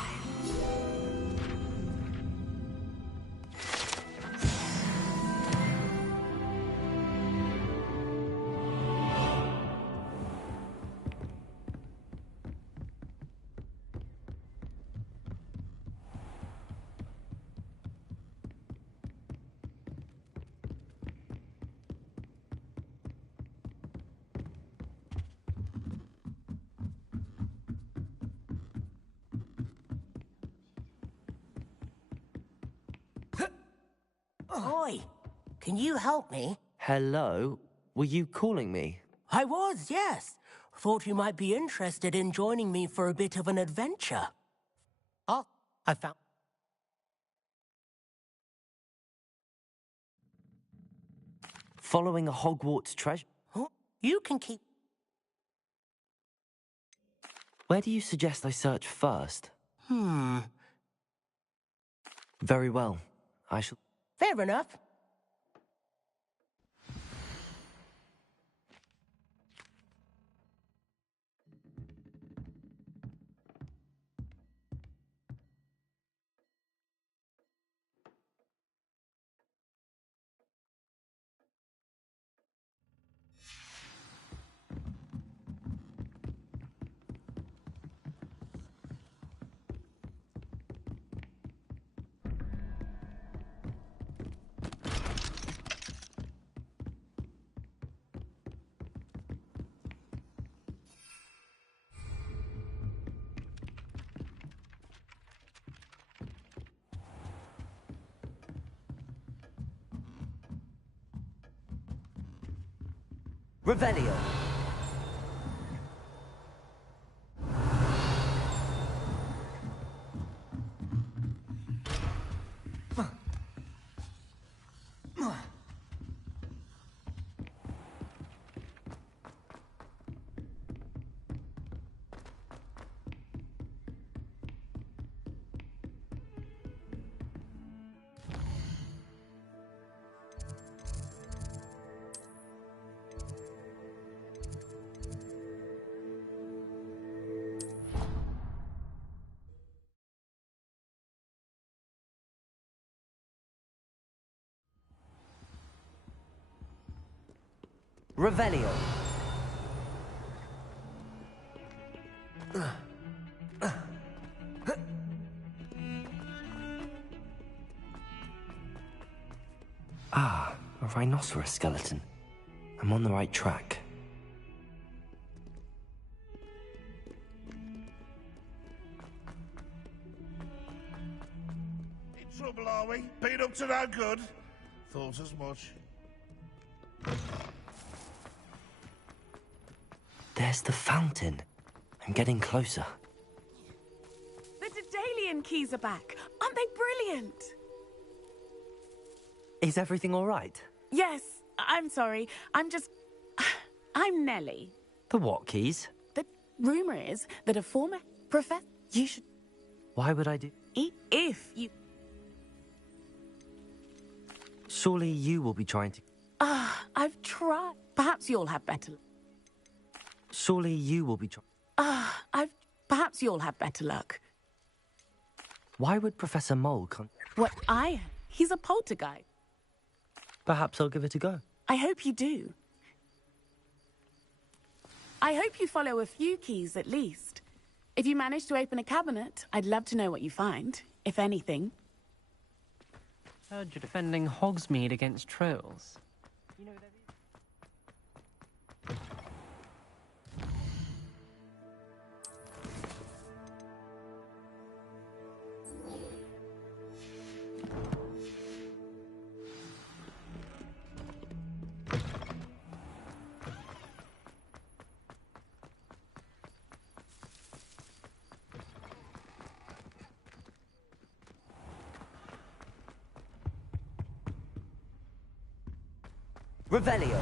Oi, can you help me? Hello? Were you calling me? I was, yes. Thought you might be interested in joining me for a bit of an adventure. Oh, I found... Following a Hogwarts treasure? Huh? You can keep... Where do you suggest I search first? Very well. I shall... Fair enough. Revelio! Revelio. Ah, a rhinoceros skeleton. I'm on the right track. In trouble, are we? Been up to no good? Thought as much. There's the fountain. I'm getting closer. The Daedalian keys are back. Aren't they brilliant? Is everything all right? Yes, I'm sorry. I'm Nellie. The what keys? The rumor is that a former professor... You should... Why would I do... If you... Surely you will be trying to... I've tried. Perhaps you'll have better... Surely you will be trying... Perhaps you'll have better luck. Why would Professor Mole What I am? He's a poltergeist. Perhaps I'll give it a go. I hope you do. I hope you follow a few keys at least. If you manage to open a cabinet, I'd love to know what you find, if anything. Heard you're defending Hogsmeade against trolls. You know Revelio.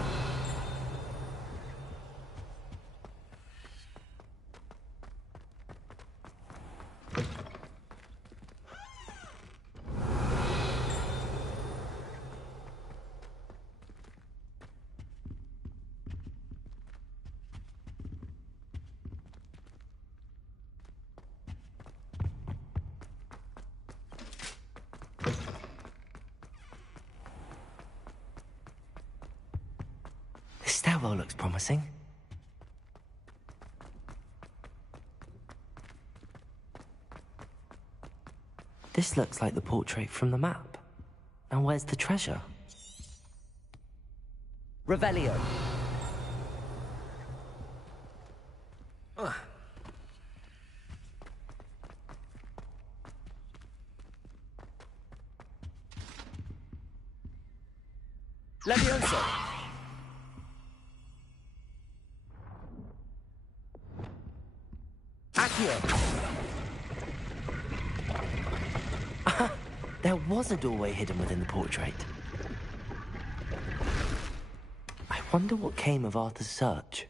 This stairwell looks promising. This looks like the portrait from the map. Now where's the treasure? Revelio. Levioso. There was a doorway hidden within the portrait. I wonder what came of Arthur's search.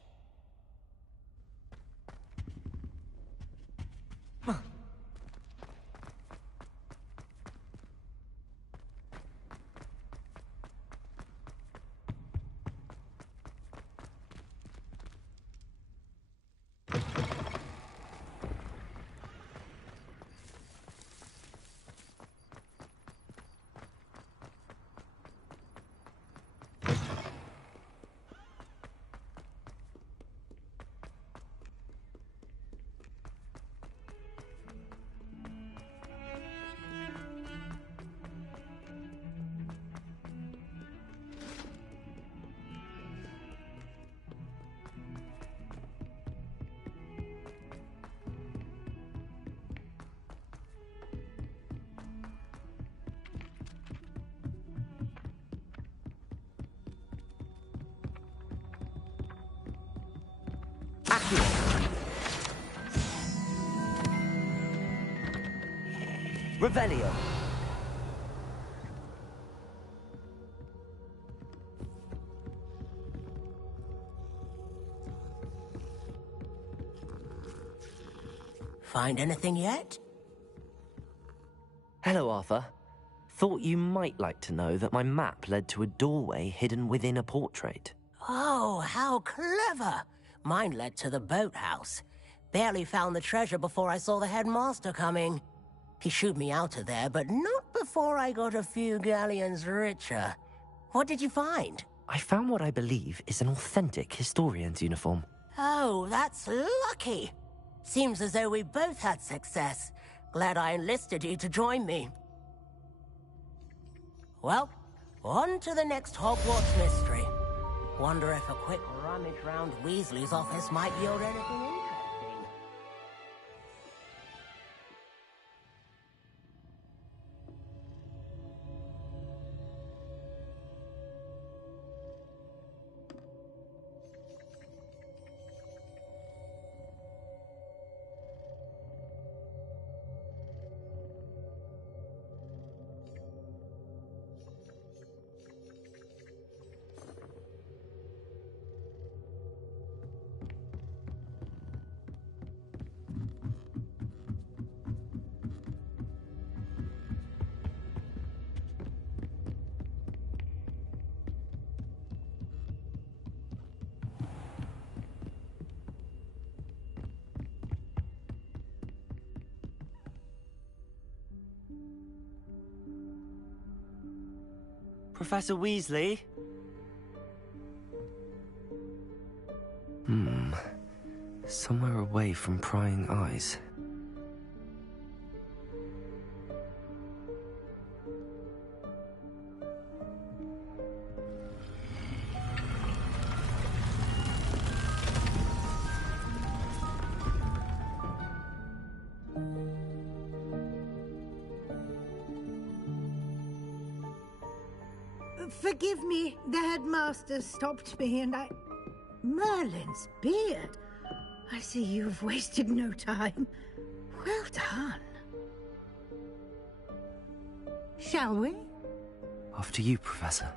Revelio. Find anything yet? Hello, Arthur. Thought you might like to know that my map led to a doorway hidden within a portrait. Oh, how clever! Mine led to the boathouse. Barely found the treasure before I saw the headmaster coming. He shooed me out of there, but not before I got a few galleons richer. What did you find? I found what I believe is an authentic historian's uniform. Oh, that's lucky. Seems as though we both had success. Glad I enlisted you to join me. Well, on to the next Hogwarts mystery. Wonder if a quick rummage round Weasley's office might yield anything interesting. Professor Weasley? Somewhere away from prying eyes. Forgive me, the headmaster stopped me and I... Merlin's beard. I see you've wasted no time. Well done. Shall we? After you, Professor.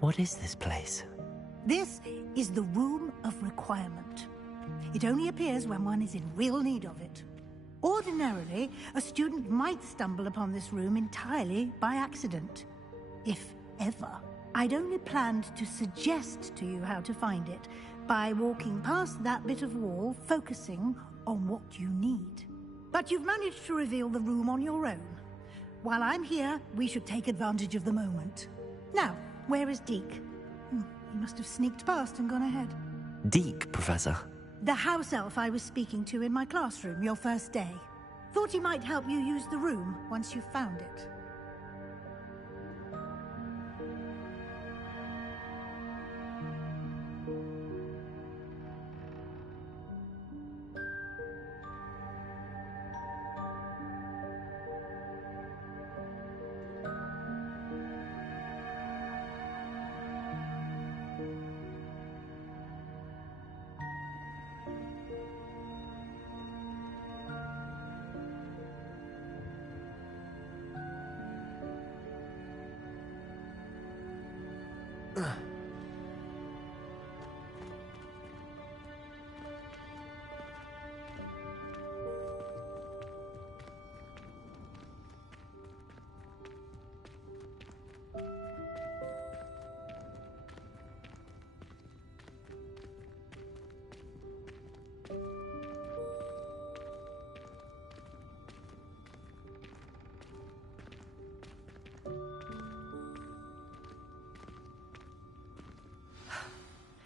What is this place? This is the Room of Requirement. It only appears when one is in real need of it. Ordinarily, a student might stumble upon this room entirely by accident. If ever. I'd only planned to suggest to you how to find it by walking past that bit of wall, focusing on what you need. But you've managed to reveal the room on your own. While I'm here, we should take advantage of the moment. Now, where is Deke? He must have sneaked past and gone ahead. Deke, Professor. The house elf I was speaking to in my classroom your first day. Thought he might help you use the room once you found it.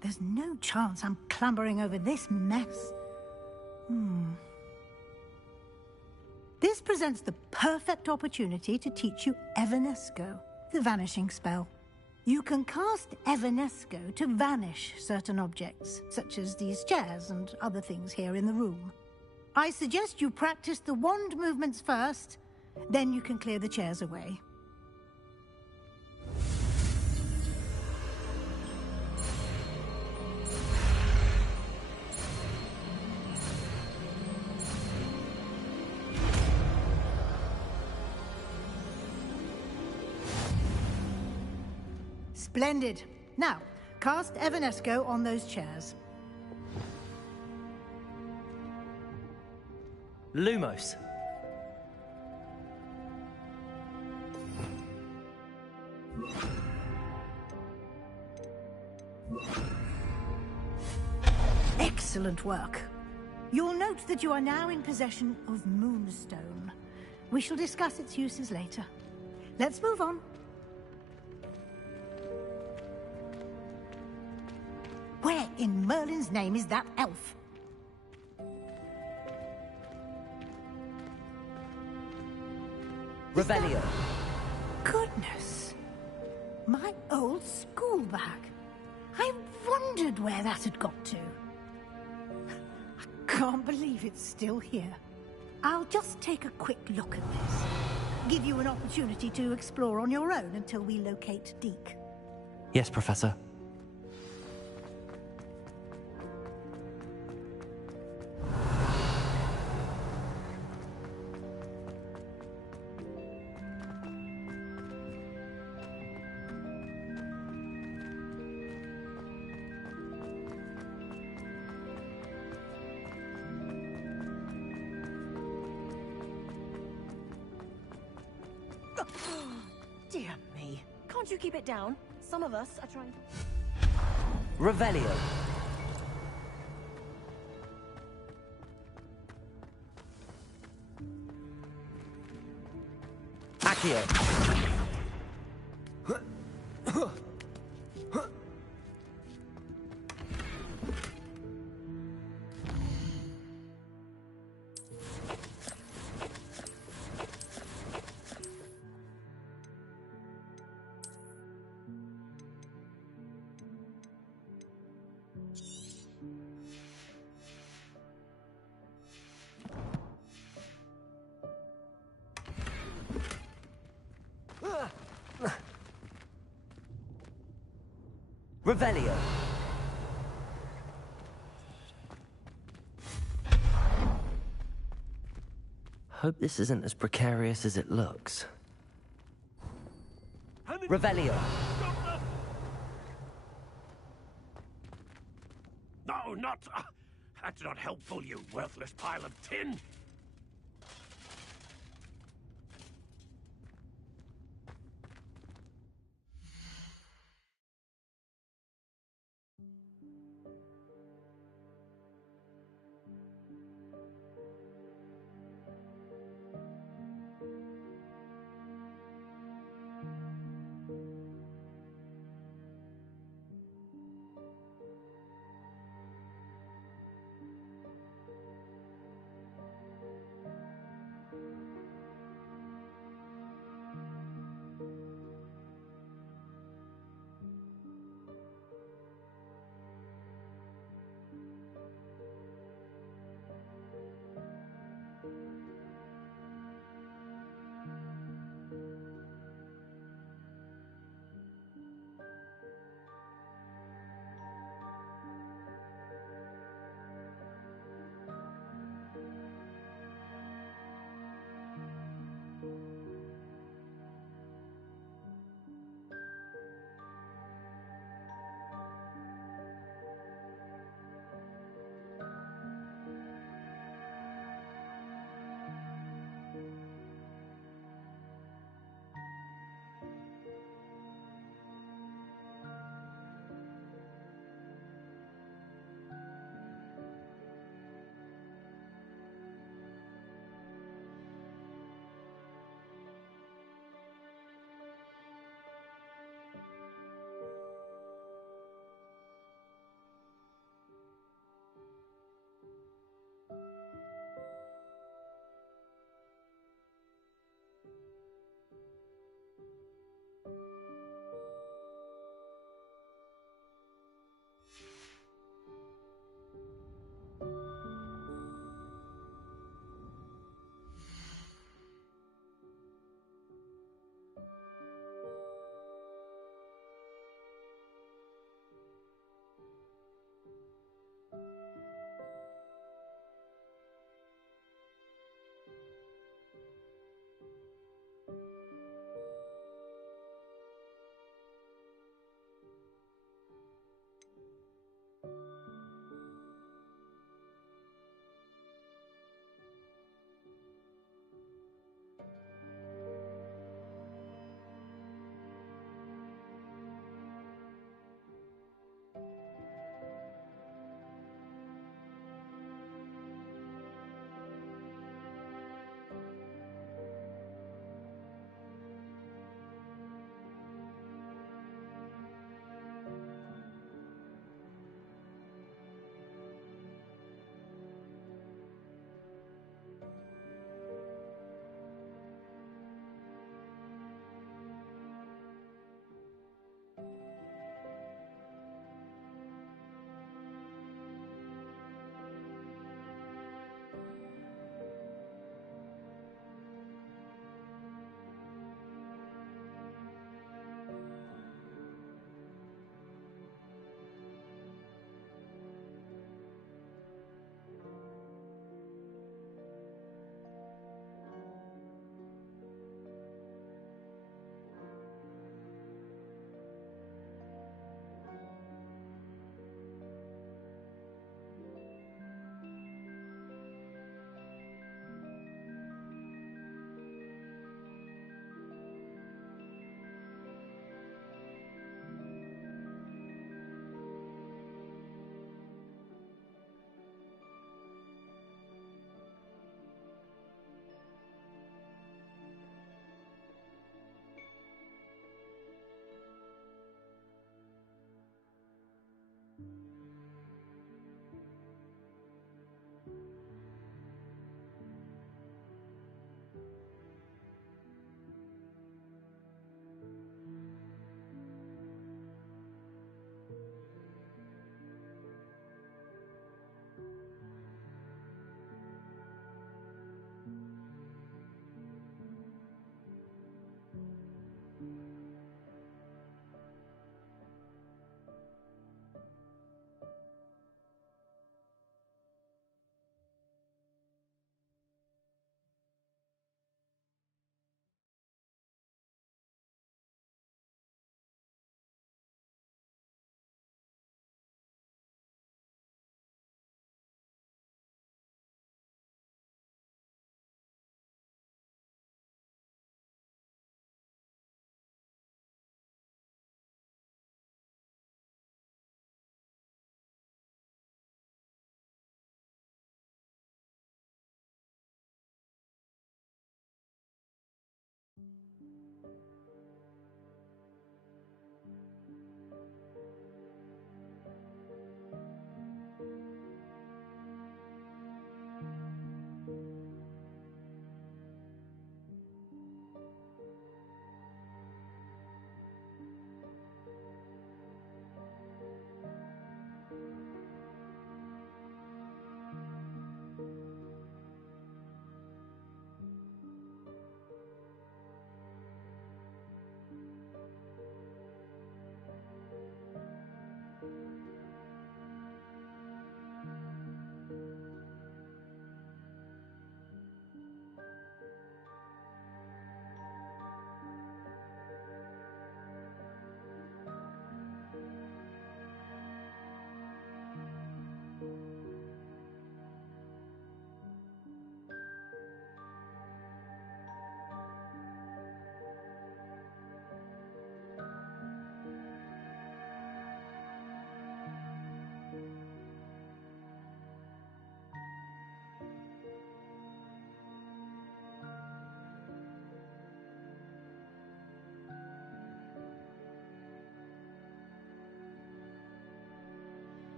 There's no chance I'm clambering over this mess. This presents the perfect opportunity to teach you Evanesco, the vanishing spell. You can cast Evanesco to vanish certain objects, such as these chairs and other things here in the room. I suggest you practice the wand movements first, then you can clear the chairs away. Splendid. Now, cast Evanesco on those chairs. Lumos. Excellent work. You'll note that you are now in possession of Moonstone. We shall discuss its uses later. Let's move on. Where in Merlin's name is that elf? Revelio. Goodness. My old school bag. I wondered where that had got to. I can't believe it's still here. I'll just take a quick look at this. Give you an opportunity to explore on your own until we locate Deke. Yes, Professor. Dear me. Can't you keep it down? Some of us are trying to... Revelio. Accio. Revelio. Hope this isn't as precarious as it looks. Revelio. No, not... that's not helpful, you worthless pile of tin.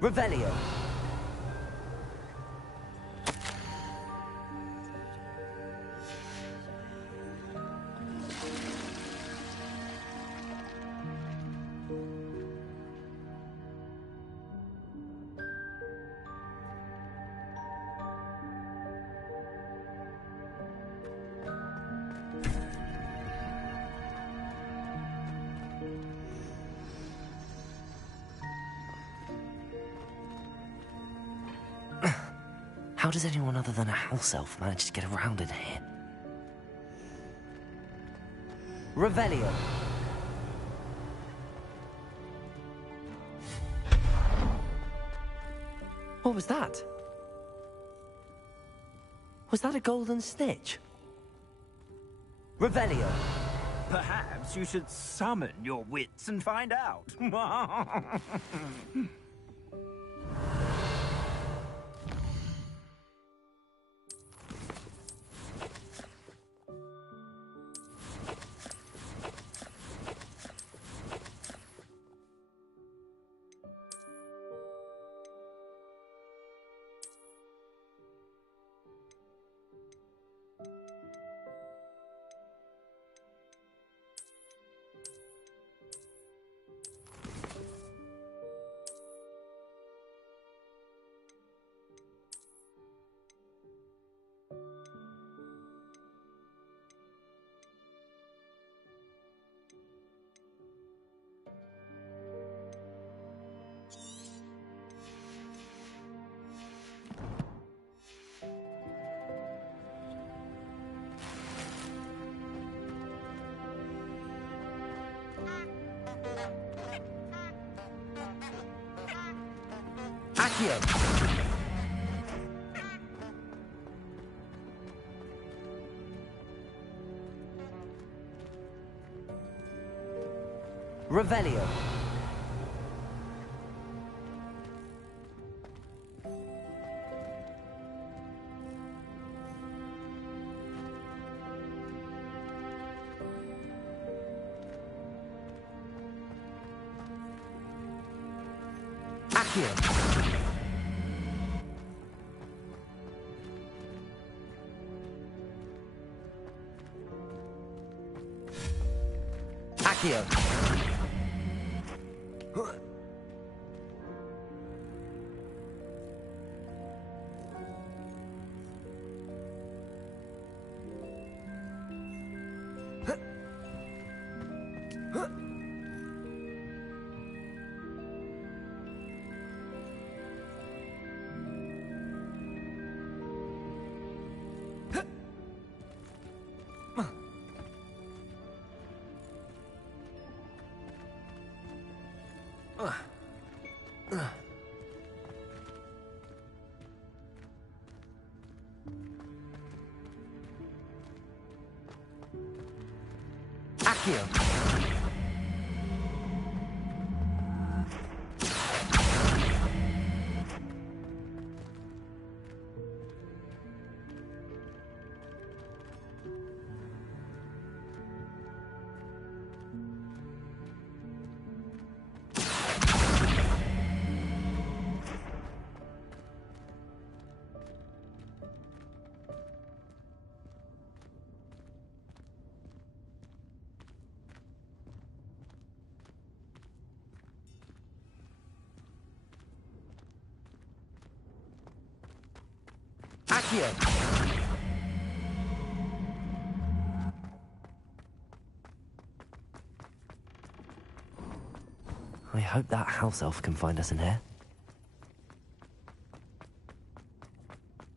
Revelio. How does anyone other than a house elf manage to get around in here? Revelio. What was that? Was that a golden snitch? Revelio. Perhaps you should summon your wits and find out. Accio. Revelio. Accio. Accio. Accio. Accio. I hope that house elf can find us in here.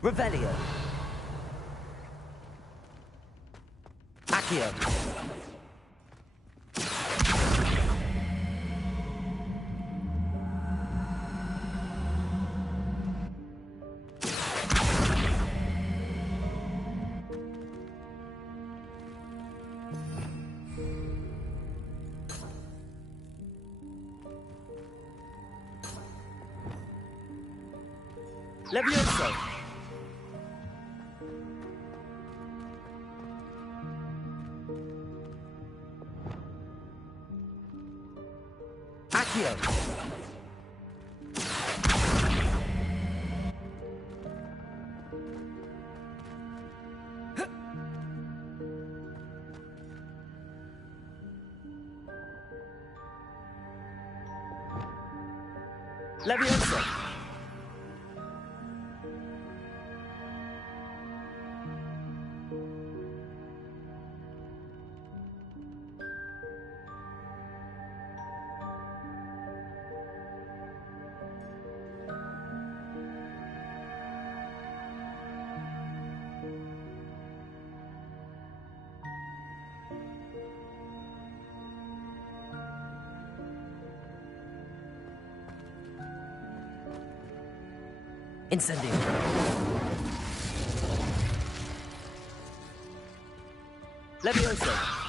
Revelio. Accio. Levioso. Accio. Leviosa! Incendio. Leviosa.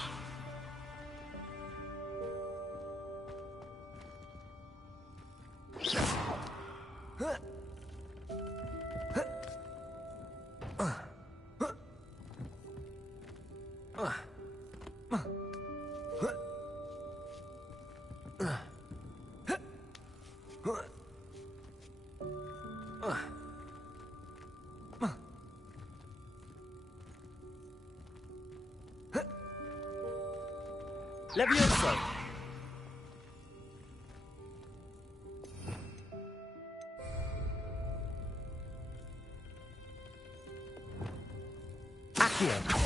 Leviosa! Accio!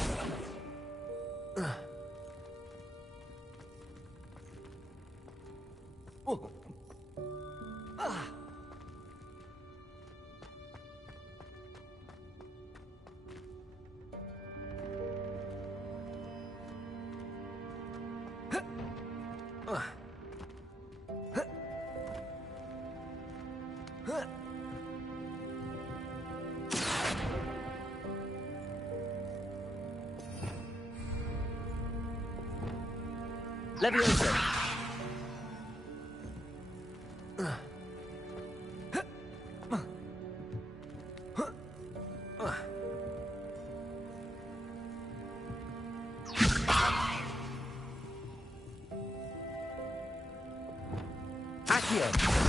Leviosa! Accio!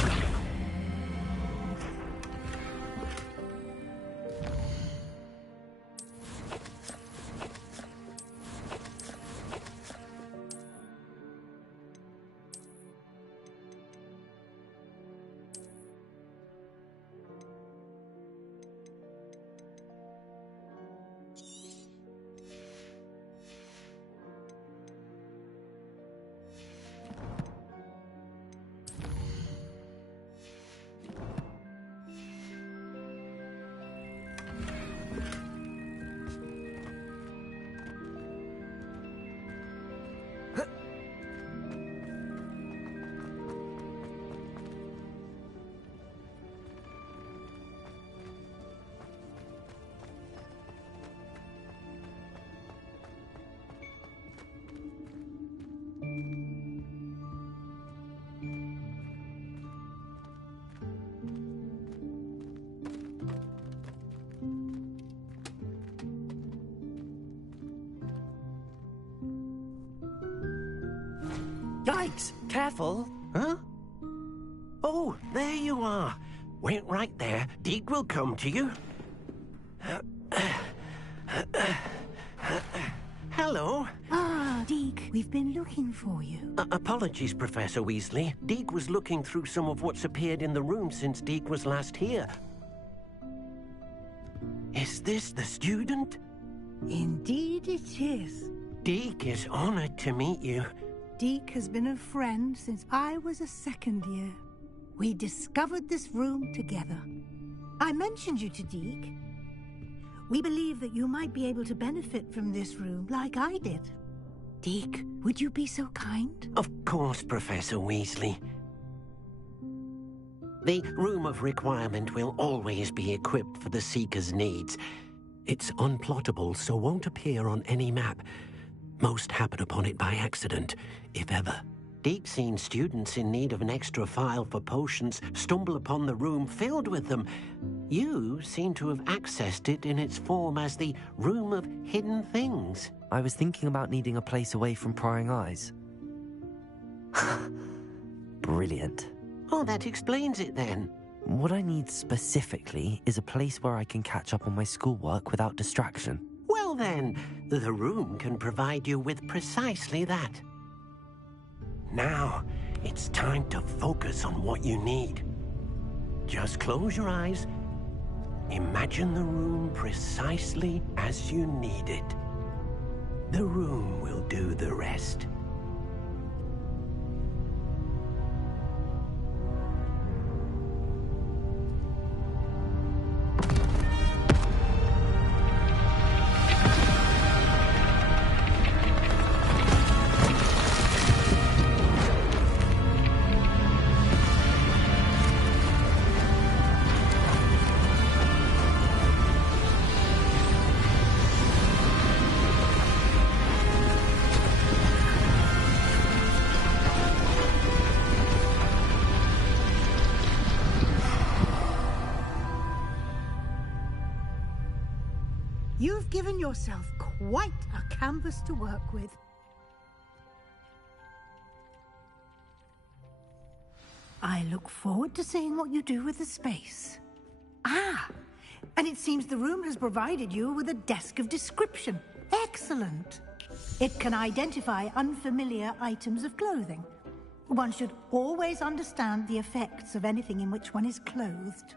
Yikes! Careful! Huh? Oh, there you are. Wait right there. Deke will come to you. Hello. Ah, Deke, we've been looking for you. Apologies, Professor Weasley. Deke was looking through some of what's appeared in the room since Deke was last here. Is this the student? Indeed it is. Deke is honored to meet you. Deke has been a friend since I was a second year. We discovered this room together. I mentioned you to Deke. We believe that you might be able to benefit from this room like I did. Deke, would you be so kind? Of course, Professor Weasley. The Room of Requirement will always be equipped for the Seeker's needs. It's unplottable, so won't appear on any map. Most happen upon it by accident, if ever. Deke's seen students in need of an extra file for potions stumble upon the room filled with them. You seem to have accessed it in its form as the Room of Hidden Things. I was thinking about needing a place away from prying eyes. Brilliant. Oh, that explains it then. What I need specifically is a place where I can catch up on my schoolwork without distraction. Well then, the room can provide you with precisely that. Now, it's time to focus on what you need. Just close your eyes. Imagine the room precisely as you need it. The room will do the rest. You've given yourself quite a canvas to work with. I look forward to seeing what you do with the space. Ah, and it seems the room has provided you with a desk of description. Excellent. It can identify unfamiliar items of clothing. One should always understand the effects of anything in which one is clothed.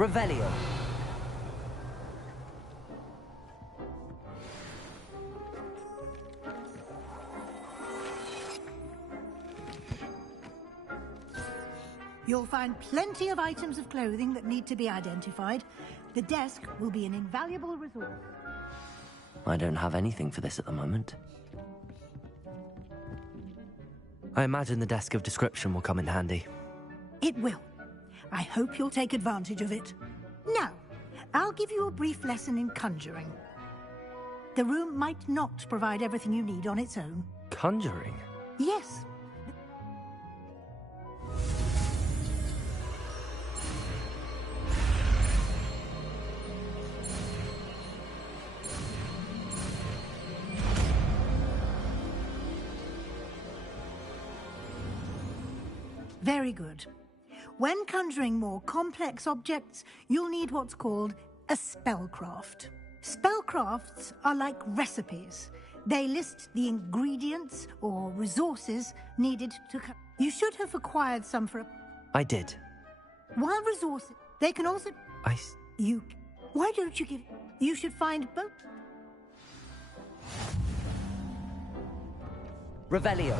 Revelio. You'll find plenty of items of clothing that need to be identified. The desk will be an invaluable resource. I don't have anything for this at the moment. I imagine the desk of description will come in handy. It will. I hope you'll take advantage of it. Now, I'll give you a brief lesson in conjuring. The room might not provide everything you need on its own. Conjuring? Yes. Very good. When conjuring more complex objects, you'll need what's called a spellcraft. Spellcrafts are like recipes. They list the ingredients or resources needed to... You should have acquired some for... I did. While resources... They can also... You... Why don't you give... You should find both... Revelio.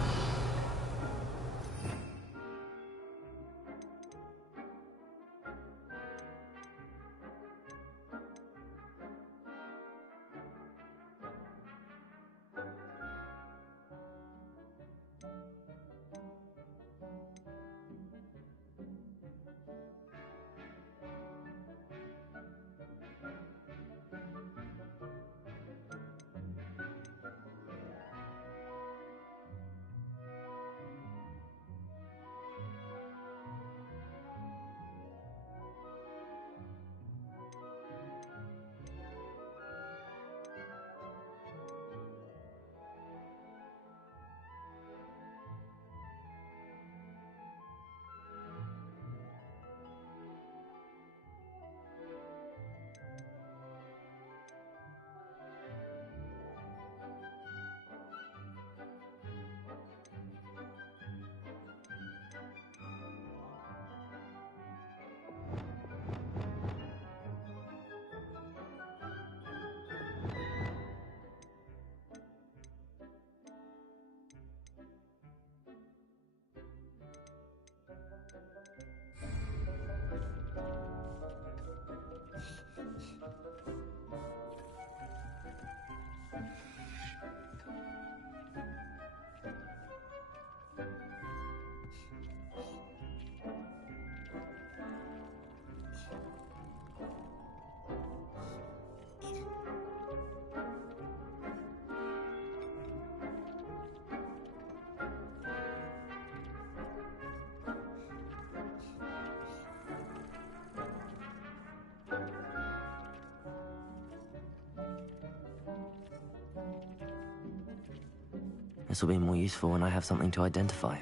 This will be more useful when I have something to identify.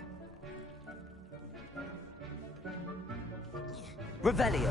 Revelio!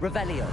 Revelio.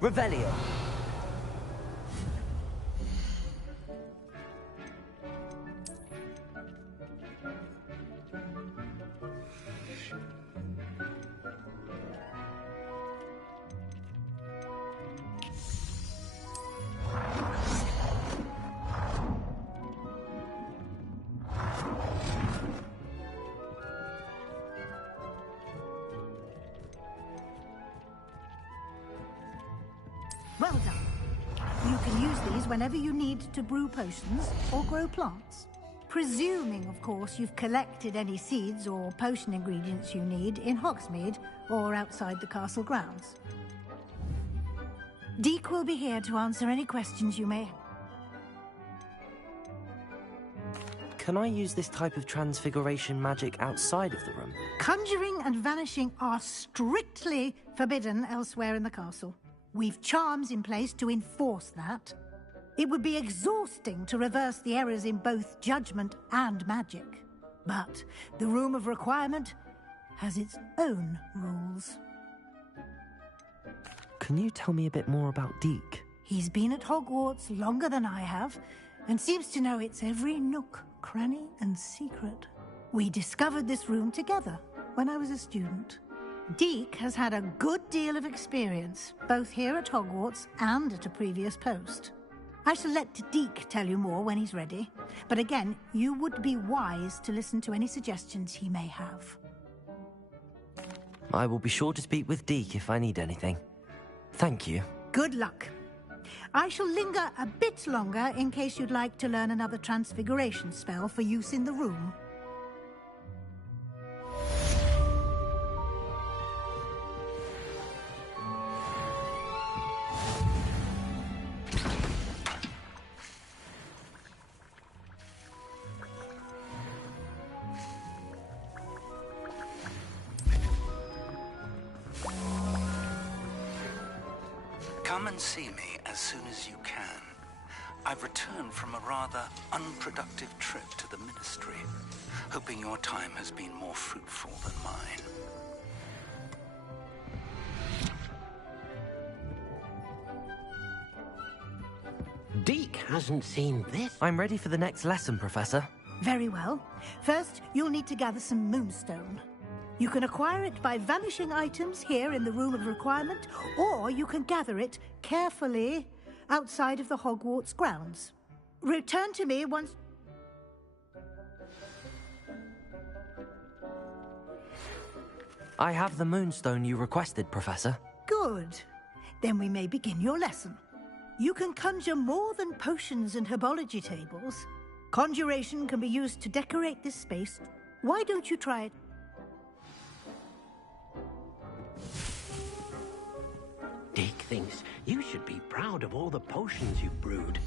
Revelio. Well done. You can use these whenever you need to brew potions or grow plants. Presuming, of course, you've collected any seeds or potion ingredients you need in Hogsmeade or outside the castle grounds. Deek will be here to answer any questions you may have. Can I use this type of transfiguration magic outside of the room? Conjuring and vanishing are strictly forbidden elsewhere in the castle. We've charms in place to enforce that. It would be exhausting to reverse the errors in both judgment and magic. But the Room of Requirement has its own rules. Can you tell me a bit more about Deek? He's been at Hogwarts longer than I have, and seems to know its every nook, cranny, and secret. We discovered this room together when I was a student. Deek has had a good deal of experience, both here at Hogwarts and at a previous post. I shall let Deek tell you more when he's ready, but again, you would be wise to listen to any suggestions he may have. I will be sure to speak with Deek if I need anything. Thank you. Good luck. I shall linger a bit longer in case you'd like to learn another transfiguration spell for use in the room. Come and see me as soon as you can. I've returned from a rather unproductive trip to the Ministry, hoping your time has been more fruitful than mine. Deke hasn't seen this. I'm ready for the next lesson, Professor. Very well. First, you'll need to gather some moonstone. You can acquire it by vanishing items here in the Room of Requirement, or you can gather it carefully outside of the Hogwarts grounds. Return to me once... I have the moonstone you requested, Professor. Good. Then we may begin your lesson. You can conjure more than potions and herbology tables. Conjuration can be used to decorate this space. Why don't you try it? Deke thinks you should be proud of all the potions you've brewed.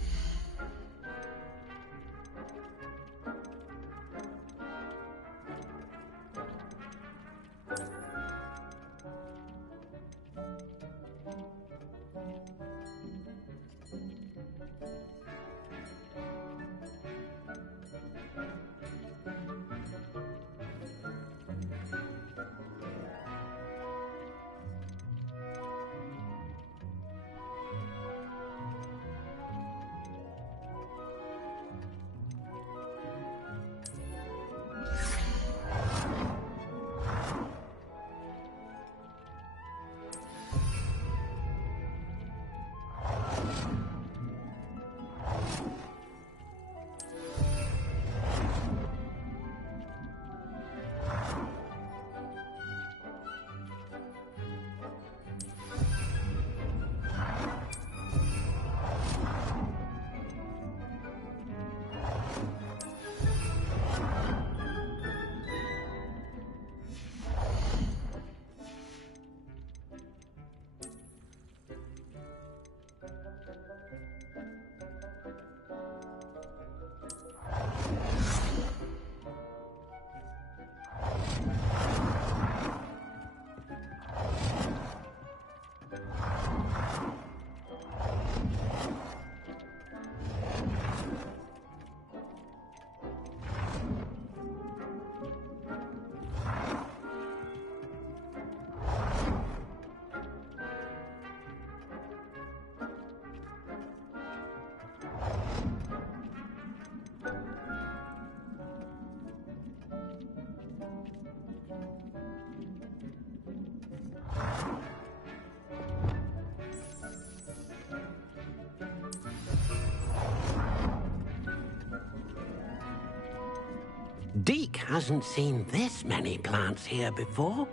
Deke hasn't seen this many plants here before.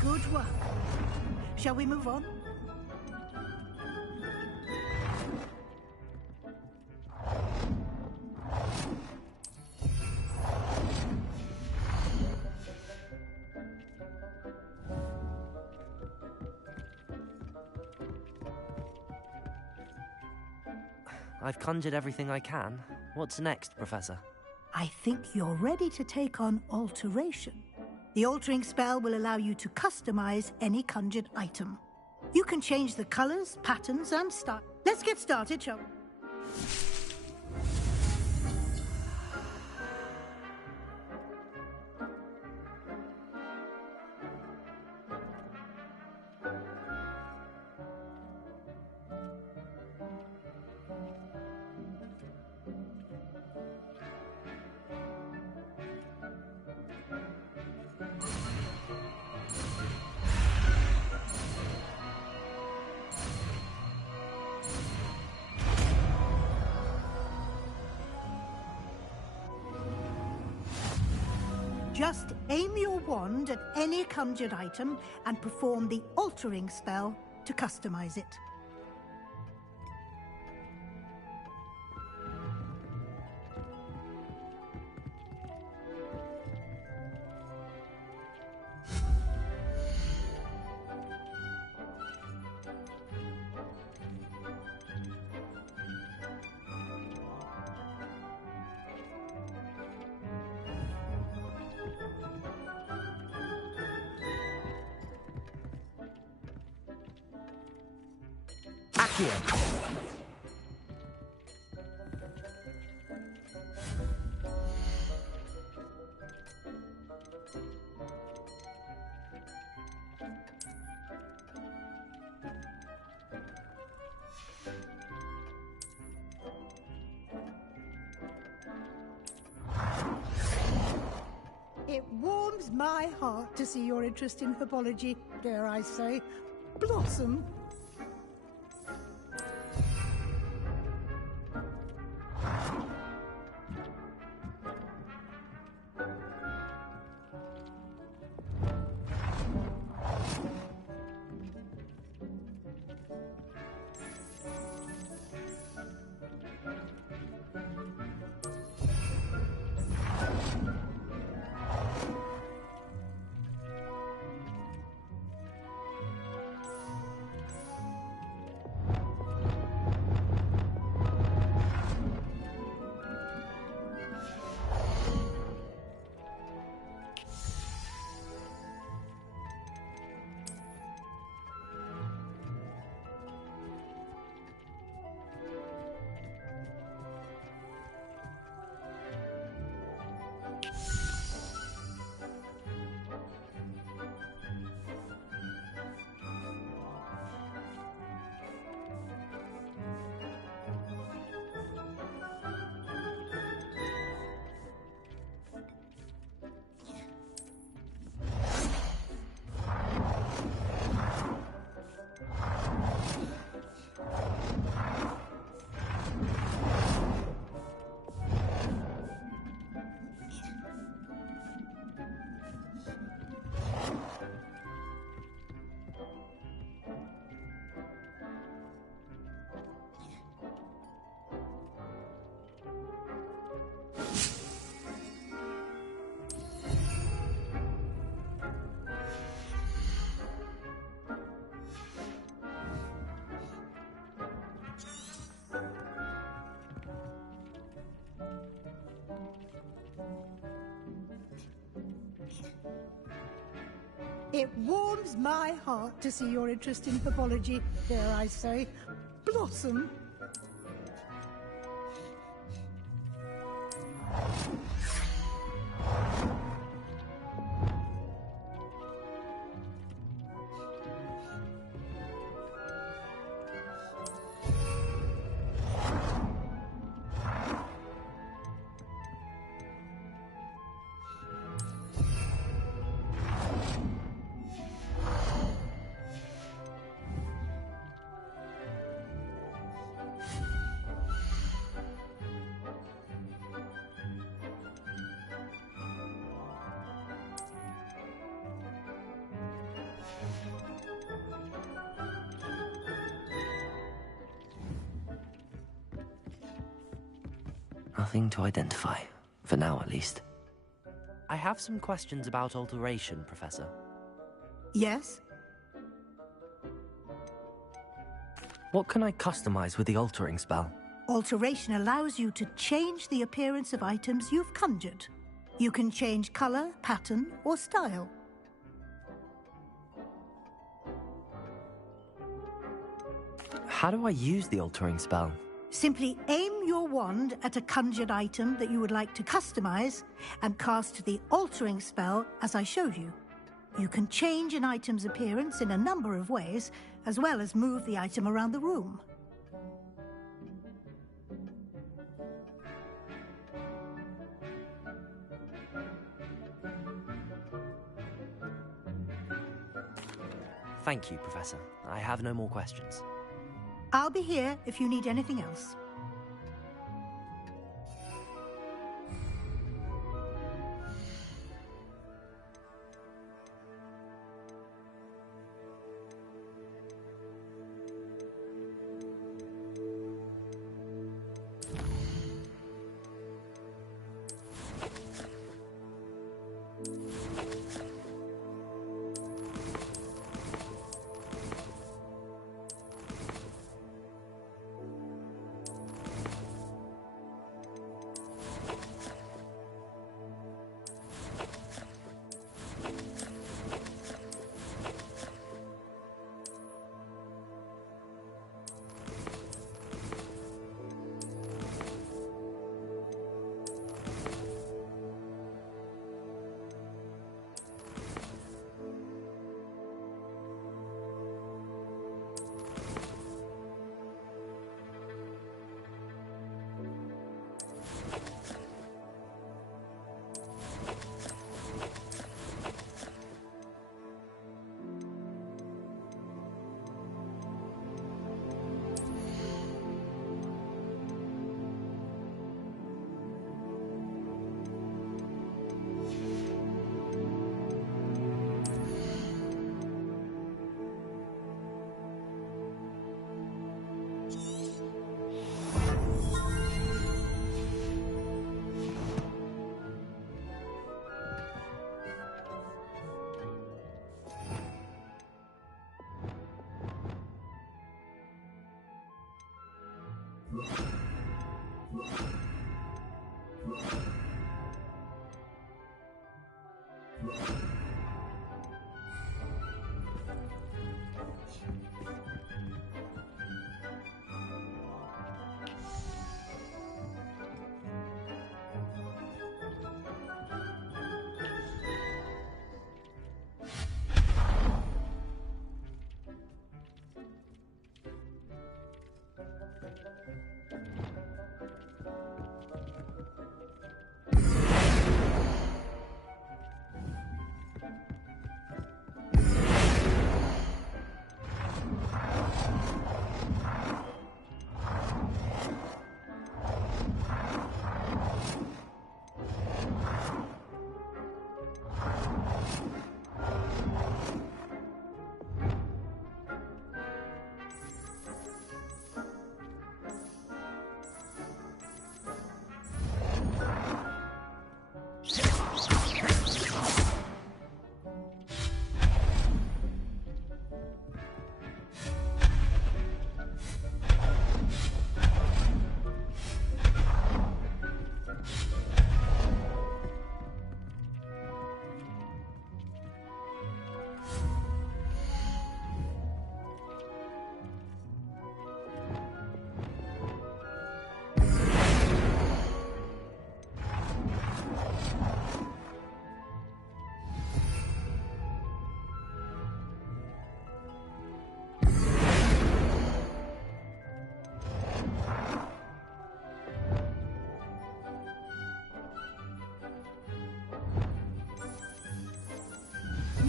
Good work. Shall we move on? I've conjured everything I can. What's next, Professor? I think you're ready to take on alteration. The altering spell will allow you to customize any conjured item. You can change the colors, patterns, and style. Let's get started, shall we? Just Aim your wand at any conjured item and perform the altering spell to customize it. It warms my heart to see your interest in herbology, dare I say, blossom. It warms my heart to see your interest in herbology, dare I say, blossom. Nothing to identify, for now at least. I have some questions about alteration, Professor. Yes? What can I customize with the altering spell? Alteration allows you to change the appearance of items you've conjured. You can change color, pattern, or style. How do I use the altering spell? Simply aim your wand at a conjured item that you would like to customize and cast the altering spell as I showed you. You can change an item's appearance in a number of ways, as well as move the item around the room. Thank you, Professor. I have no more questions. I'll be here if you need anything else.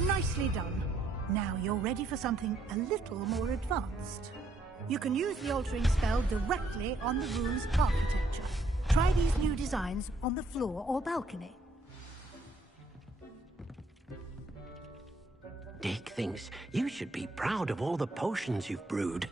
Nicely done. Now you're ready for something a little more advanced. You can use the altering spell directly on the room's architecture. Try these new designs on the floor or balcony. Dick thinks you should be proud of all the potions you've brewed.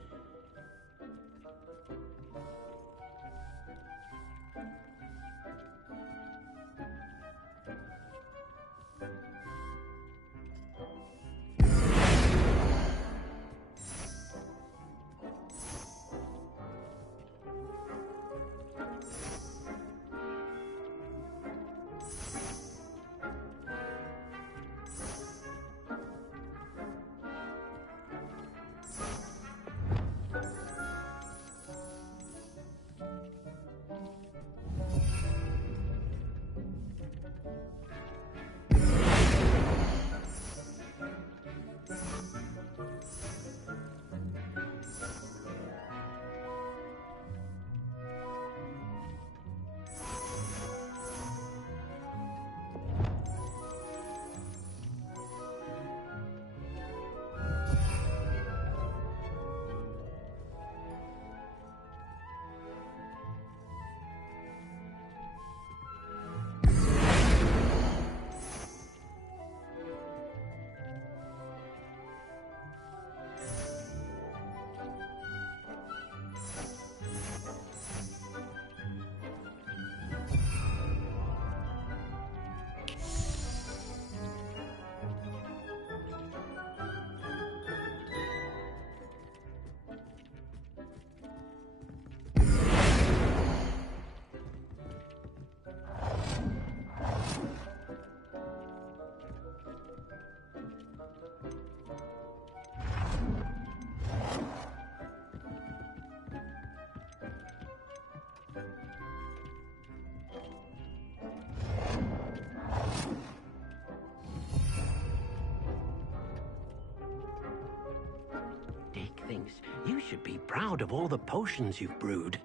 Thinks you should be proud of all the potions you've brewed.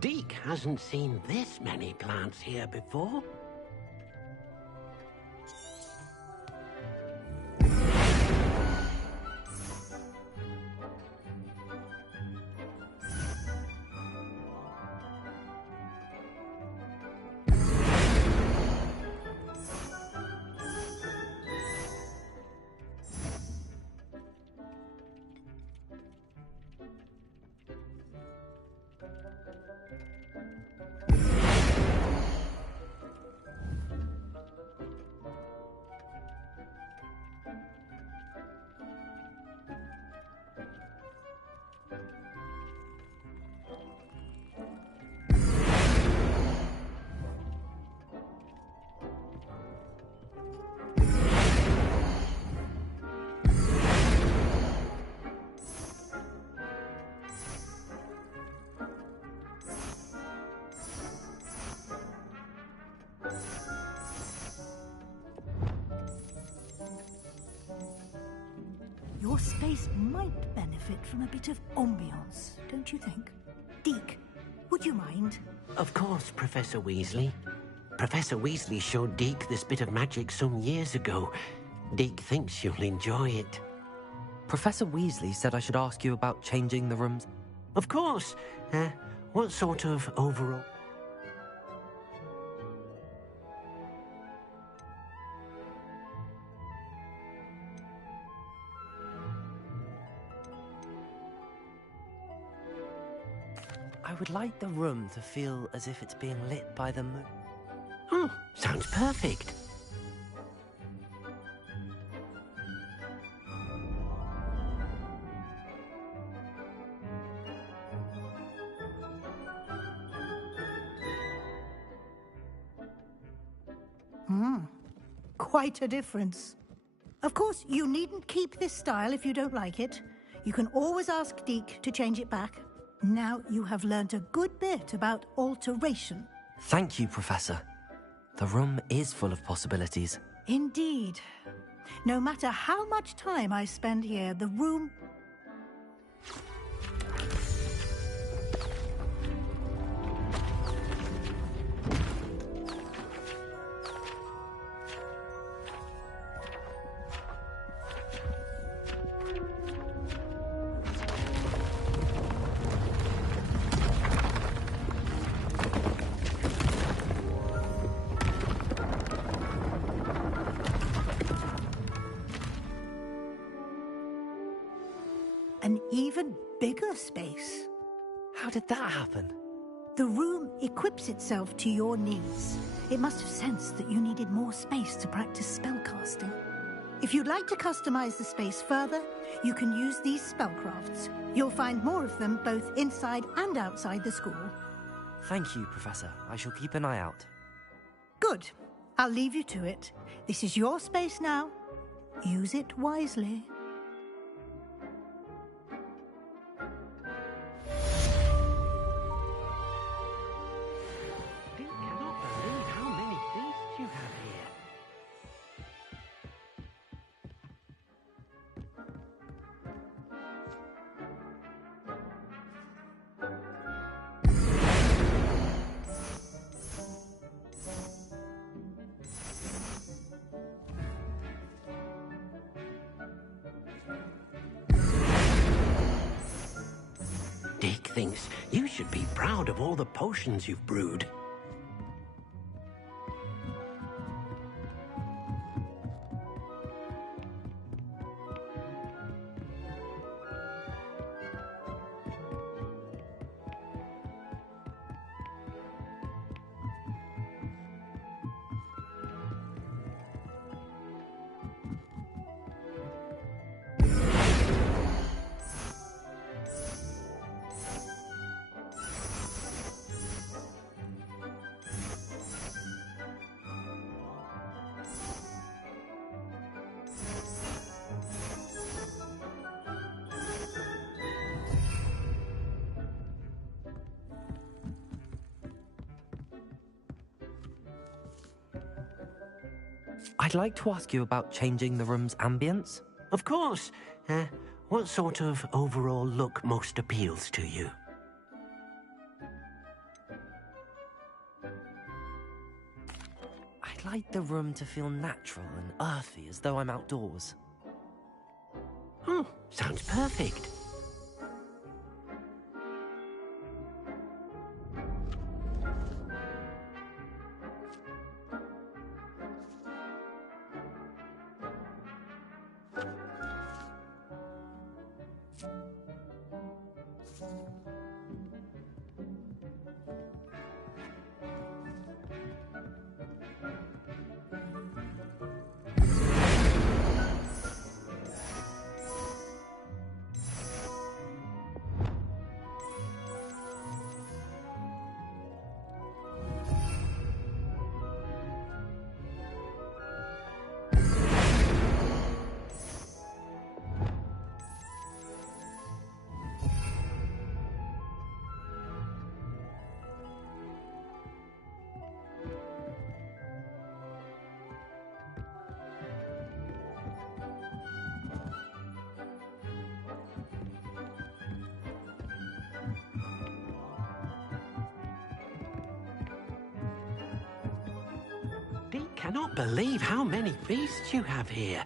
Deke hasn't seen this many plants here before. Your space might benefit from a bit of ambiance, don't you think? Deke, would you mind? Of course, Professor Weasley. Professor Weasley showed Deke this bit of magic some years ago. Deke thinks you'll enjoy it. Professor Weasley said I should ask you about changing the rooms. Of course. What sort of overall... I would like the room to feel as if it's being lit by the moon. Oh, sounds perfect. Quite a difference. Of course, you needn't keep this style if you don't like it. You can always ask Deke to change it back. Now you have learnt a good bit about alteration. Thank you, Professor. The room is full of possibilities. Indeed. No matter how much time I spend here, the room... an even bigger space. How did that happen? The room equips itself to your needs. It must have sensed that you needed more space to practice spellcasting. If you'd like to customize the space further, you can use these spellcrafts. You'll find more of them both inside and outside the school. Thank you, Professor. I shall keep an eye out. Good. I'll leave you to it. This is your space now. Use it wisely. Deke thinks you should be proud of all the potions you've brewed. I'd like to ask you about changing the room's ambience. Of course. What sort of overall look most appeals to you? like the room to feel natural and earthy, as though I'm outdoors. Oh, sounds perfect. Cannot believe how many beasts you have here.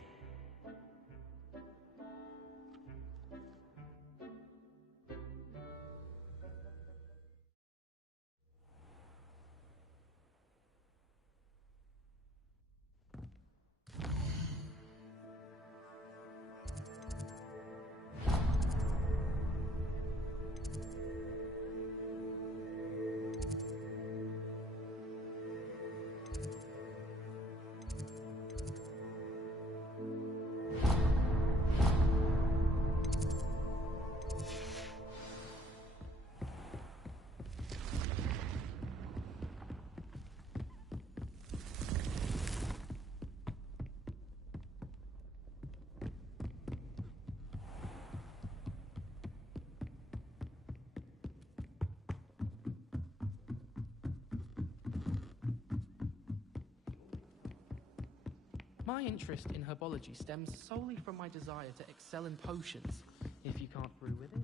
My interest in herbology stems solely from my desire to excel in potions. If you can't brew with it...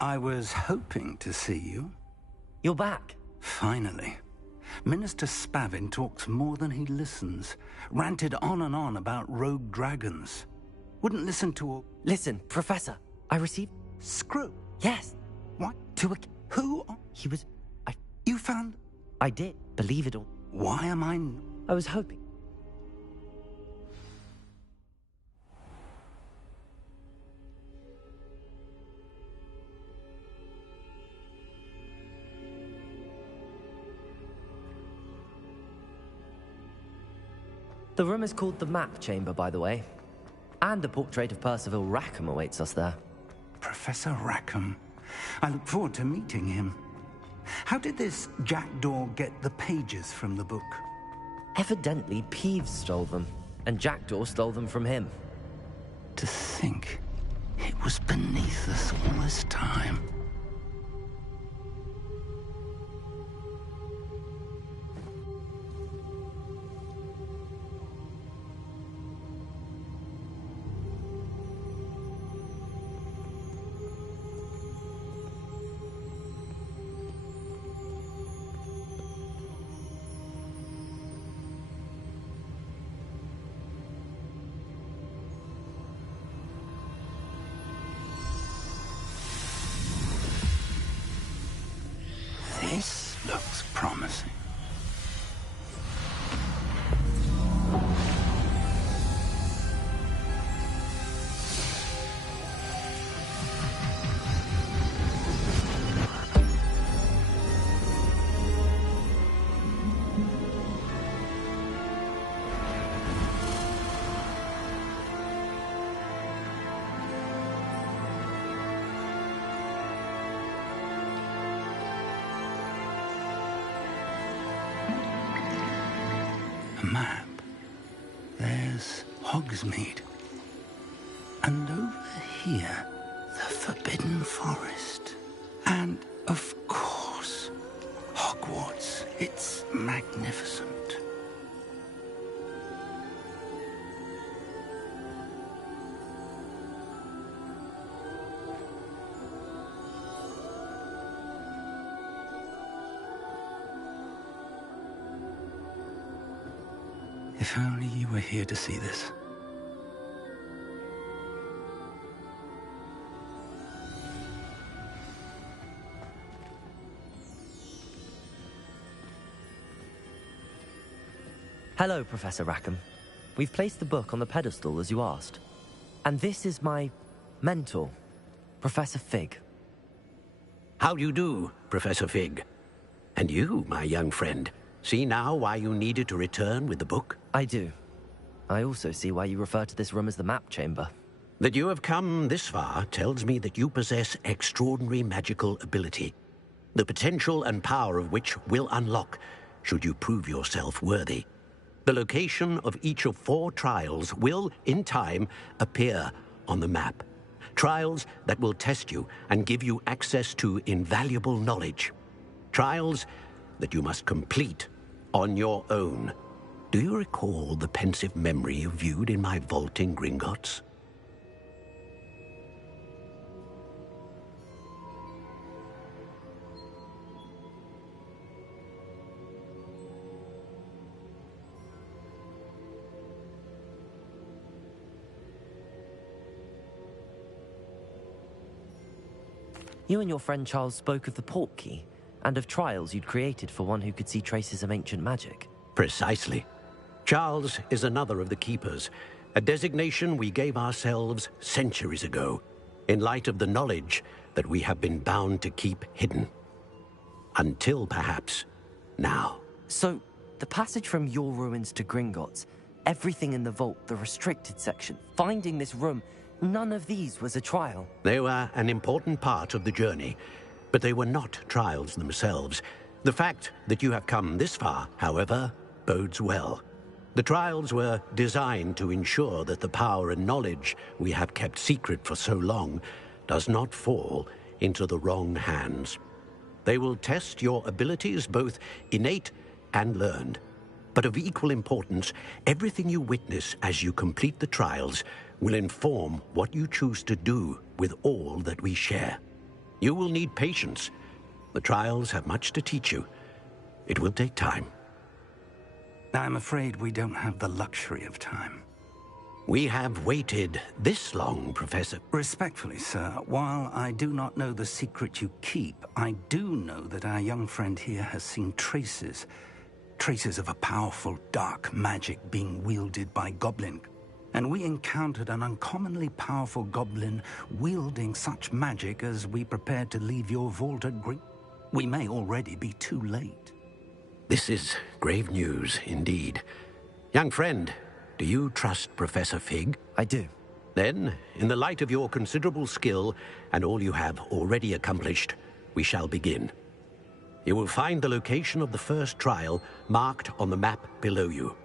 I was hoping to see you. You're back. Finally. Minister Spavin talks more than he listens. Ranted on and on about rogue dragons. Wouldn't listen to a... Listen, Professor, I received... Screw? Yes. What? To a... Who? He was... You found... I did, believe it or... Why am I... I was hoping... The room is called the Map Chamber, by the way. And a portrait of Percival Rackham awaits us there. Professor Rackham. I look forward to meeting him. How did this jackdaw get the pages from the book? Evidently, Peeves stole them, and Jackdaw stole them from him. To think it was beneath us all this time. This looks promising. A map. There's Hogsmeade. And over here, the Forbidden Forest. And, of course, Hogwarts. It's magnificent. If only you were here to see this. Hello, Professor Rackham. We've placed the book on the pedestal as you asked. And this is my mentor, Professor Fig. How do you do, Professor Fig? And you, my young friend, see now why you needed to return with the book? I do. I also see why you refer to this room as the map chamber. That you have come this far tells me that you possess extraordinary magical ability, the potential and power of which will unlock should you prove yourself worthy. The location of each of 4 trials will, in time, appear on the map. Trials that will test you and give you access to invaluable knowledge. Trials that you must complete on your own. Do you recall the pensive memory you viewed in my vault in Gringotts? You and your friend Charles spoke of the port key, and of trials you'd created for one who could see traces of ancient magic. Precisely. Charles is another of the Keepers, a designation we gave ourselves centuries ago, in light of the knowledge that we have been bound to keep hidden. Until, perhaps, now. So, the passage from your ruins to Gringotts, everything in the vault, the restricted section, finding this room, none of these was a trial. They were an important part of the journey, but they were not trials themselves. The fact that you have come this far, however, bodes well. The trials were designed to ensure that the power and knowledge we have kept secret for so long does not fall into the wrong hands. They will test your abilities, both innate and learned. But of equal importance, everything you witness as you complete the trials will inform what you choose to do with all that we share. You will need patience. The trials have much to teach you. It will take time. I'm afraid we don't have the luxury of time. We have waited this long, Professor. Respectfully, sir, while I do not know the secret you keep, I do know that our young friend here has seen traces of a powerful dark magic being wielded by goblin. And we encountered an uncommonly powerful goblin wielding such magic as we prepared to leave your vault at Green. We may already be too late. This is grave news, indeed. Young friend, do you trust Professor Fig? I do. Then, in the light of your considerable skill and all you have already accomplished, we shall begin. You will find the location of the first trial marked on the map below you.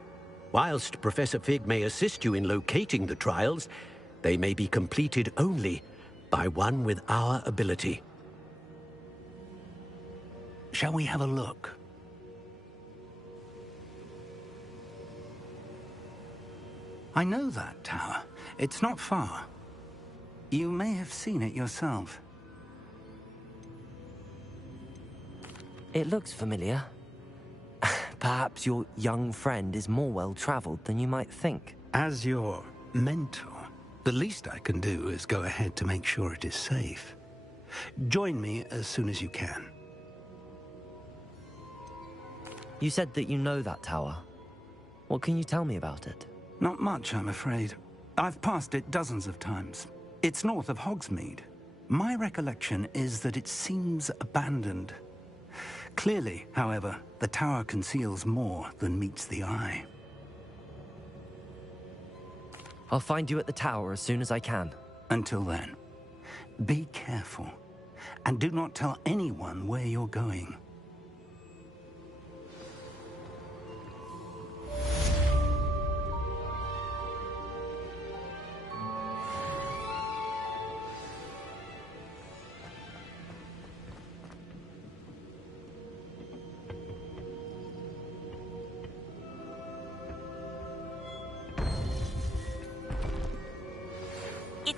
Whilst Professor Fig may assist you in locating the trials, they may be completed only by one with our ability. Shall we have a look? I know that tower. It's not far. You may have seen it yourself. It looks familiar. Perhaps your young friend is more well-traveled than you might think. As your mentor, the least I can do is go ahead to make sure it is safe. Join me as soon as you can. You said that you know that tower. What can you tell me about it? Not much, I'm afraid. I've passed it dozens of times. It's north of Hogsmeade. My recollection is that it seems abandoned. Clearly, however, the tower conceals more than meets the eye. I'll find you at the tower as soon as I can. Until then, be careful, and do not tell anyone where you're going.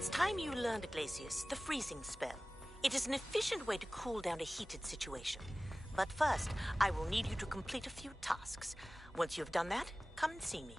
It's time you learned, Iglesias, the freezing spell. It is an efficient way to cool down a heated situation. But first, I will need you to complete a few tasks. Once you have done that, come and see me.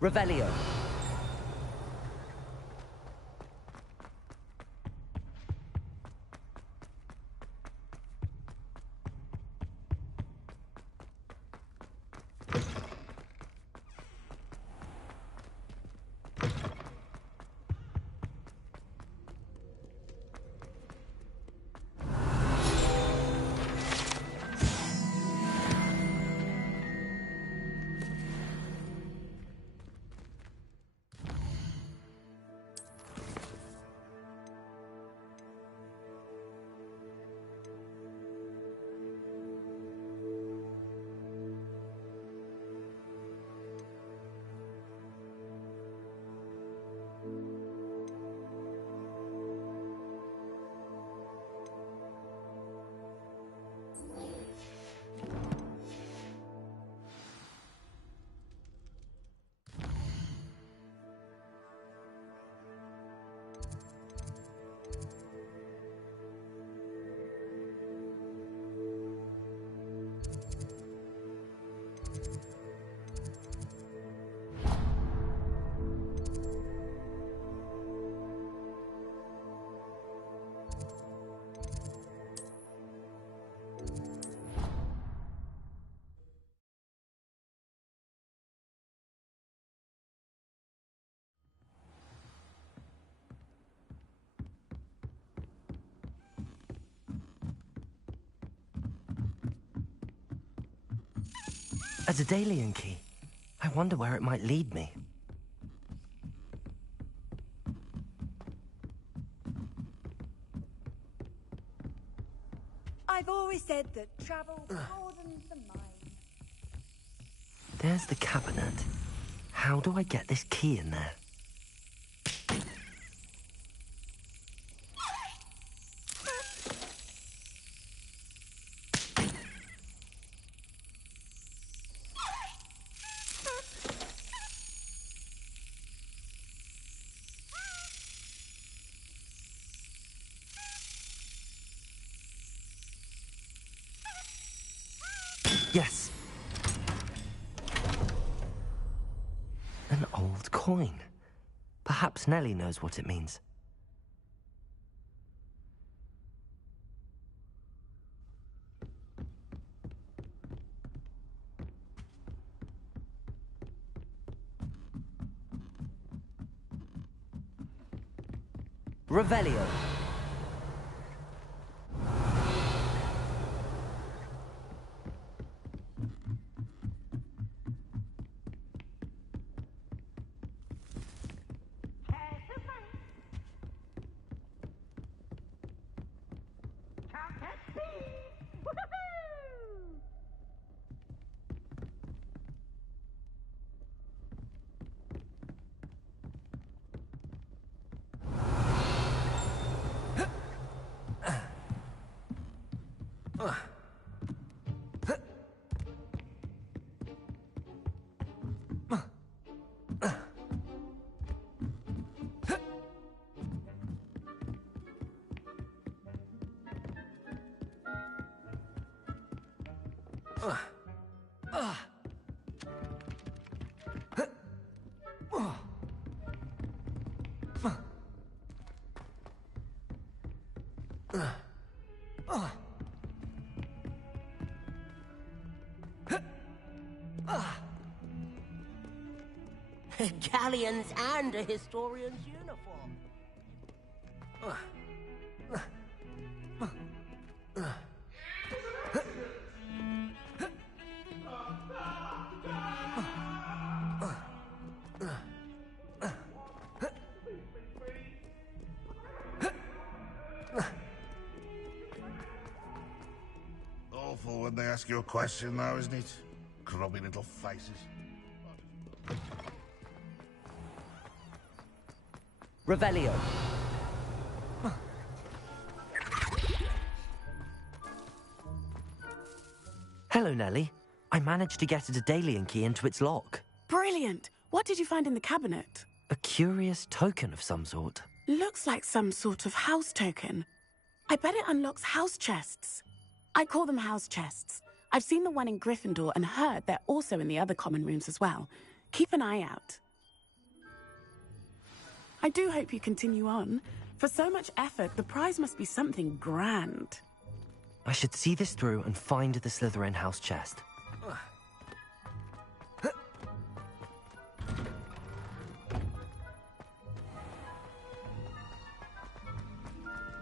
Revelio. A Daedalian key. I wonder where it might lead me. I've always said that travel broadens the mind. There's the cabinet. How do I get this key in there? Yes. An old coin. Perhaps Nellie knows what it means. Revelio. Galleons and a historian's uniform. when they ask you a question, though, isn't it? Grubby little faces. Revelio. Hello, Nellie. I managed to get a Daedalian key into its lock. Brilliant! What did you find in the cabinet? A curious token of some sort. Looks like some sort of house token. I bet it unlocks house chests. I call them house chests. I've seen the one in Gryffindor and heard they're also in the other common rooms as well. Keep an eye out. I do hope you continue on. For so much effort, the prize must be something grand. I should see this through and find the Slytherin house chest.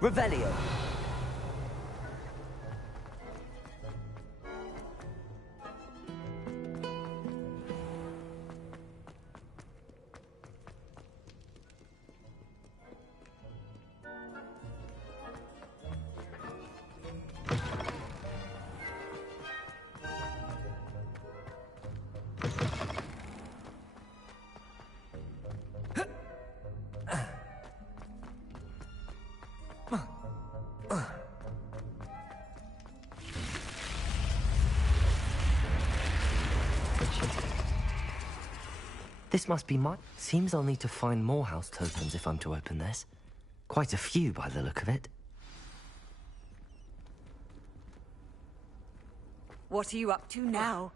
Revelio. This must be my... Seems I'll need to find more house tokens if I'm to open this. Quite a few by the look of it. What are you up to now?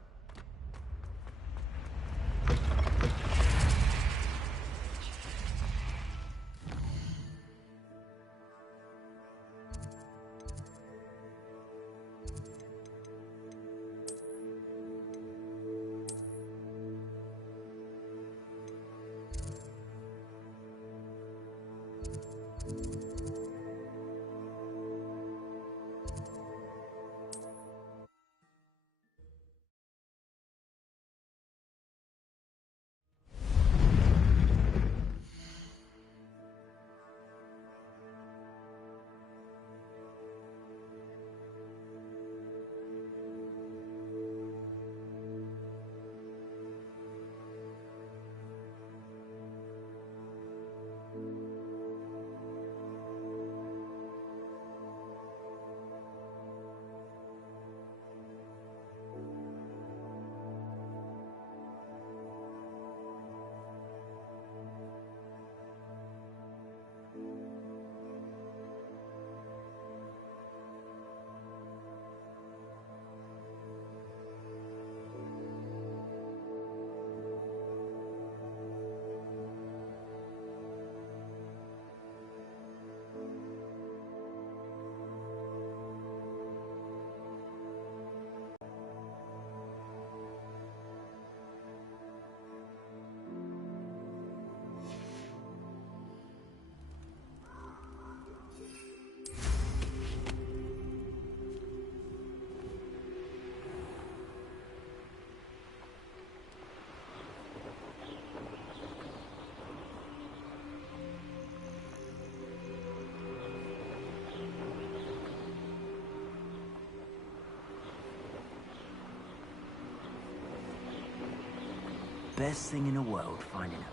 Best thing in the world, finding out.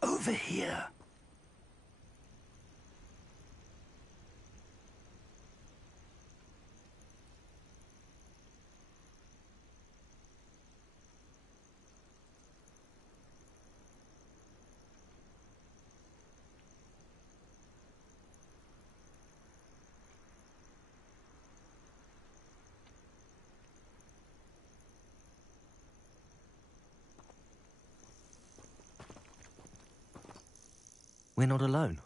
Over here. We're not alone.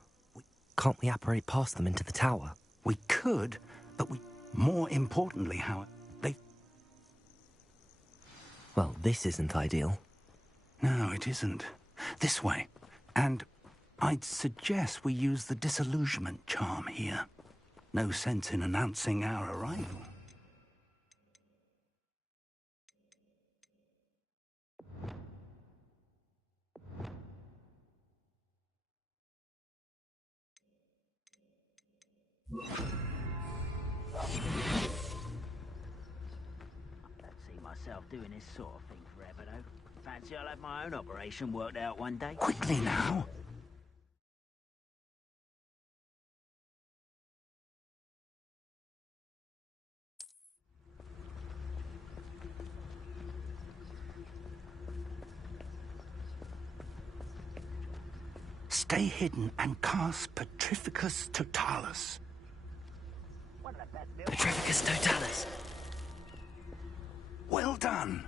Can't we apparate past them into the tower? We could, but more importantly, Howard, Well, this isn't ideal. No, it isn't. This way. And I'd suggest we use the disillusionment charm here. No sense in announcing our arrival. Myself doing this sort of thing forever, though. Fancy I'll have my own operation worked out one day. Quickly now. Stay hidden and cast Petrificus Totalis. Petrificus Totalis. Well done.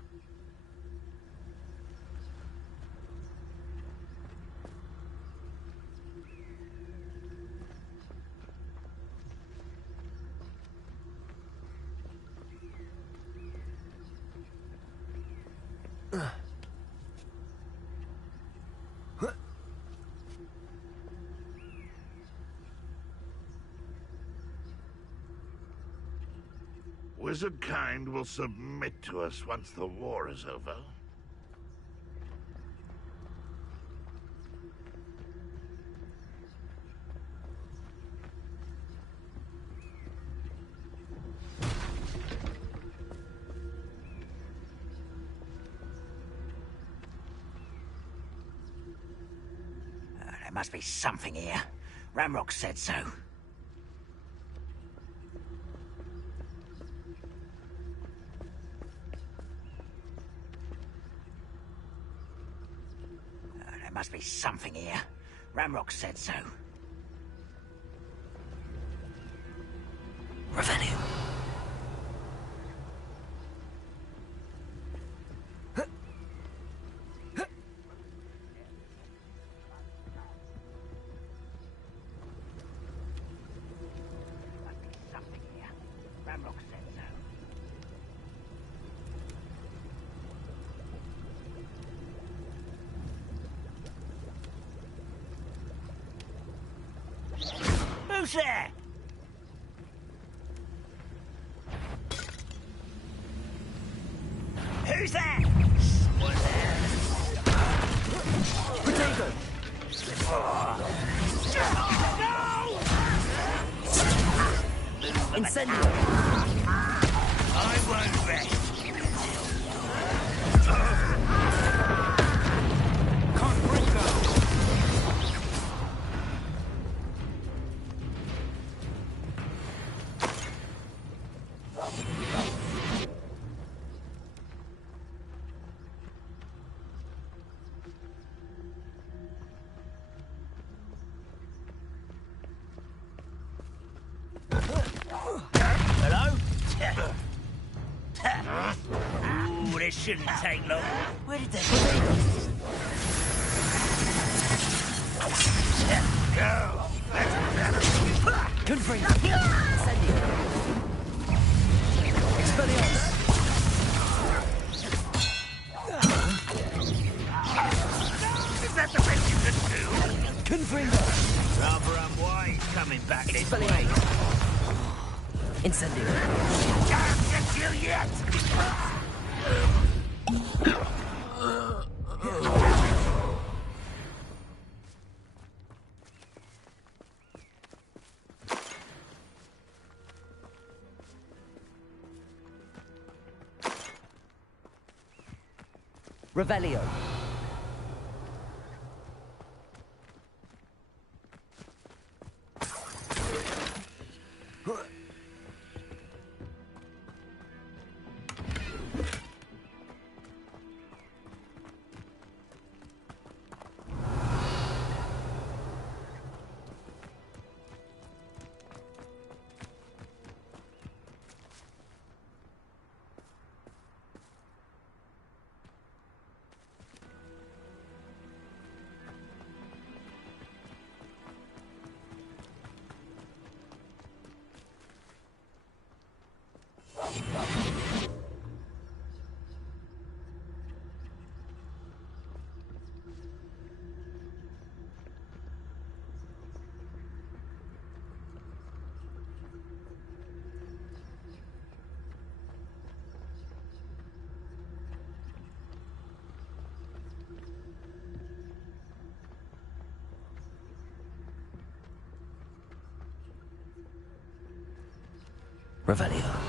Wizard kind will submit to us once the war is over. There must be something here. Ramrock said so. There must be something here. Ramrock said so. Revelio. Who's there? Who's there? Someone there. Potato! No! Incendio! I won't rest. Ooh, this shouldn't take long. Where did they go? Confring! Incendio! Expelliarmus! Is that the best you can do? Confringo! Rather unwise coming back this way. Expelliarmus! Incendio! Can't get you yet! Revelio! Revelio.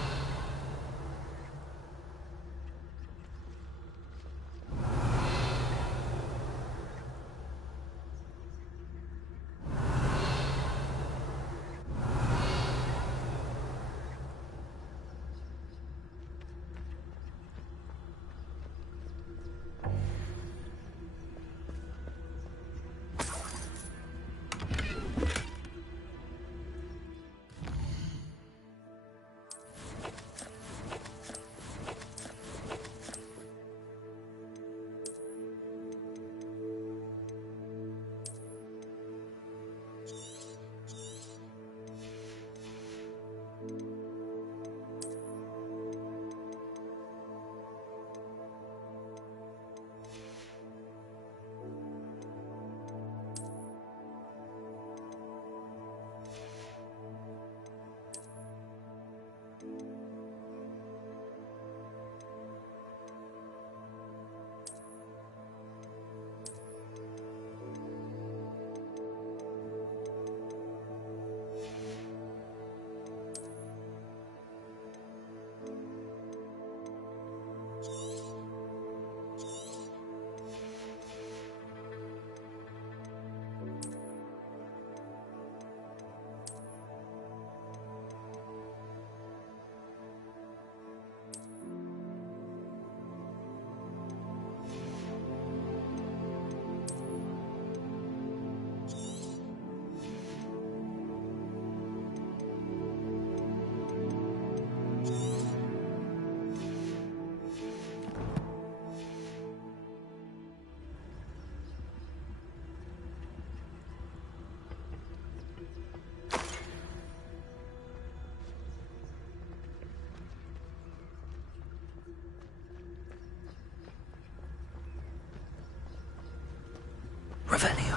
Revelio.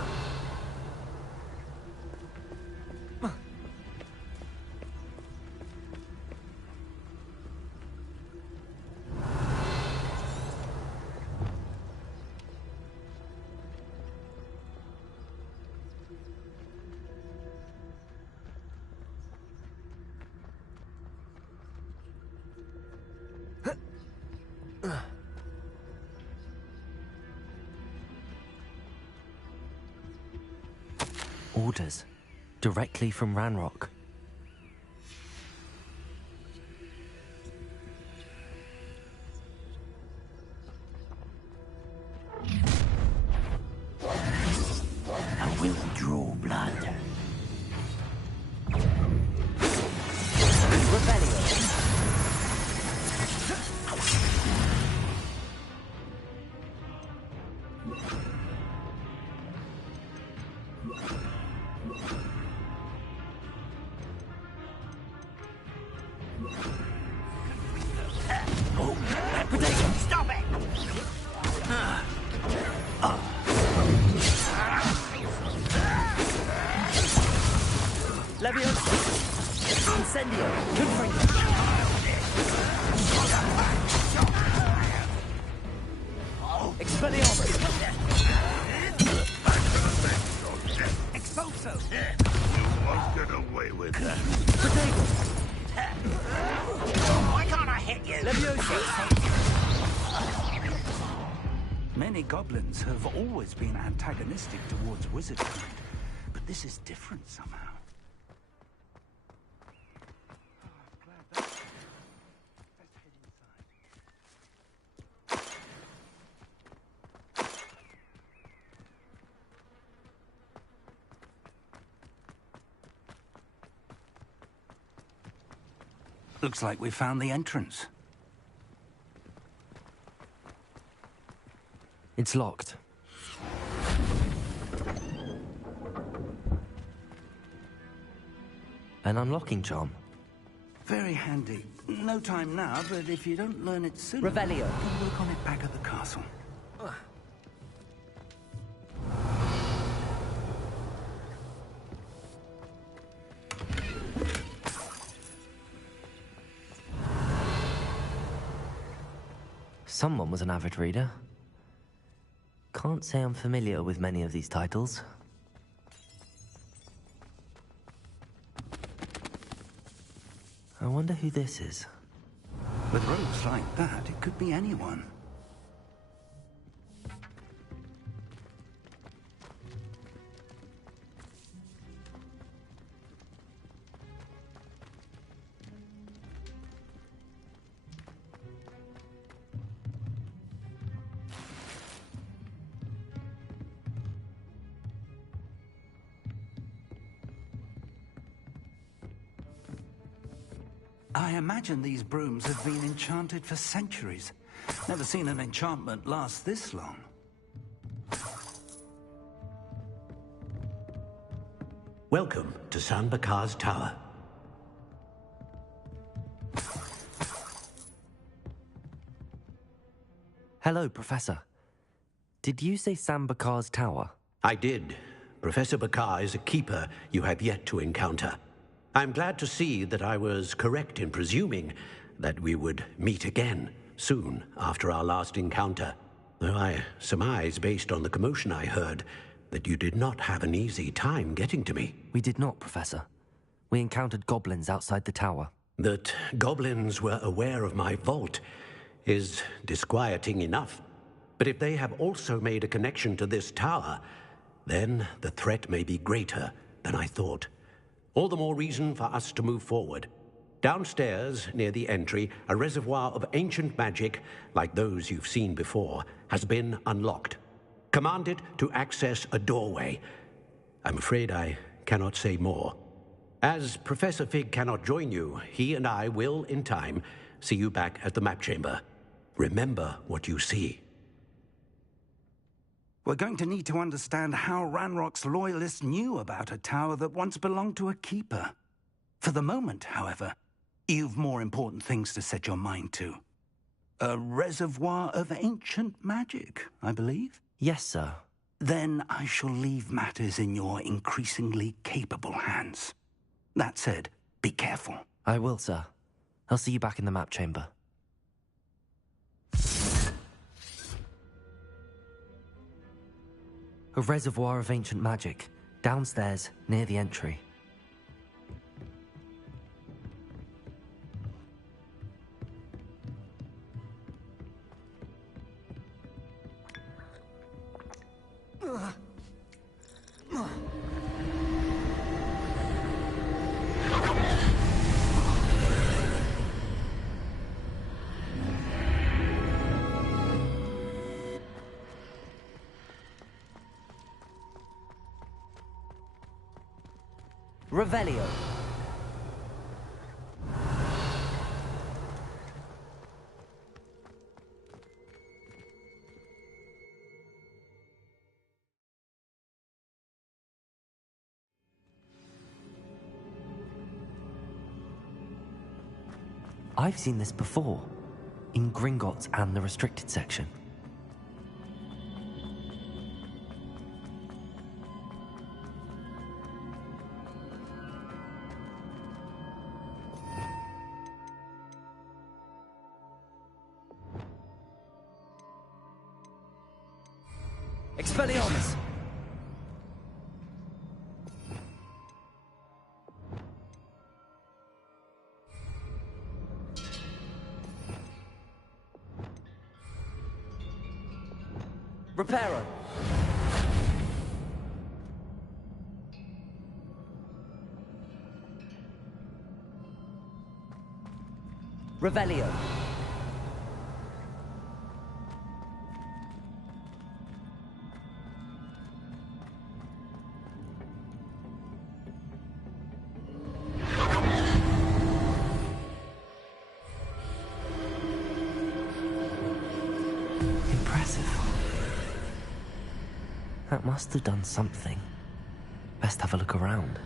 Orders. Directly from Ranrock. I will draw blood. Stop it! Leviosa! Incendio! Confringo! Expelliarmus! Expulso! You won't get away with that. Why can't I hit you? Leviosa! Many goblins have always been antagonistic towards wizard kind, but this is different somehow. Looks like we found the entrance. It's locked. An unlocking charm. Very handy. No time now, but if you don't learn it soon, Revelio. you can work on it back at the castle. Someone was an avid reader. Can't say I'm familiar with many of these titles. A wonder who this is. With robes like that, it could be anyone. I imagine these brooms have been enchanted for centuries. Never seen an enchantment last this long. Welcome to San Bakar's Tower. Hello, Professor. Did you say San Bakar's Tower? I did. Professor Bakar is a keeper you have yet to encounter. I'm glad to see that I was correct in presuming that we would meet again soon after our last encounter. Though I surmise, based on the commotion I heard, that you did not have an easy time getting to me. We did not, Professor. We encountered goblins outside the tower. That goblins were aware of my vault is disquieting enough. But if they have also made a connection to this tower, then the threat may be greater than I thought. All the more reason for us to move forward. Downstairs, near the entry, a reservoir of ancient magic, like those you've seen before, has been unlocked. Command it to access a doorway. I'm afraid I cannot say more. As Professor Fig cannot join you, he and I will, in time, see you back at the map chamber. Remember what you see. We're going to need to understand how Ranrock's loyalists knew about a tower that once belonged to a keeper. For the moment, however, you've more important things to set your mind to. A reservoir of ancient magic, I believe? Yes, sir. Then I shall leave matters in your increasingly capable hands. That said, be careful. I will, sir. I'll see you back in the map chamber. A reservoir of ancient magic, downstairs, near the entry. Revelio. I've seen this before, in Gringotts and the restricted section. Expelliarmus! Reparo! Revelio! That must have done something. Best have a look around.